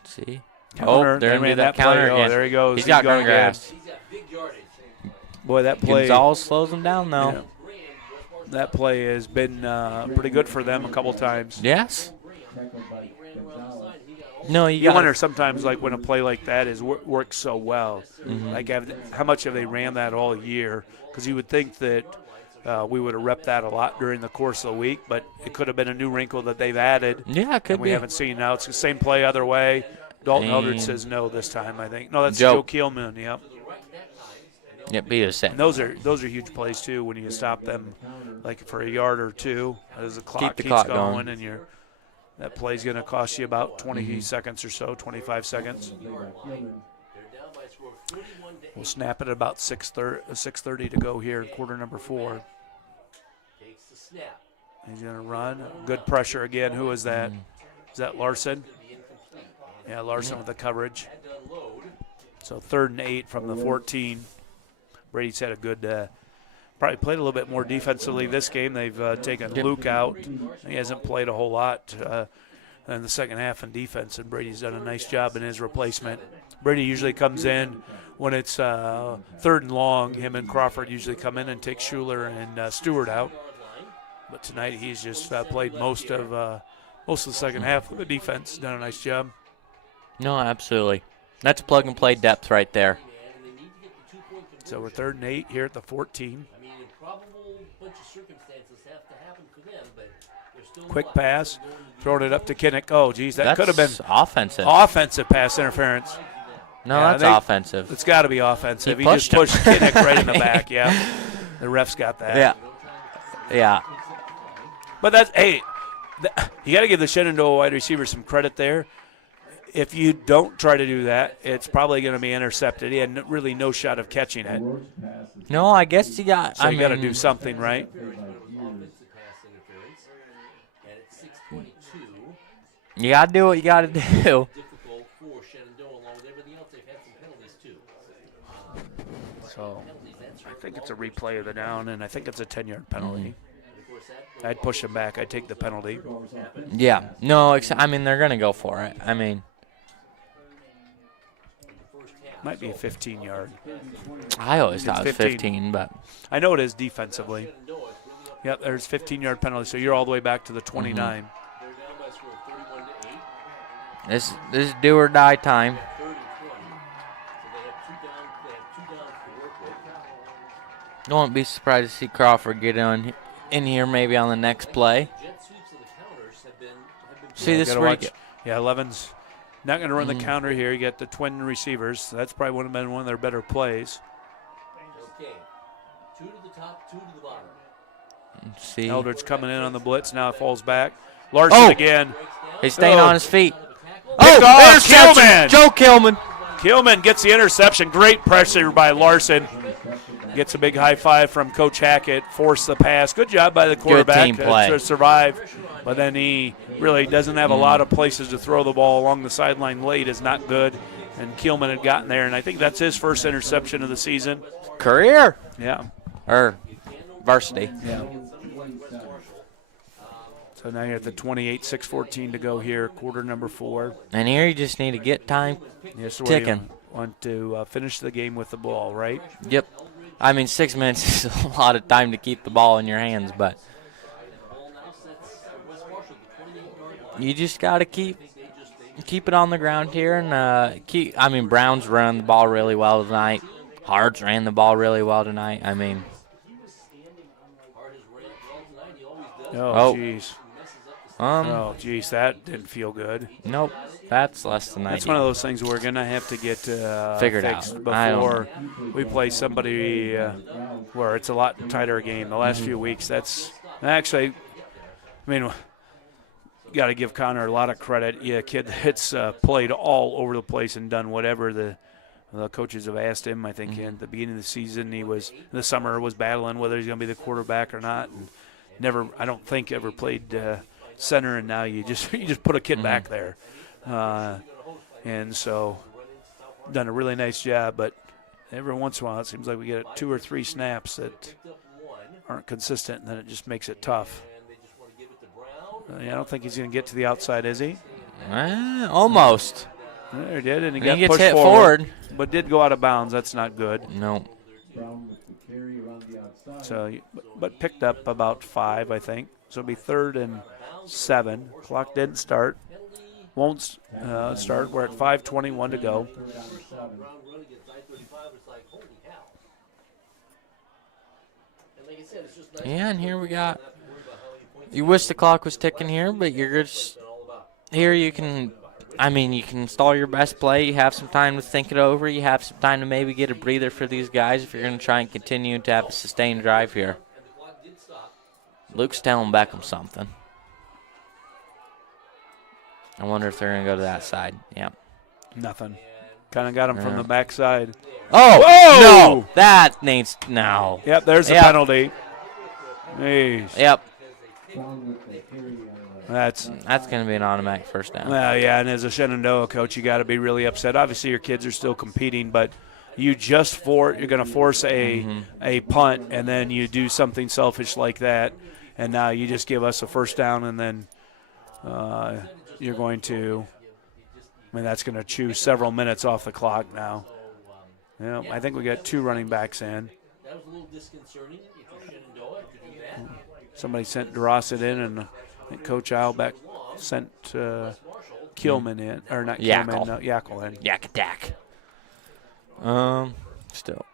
See? Counter. Oh, they're going to do that counter play. again. Oh, there he goes. He's got green grass. Boy, that play. Gonzalez slows him down, though. Yeah. That play has been pretty good for them a couple times. Yes. No, you wonder sometimes, like when a play like that works so well, like how much have they ran that all year? Because you would think that we would have repped that a lot during the course of the week, but it could have been a new wrinkle that they've added. Yeah, it could and be. We haven't seen now. It's the same play other way. Dalton Eldridge says no this time, I think. No, that's Joe Keelman. Yep. Yep, beat us. And those are huge plays too when you stop them, like for a yard or two as the clock keeps going and you're That play's going to cost you about 20 seconds or so, 25 seconds. We'll snap it at about 6:30 to go here in quarter number 4. He's going to run. Good pressure again. Who is that? Is that Larson? Yeah, Larson with the coverage. So 3rd and 8 from the 14. Brady's had a good, probably played a little bit more defensively this game. They've taken Luke out. He hasn't played a whole lot in the second half in defense, and Brady's done a nice job in his replacement. Brady usually comes in when it's 3rd and long. Him and Crawford usually come in and take Schuler and Stewart out. But tonight he's just played most of the second half with the defense. Done a nice job. No, absolutely. That's plug-and-play depth right there. So we're 3rd and 8 here at the 14. Quick pass, throwing it up to Kinnick. Oh, geez, that could have been offensive. Offensive pass interference. No, yeah, that's offensive. It's got to be offensive. He just pushed Kinnick right in the back. Yeah, the ref's got that. Yeah, yeah. But that's you got to give the Shenandoah wide receiver some credit there. If you don't try to do that, it's probably going to be intercepted. He had really no shot of catching it. No, I guess you got. So you got to do something, right? You got to do what you got to do. So I think it's a replay of the down, and I think it's a 10-yard penalty. I'd push him back. I'd take the penalty. Yeah. No, I mean, they're going to go for it. I mean. Might be a 15-yard. I always thought it was 15, but. I know it is defensively. Yep, there's 15-yard penalty, so you're all the way back to the 29. This is do or die time. I won't be surprised to see Crawford get in here maybe on the next play. See this week. Yeah, 11's not going to run the counter here. You got the twin receivers. So that's probably would have been one of their better plays. Okay, 2 to the top, 2 to the bottom. See. Eldridge coming in on the blitz. Now it falls back. Larson again. He's staying on his feet. Kilman. Joe Kilman. Kilman gets the interception. Great pressure by Larson. Gets a big high five from Coach Hackett. Forced the pass. Good job by the quarterback to survive. But then he really doesn't have a lot of places to throw the ball. Along the sideline late is not good. And Kilman had gotten there, and I think that's his first interception of the season. Career. Yeah. Or varsity. Yeah. So now you're at the 28, 6:14 to go here, quarter number 4. And here you just need to get time ticking. You want to finish the game with the ball, right? Yep. I mean, 6 minutes is a lot of time to keep the ball in your hands, but you just got to keep it on the ground here and Brown's run the ball really well tonight. Hards ran the ball really well tonight. I mean, oh, jeez. Oh, geez, that didn't feel good. Nope, that's less than That's one of those things we're going to have to get figured fixed out before we play somebody where it's a lot tighter game. The last few weeks, that's actually, I mean, you got to give Connor a lot of credit. Yeah, kid that's played all over the place and done whatever the coaches have asked him. I think in the beginning of the season, in the summer was battling whether he's going to be the quarterback or not, and never, I don't think, ever played center, and now you just put a kid back there, and so done a really nice job. But every once in a while, it seems like we get 2 or 3 snaps that aren't consistent, and then it just makes it tough. I don't think he's going to get to the outside, is he? Almost. There he did, and he gets pushed hit forward, but did go out of bounds. That's not good. No. So, but picked up about 5, I think. So it'll be 3rd and 7. Clock didn't start. Won't start. We're at 5:21 to go. Yeah, and here we got. You wish the clock was ticking here, but you're just here. You can install your best play. You have some time to think it over. You have some time to maybe get a breather for these guys if you're going to try and continue to have a sustained drive here. Luke's telling Beckham something. I wonder if they're going to go to that side. Yeah. Nothing. Kind of got him from the backside. Oh, whoa! No. That needs – no. Yep, there's the penalty. Jeez. Yep. That's going to be an automatic first down. Well, yeah, and as a Shenandoah coach, you got to be really upset. Obviously, your kids are still competing, but you're going to force a punt, and then you do something selfish like that, and now you just give us a first down, and then you're going to – I mean, that's going to chew several minutes off the clock now. Yeah, I think we got 2 running backs in. That was a little disconcerting if you're Shenandoah to do that. Somebody sent Drossett in, and I think Coach Albeck sent Kilman in, or not Kilman, Yackel in. Yak attack. Still.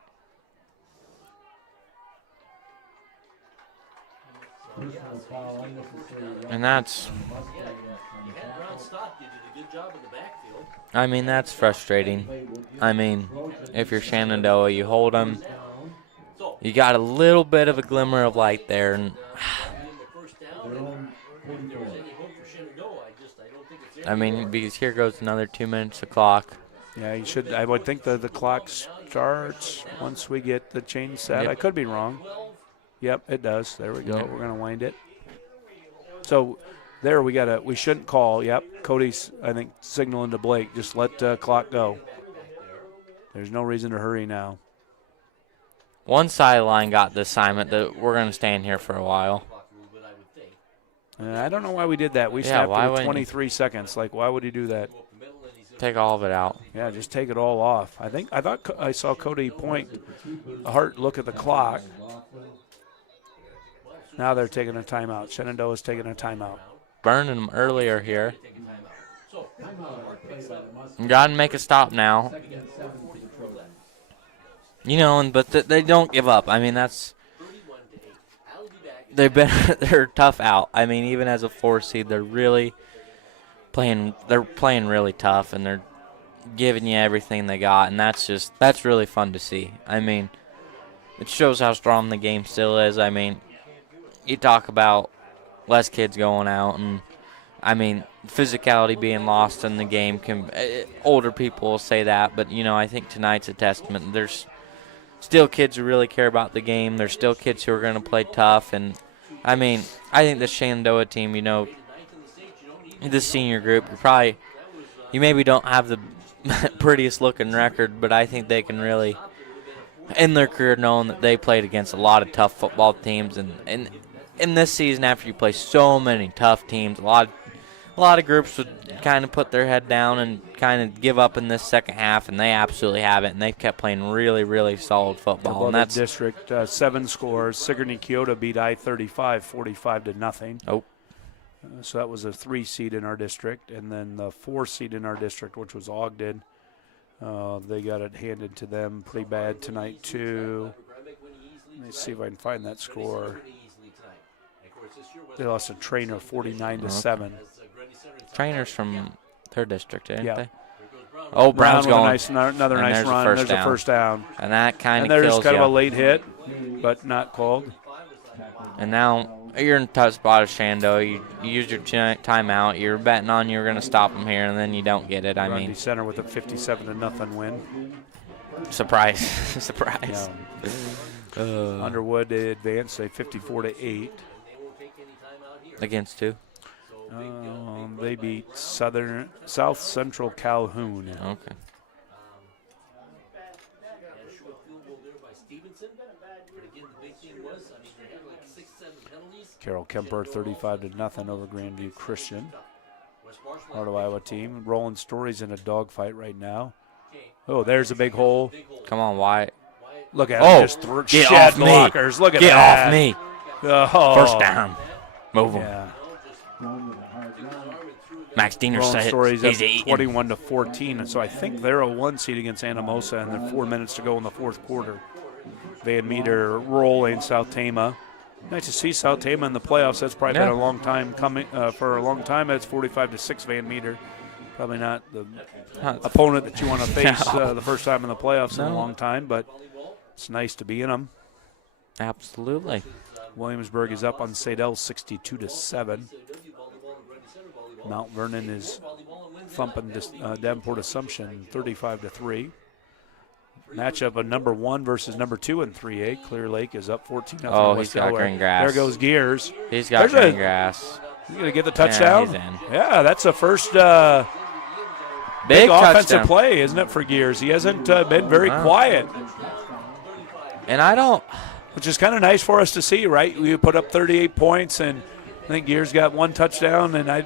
And that's. I mean, that's frustrating. I mean, if you're Shenandoah, you hold them. You got a little bit of a glimmer of light there. And I mean, because here goes another 2 minutes of clock. Yeah, you should. I would think the clock starts once we get the chain set. Yep. I could be wrong. Yep, it does. There we go. Yep. We're going to wind it. So there we shouldn't call. Yep, Cody's, I think, signaling to Blake. Just let the clock go. There's no reason to hurry now. One sideline got the assignment that we're going to stand here for a while. I don't know why we did that. We snapped with 23 seconds. Like, why would he do that? Take all of it out. Yeah, just take it all off. I thought I saw Cody point a hard look at the clock. Now they're taking a timeout. Shenandoah's taking a timeout. Burning them earlier here. Got to make a stop now. You know, but they don't give up. I mean, they're tough out. I mean, even as a 4 seed, they're really playing. They're playing really tough, and they're giving you everything they got, and that's really fun to see. I mean, it shows how strong the game still is. I mean, you talk about less kids going out, and I mean, physicality being lost in the game. Older people will say that, but you know, I think tonight's a testament. There's still kids who really care about the game. There's still kids who are going to play tough, and I mean, I think the Shenandoah team, you know, this senior group, you maybe don't have the prettiest looking record, but I think they can really, in their career, knowing that they played against a lot of tough football teams, and in this season, after you play so many tough teams, a lot of groups would kind of put their head down and kind of give up in this second half, and they absolutely haven't, and they've kept playing really, really solid football. And that's district 7 scores. Sigourney Kyoto beat I-35 45-0. Oh. So that was a 3 seed in our district, and then the 4 seed in our district, which was Ogden. They got it handed to them pretty bad tonight too. Let me see if I can find that score. They lost a Trainer 49-7. Trainers from their district, ain't yeah. they? Oh, Brown's going. Another nice run. There's a first down. And that kind of kills kills you. And there's kind of a late hit, but not called. And now you're in a tough spot of Shenandoah. You used your timeout. You're betting on you're going to stop them here, and then you don't get it. I mean, center with a 57-0 win. Surprise. Surprise. Yeah. Underwood, they advanced a 54-8. Against who? They beat South Central Calhoun. Okay. Carroll Kemper 35-0 over Grandview Christian. Heart of Iowa team. Roland Story's in a dogfight right now. Oh, there's a big hole. Come on, Wyatt. Look at him. Just get off me. Blockers. Look at get that. Get off me. Oh. First down. Move him. Yeah. Max Diener said Story's he's up 21-14, and so I think they're a 1 seed against Anamosa, and there are 4 minutes to go in the fourth quarter. Van Meter rolling South Tama. Nice to see South Tama in the playoffs. That's probably been a long time coming. For a long time, it's 45-6 Van Meter. Probably not the opponent that you want to face the first time in the playoffs in a long time, but it's nice to be in them. Absolutely. Williamsburg is up on Sadell 62-7. Mount Vernon is thumping Davenport Assumption 35-3. Matchup of number 1 versus number 2 in 3A. Clear Lake is up 14-0. Oh, he's got green grass. There goes Gears. He's got green grass. He's going to get the touchdown. Yeah, he's in. Yeah, that's the first big offensive touchdown play, isn't it, for Gears? He hasn't been very quiet. And I don't. Which is kind of nice for us to see, right? We put up 38 points, and I think Gears got 1 touchdown. And I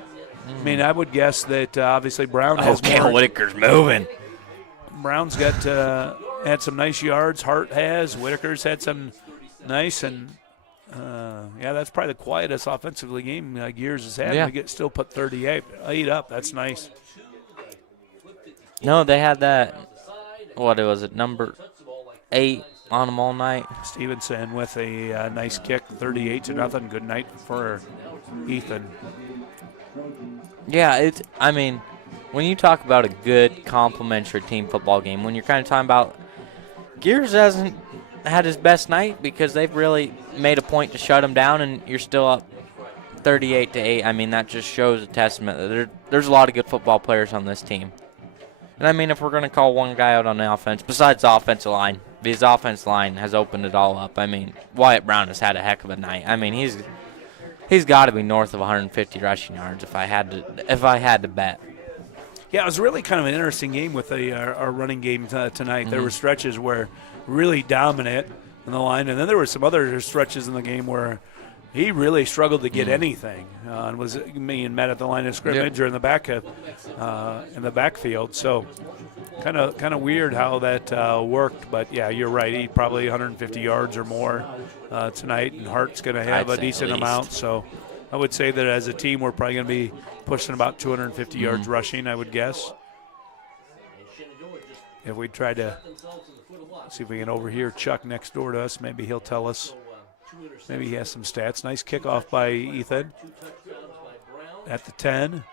mean, I would guess that obviously Brown has more. Cale Whitaker's moving. Brown's got had some nice yards. Hart has. Whitaker's had some nice, and yeah, that's probably the quietest offensively game Gears has had. Yeah. We still put 38 up. That's nice. No, they had that. What was it? Number 8 on them all night. Stevenson with a nice kick, 38-0. Good night for Ethan. Yeah, I mean, when you talk about a good complementary team football game, when you're kind of talking about Gears hasn't had his best night because they've really made a point to shut him down, and you're still up 38-8. I mean, that just shows a testament that there's a lot of good football players on this team. And I mean, if we're going to call one guy out on the offense, besides the offensive line, his offensive line has opened it all up. I mean, Wyatt Brown has had a heck of a night. I mean, he's got to be north of 150 rushing yards if I had to bet. Yeah, it was really kind of an interesting game with our running game tonight. There were stretches where really dominant in the line, and then there were some other stretches in the game where he really struggled to get anything and was being met at the line of scrimmage or in the backfield. So kind of weird how that worked. But yeah, you're right. He probably 150 yards or more tonight, and Hart's going to have a decent amount. So I would say that as a team, we're probably going to be pushing about 250 yards rushing, I would guess. If we try to see if we can overhear Chuck next door to us, maybe he'll tell us. Maybe he has some stats. Nice kickoff by Ethan at the 10.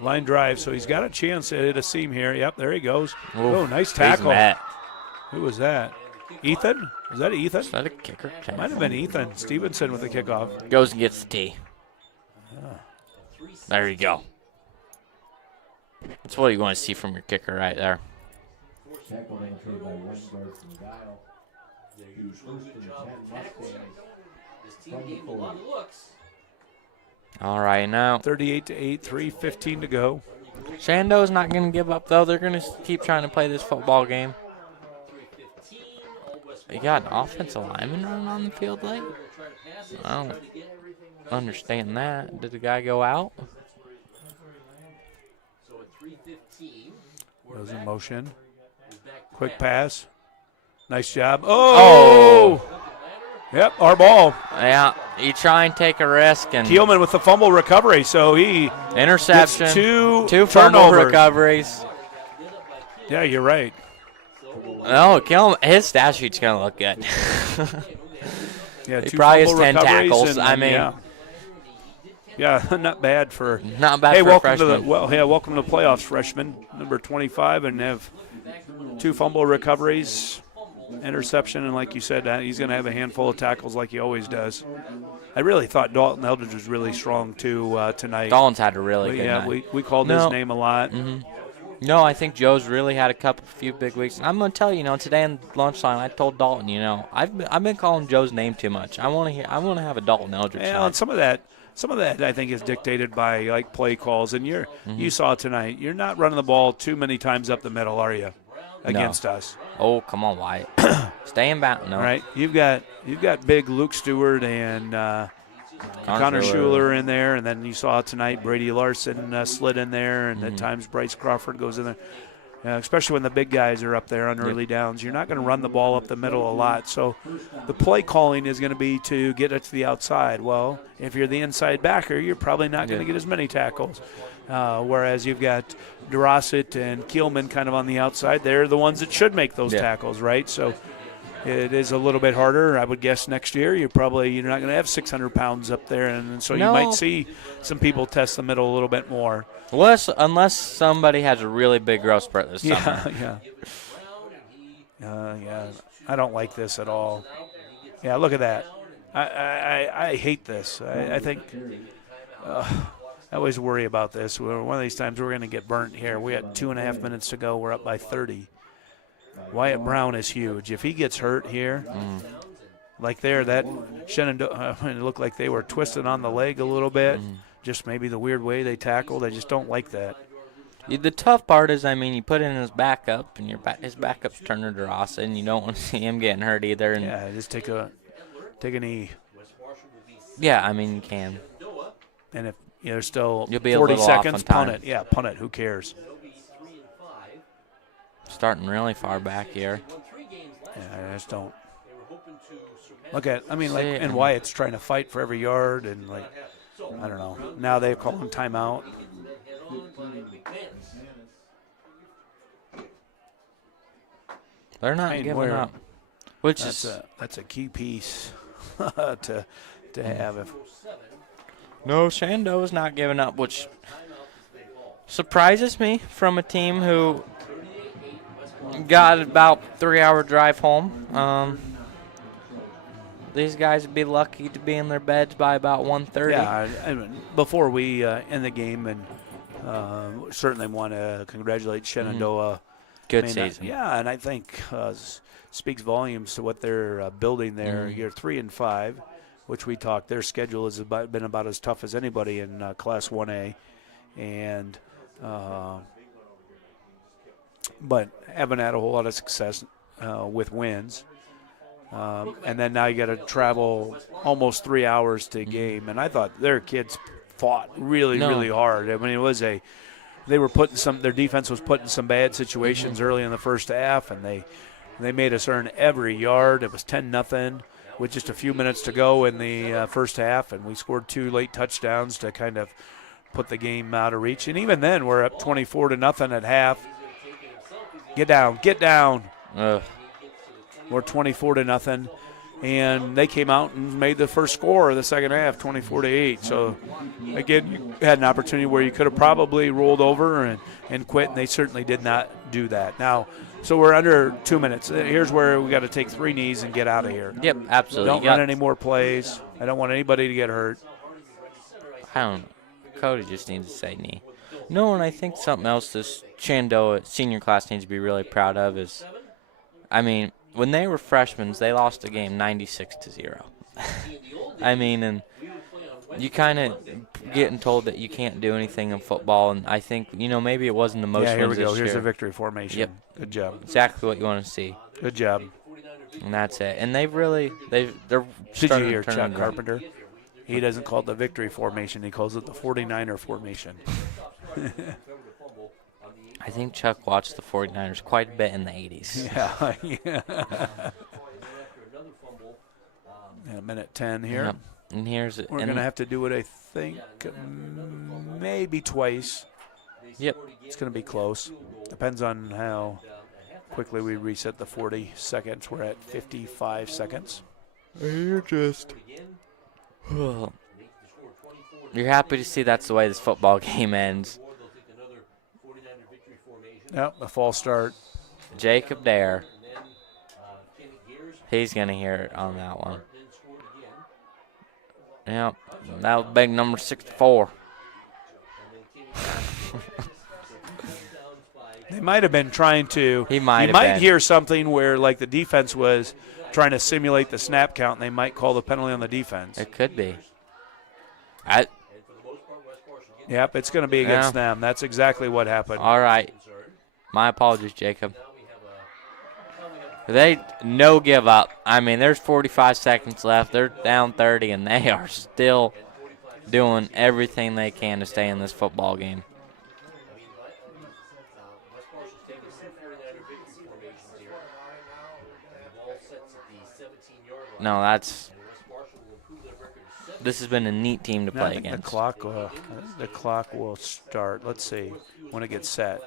Line drive, so he's got a chance to hit a seam here. Yep, there he goes. Oh, nice tackle. Who was that? Ethan? Was that Ethan? Is that a kicker? Might have been Ethan. Stevenson with the kickoff. Goes and gets the tee. There you go. That's what you want to see from your kicker right there. All right, now 38-8, 3:15 to go. Shenandoah's not going to give up, though. They're going to keep trying to play this football game. You got an offensive lineman running on the field late? I don't understand that. Did the guy go out? Goes in motion. Quick pass. Nice job. Oh! Yep, our ball. Yeah, you try and take a risk. And Keelman with the fumble recovery, so he interception, gets two fumble turnovers. recoveries. Yeah, you're right. No, Keelman, his stat sheet's going to look good. Yeah, he two probably has fumble 10 recoveries tackles. and, I mean, yeah, not bad for. Not bad hey, for a welcome freshman. welcome to the playoffs, freshman number 25, and have two fumble recoveries, interception, and like you said, he's going to have a handful of tackles like he always does. I really thought Dalton Eldridge was really strong too tonight. Dalton's had a really good night. we called his name a lot. No, I think Joe's really had a few big weeks. I'm gonna tell you, today in lunchtime, I told Dalton, I've been calling Joe's name too much. I want to have a Dalton Eldridge. Yeah, and some of that I think is dictated by like play calls. And you saw tonight, you're not running the ball too many times up the middle, are you? Against us. Oh, come on, Wyatt. Stay in bounds. No. Right. You've got big Luke Stewart and Connor Schuler in there, and then you saw tonight Brady Larson slid in there, and at times Bryce Crawford goes in there. Especially when the big guys are up there on early downs. You're not going to run the ball up the middle a lot. So the play calling is going to be to get it to the outside. Well, if you're the inside backer, you're probably not going to get as many tackles. Whereas you've got Durosset and Keelman kind of on the outside. They're the ones that should make those tackles, right? So it is a little bit harder. I would guess next year you're not going to have 600 pounds up there. And so you might see some people test the middle a little bit more. Unless somebody has a really big growth spurt this summer. Yeah. I don't like this at all. Yeah, look at that. I hate this. I think I always worry about this. One of these times we're going to get burnt here. We got 2.5 minutes to go. We're up by 30. Wyatt Brown is huge. If he gets hurt here, like there, that Shenandoah, it looked like they were twisted on the leg a little bit. Just maybe the weird way they tackled. I just don't like that. The tough part is, I mean, you put in his backup, and his backup's Turner DeRosa, and you don't want to see him getting hurt either. And yeah, just take a knee. Yeah, I mean, you can. And if there's still You'll be 40 seconds, off on punt time. it. Yeah, punt it. Who cares? Starting really far back here. Yeah, I just don't. Look at, and Wyatt's trying to fight for every yard, and I don't know. Now they're calling timeout. They're not giving up, which that's a key piece to have. No, Shenandoah's not giving up, which surprises me from a team who got about 3-hour drive home. These guys would be lucky to be in their beds by about 1:30. Yeah, before we end the game, and certainly want to congratulate Shenandoah. Good season. Yeah, and I think speaks volumes to what they're building there. You're 3-5, which we talked. Their schedule has been about as tough as anybody in Class 1A, and but haven't had a whole lot of success with wins. And then now you got to travel almost 3 hours to a game. And I thought their kids fought really hard. I mean, their defense was put in some bad situations early in the first half, and they made us earn every yard. It was 10-0 with just a few minutes to go in the first half, and we scored 2 late touchdowns to kind of put the game out of reach. And even then, we're up 24-0 at half. Get down. We're 24-0, and they came out and made the first score of the second half, 24-8. So, again, you had an opportunity where you could have probably rolled over and quit, and they certainly did not do that. Now, so we're under 2 minutes. Here's where we got to take 3 knees and get out of here. Yep, absolutely. Don't run any more plays. I don't want anybody to get hurt. Cody just needs to say knee. No, and I think something else this Shenandoah senior class needs to be really proud of is, when they were freshmen, they lost the game 96-0. And you kind of getting told that you can't do anything in football, and I think, maybe it wasn't the most wins here we go. this Here's year. the victory formation. Yep. Good job. Exactly what you want to see. Good job. And that's it. And they're Did you starting hear to turn Chuck it Carpenter? He doesn't call it the victory formation. He calls it the 49er formation. I think Chuck watched the 49ers quite a bit in the 80s. Yeah. A minute 10 here. Yep. And we're going to have to do it, I think, maybe twice. Yep. It's going to be close. Depends on how quickly we reset the 40 seconds. We're at 55 seconds. You're happy to see that's the way this football game ends. Yep, a false start. Jacob Dare. He's going to hear it on that one. Yep, that was big number 64. They might have been trying to. You might hear something where, like, the defense was trying to simulate the snap count, and they might call the penalty on the defense. It could be. Yep, it's going to be against them. That's exactly what happened. All right. My apologies, Jacob. They no give up. There's 45 seconds left. They're down 30, and they are still doing everything they can to stay in this football game. No, this has been a neat team to play against. The clock will start. Let's see when it gets set.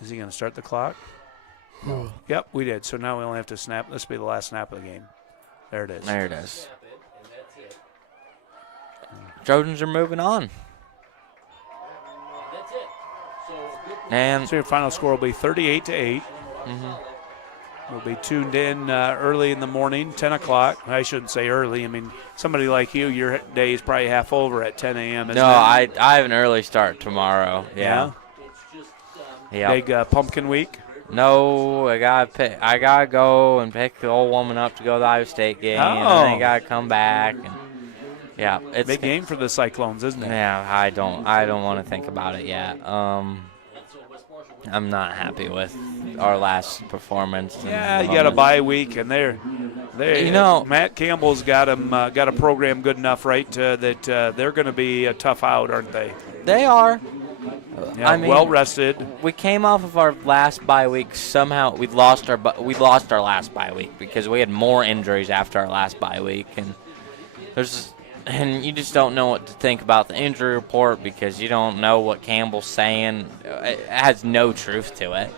Is he going to start the clock? Yep, we did. So now we only have to snap. This will be the last snap of the game. There it is. There it is. Trojans are moving on. And so your final score will be 38-8. We'll be tuned in early in the morning, 10 o'clock. I shouldn't say early. I mean, somebody like you, your day is probably half over at 10 a.m. No, I have an early start tomorrow. Yeah? Yeah. Big Pumpkin Week? No, I gotta go and pick the old woman up to go to the Iowa State game, and then I gotta come back. And yeah, it's big game for the Cyclones, isn't it? Yeah, I don't want to think about it yet. I'm not happy with our last performance. Yeah, you got a bye week, and they Matt Campbell's got a program good enough, right? That they're going to be a tough out, aren't they? They are. Yeah, I mean, well rested. We came off of our last bye week. Somehow we lost our last bye week because we had more injuries after our last bye week, and you just don't know what to think about the injury report because you don't know what Campbell's saying. It has no truth to it.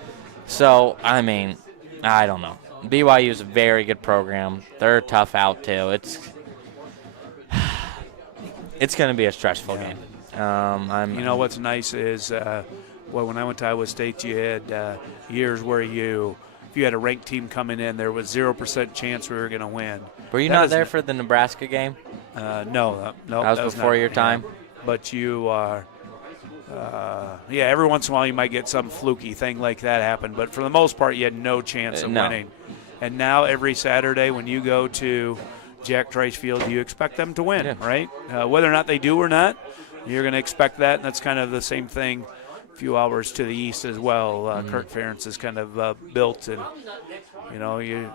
So, I mean, I don't know. BYU is a very good program. They're a tough out, too. It's going to be a stressful game. You know what's nice is, when I went to Iowa State, you had years where if you had a ranked team coming in, there was 0% chance we were going to win. Were you not there for the Nebraska game? No. That was before your time? But you are, every once in a while you might get some fluky thing like that happen. But for the most part, you had no chance of winning. And now every Saturday when you go to Jack Trice Field, you expect them to win, right? Whether or not they do or not, you're going to expect that. And that's kind of the same thing a few hours to the east as well. Kirk Ferentz is kind of built, and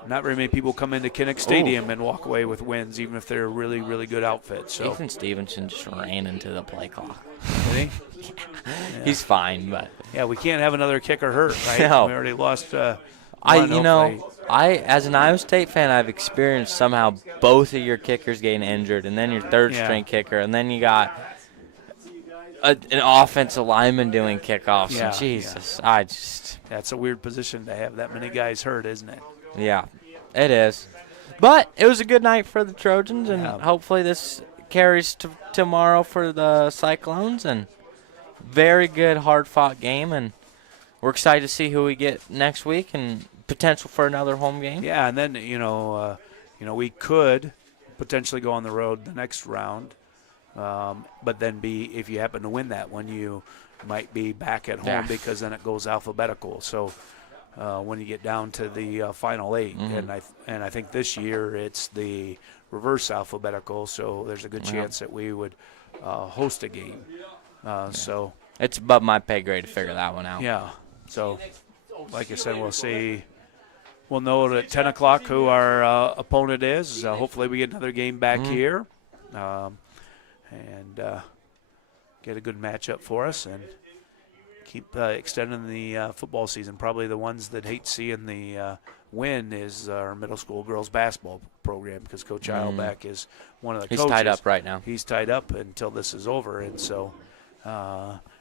not very many people come into Kinnick Stadium and walk away with wins, even if they're a really, really good outfit. So Ethan Stevenson just ran into the play clock. Did he? He's fine, but we can't have another kicker hurt, right? No. We already lost. I as an Iowa State fan, I've experienced somehow both of your kickers getting injured, and then your third string kicker, and then you got an offensive lineman doing kickoffs. Yeah, Jesus, that's a weird position to have that many guys hurt, isn't it? Yeah, it is. But it was a good night for the Trojans, and hopefully this carries to tomorrow for the Cyclones. And very good, hard-fought game, and we're excited to see who we get next week and potential for another home game. Yeah, and then we could potentially go on the road the next round. But then if you happen to win that one, you might be back at home because then it goes alphabetical. So when you get down to the final 8, and I think this year it's the reverse alphabetical, so there's a good chance that we would host a game. So it's above my pay grade to figure that one out. Yeah. So like I said, we'll see. We'll know at 10 o'clock who our opponent is. Hopefully we get another game back here. And get a good matchup for us and keep extending the football season. Probably the ones that hate seeing the win is our middle school girls basketball program because Coach Eilbach is one of the coaches. He's tied up right now. He's tied up until this is over, and so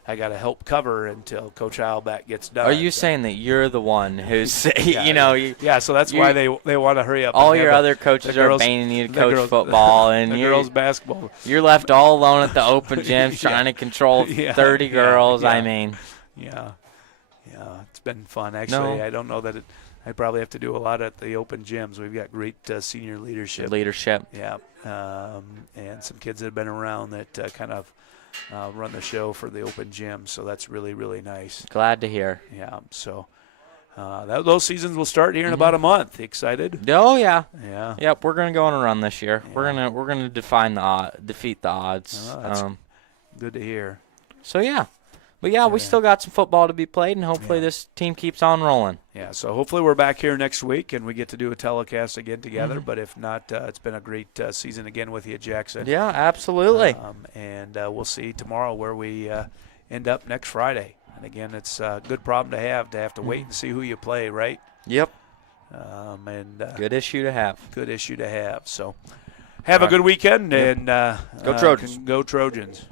I got to help cover until Coach Eilbach gets done. Are you saying that you're the one who's, so that's why they want to hurry up. All your other coaches are banging you to coach football, and the girls basketball. You're left all alone at the open gyms trying to control 30 girls. Yeah. I mean, it's been fun. Actually, I don't know that I probably have to do a lot at the open gyms. We've got great senior leadership. Yeah, and some kids that have been around that kind of run the show for the open gym, so that's really, really nice. Glad to hear. Yeah, so those seasons will start here in about a month. Excited? Oh yeah. Yeah. Yep, we're gonna go on a run this year. Yeah. We're gonna defeat the odds. Oh, that's good to hear. So yeah. But we still got some football to be played, and hopefully this team keeps on rolling. Yeah, so hopefully we're back here next week, and we get to do a telecast again together. But if not, it's been a great season again with you, Jackson. Yeah, absolutely. And we'll see tomorrow where we end up next Friday. And again, it's a good problem to have to wait and see who you play, right? Yep. Good issue to have. Good issue to have. So have a good weekend, and go Trojans. Go Trojans.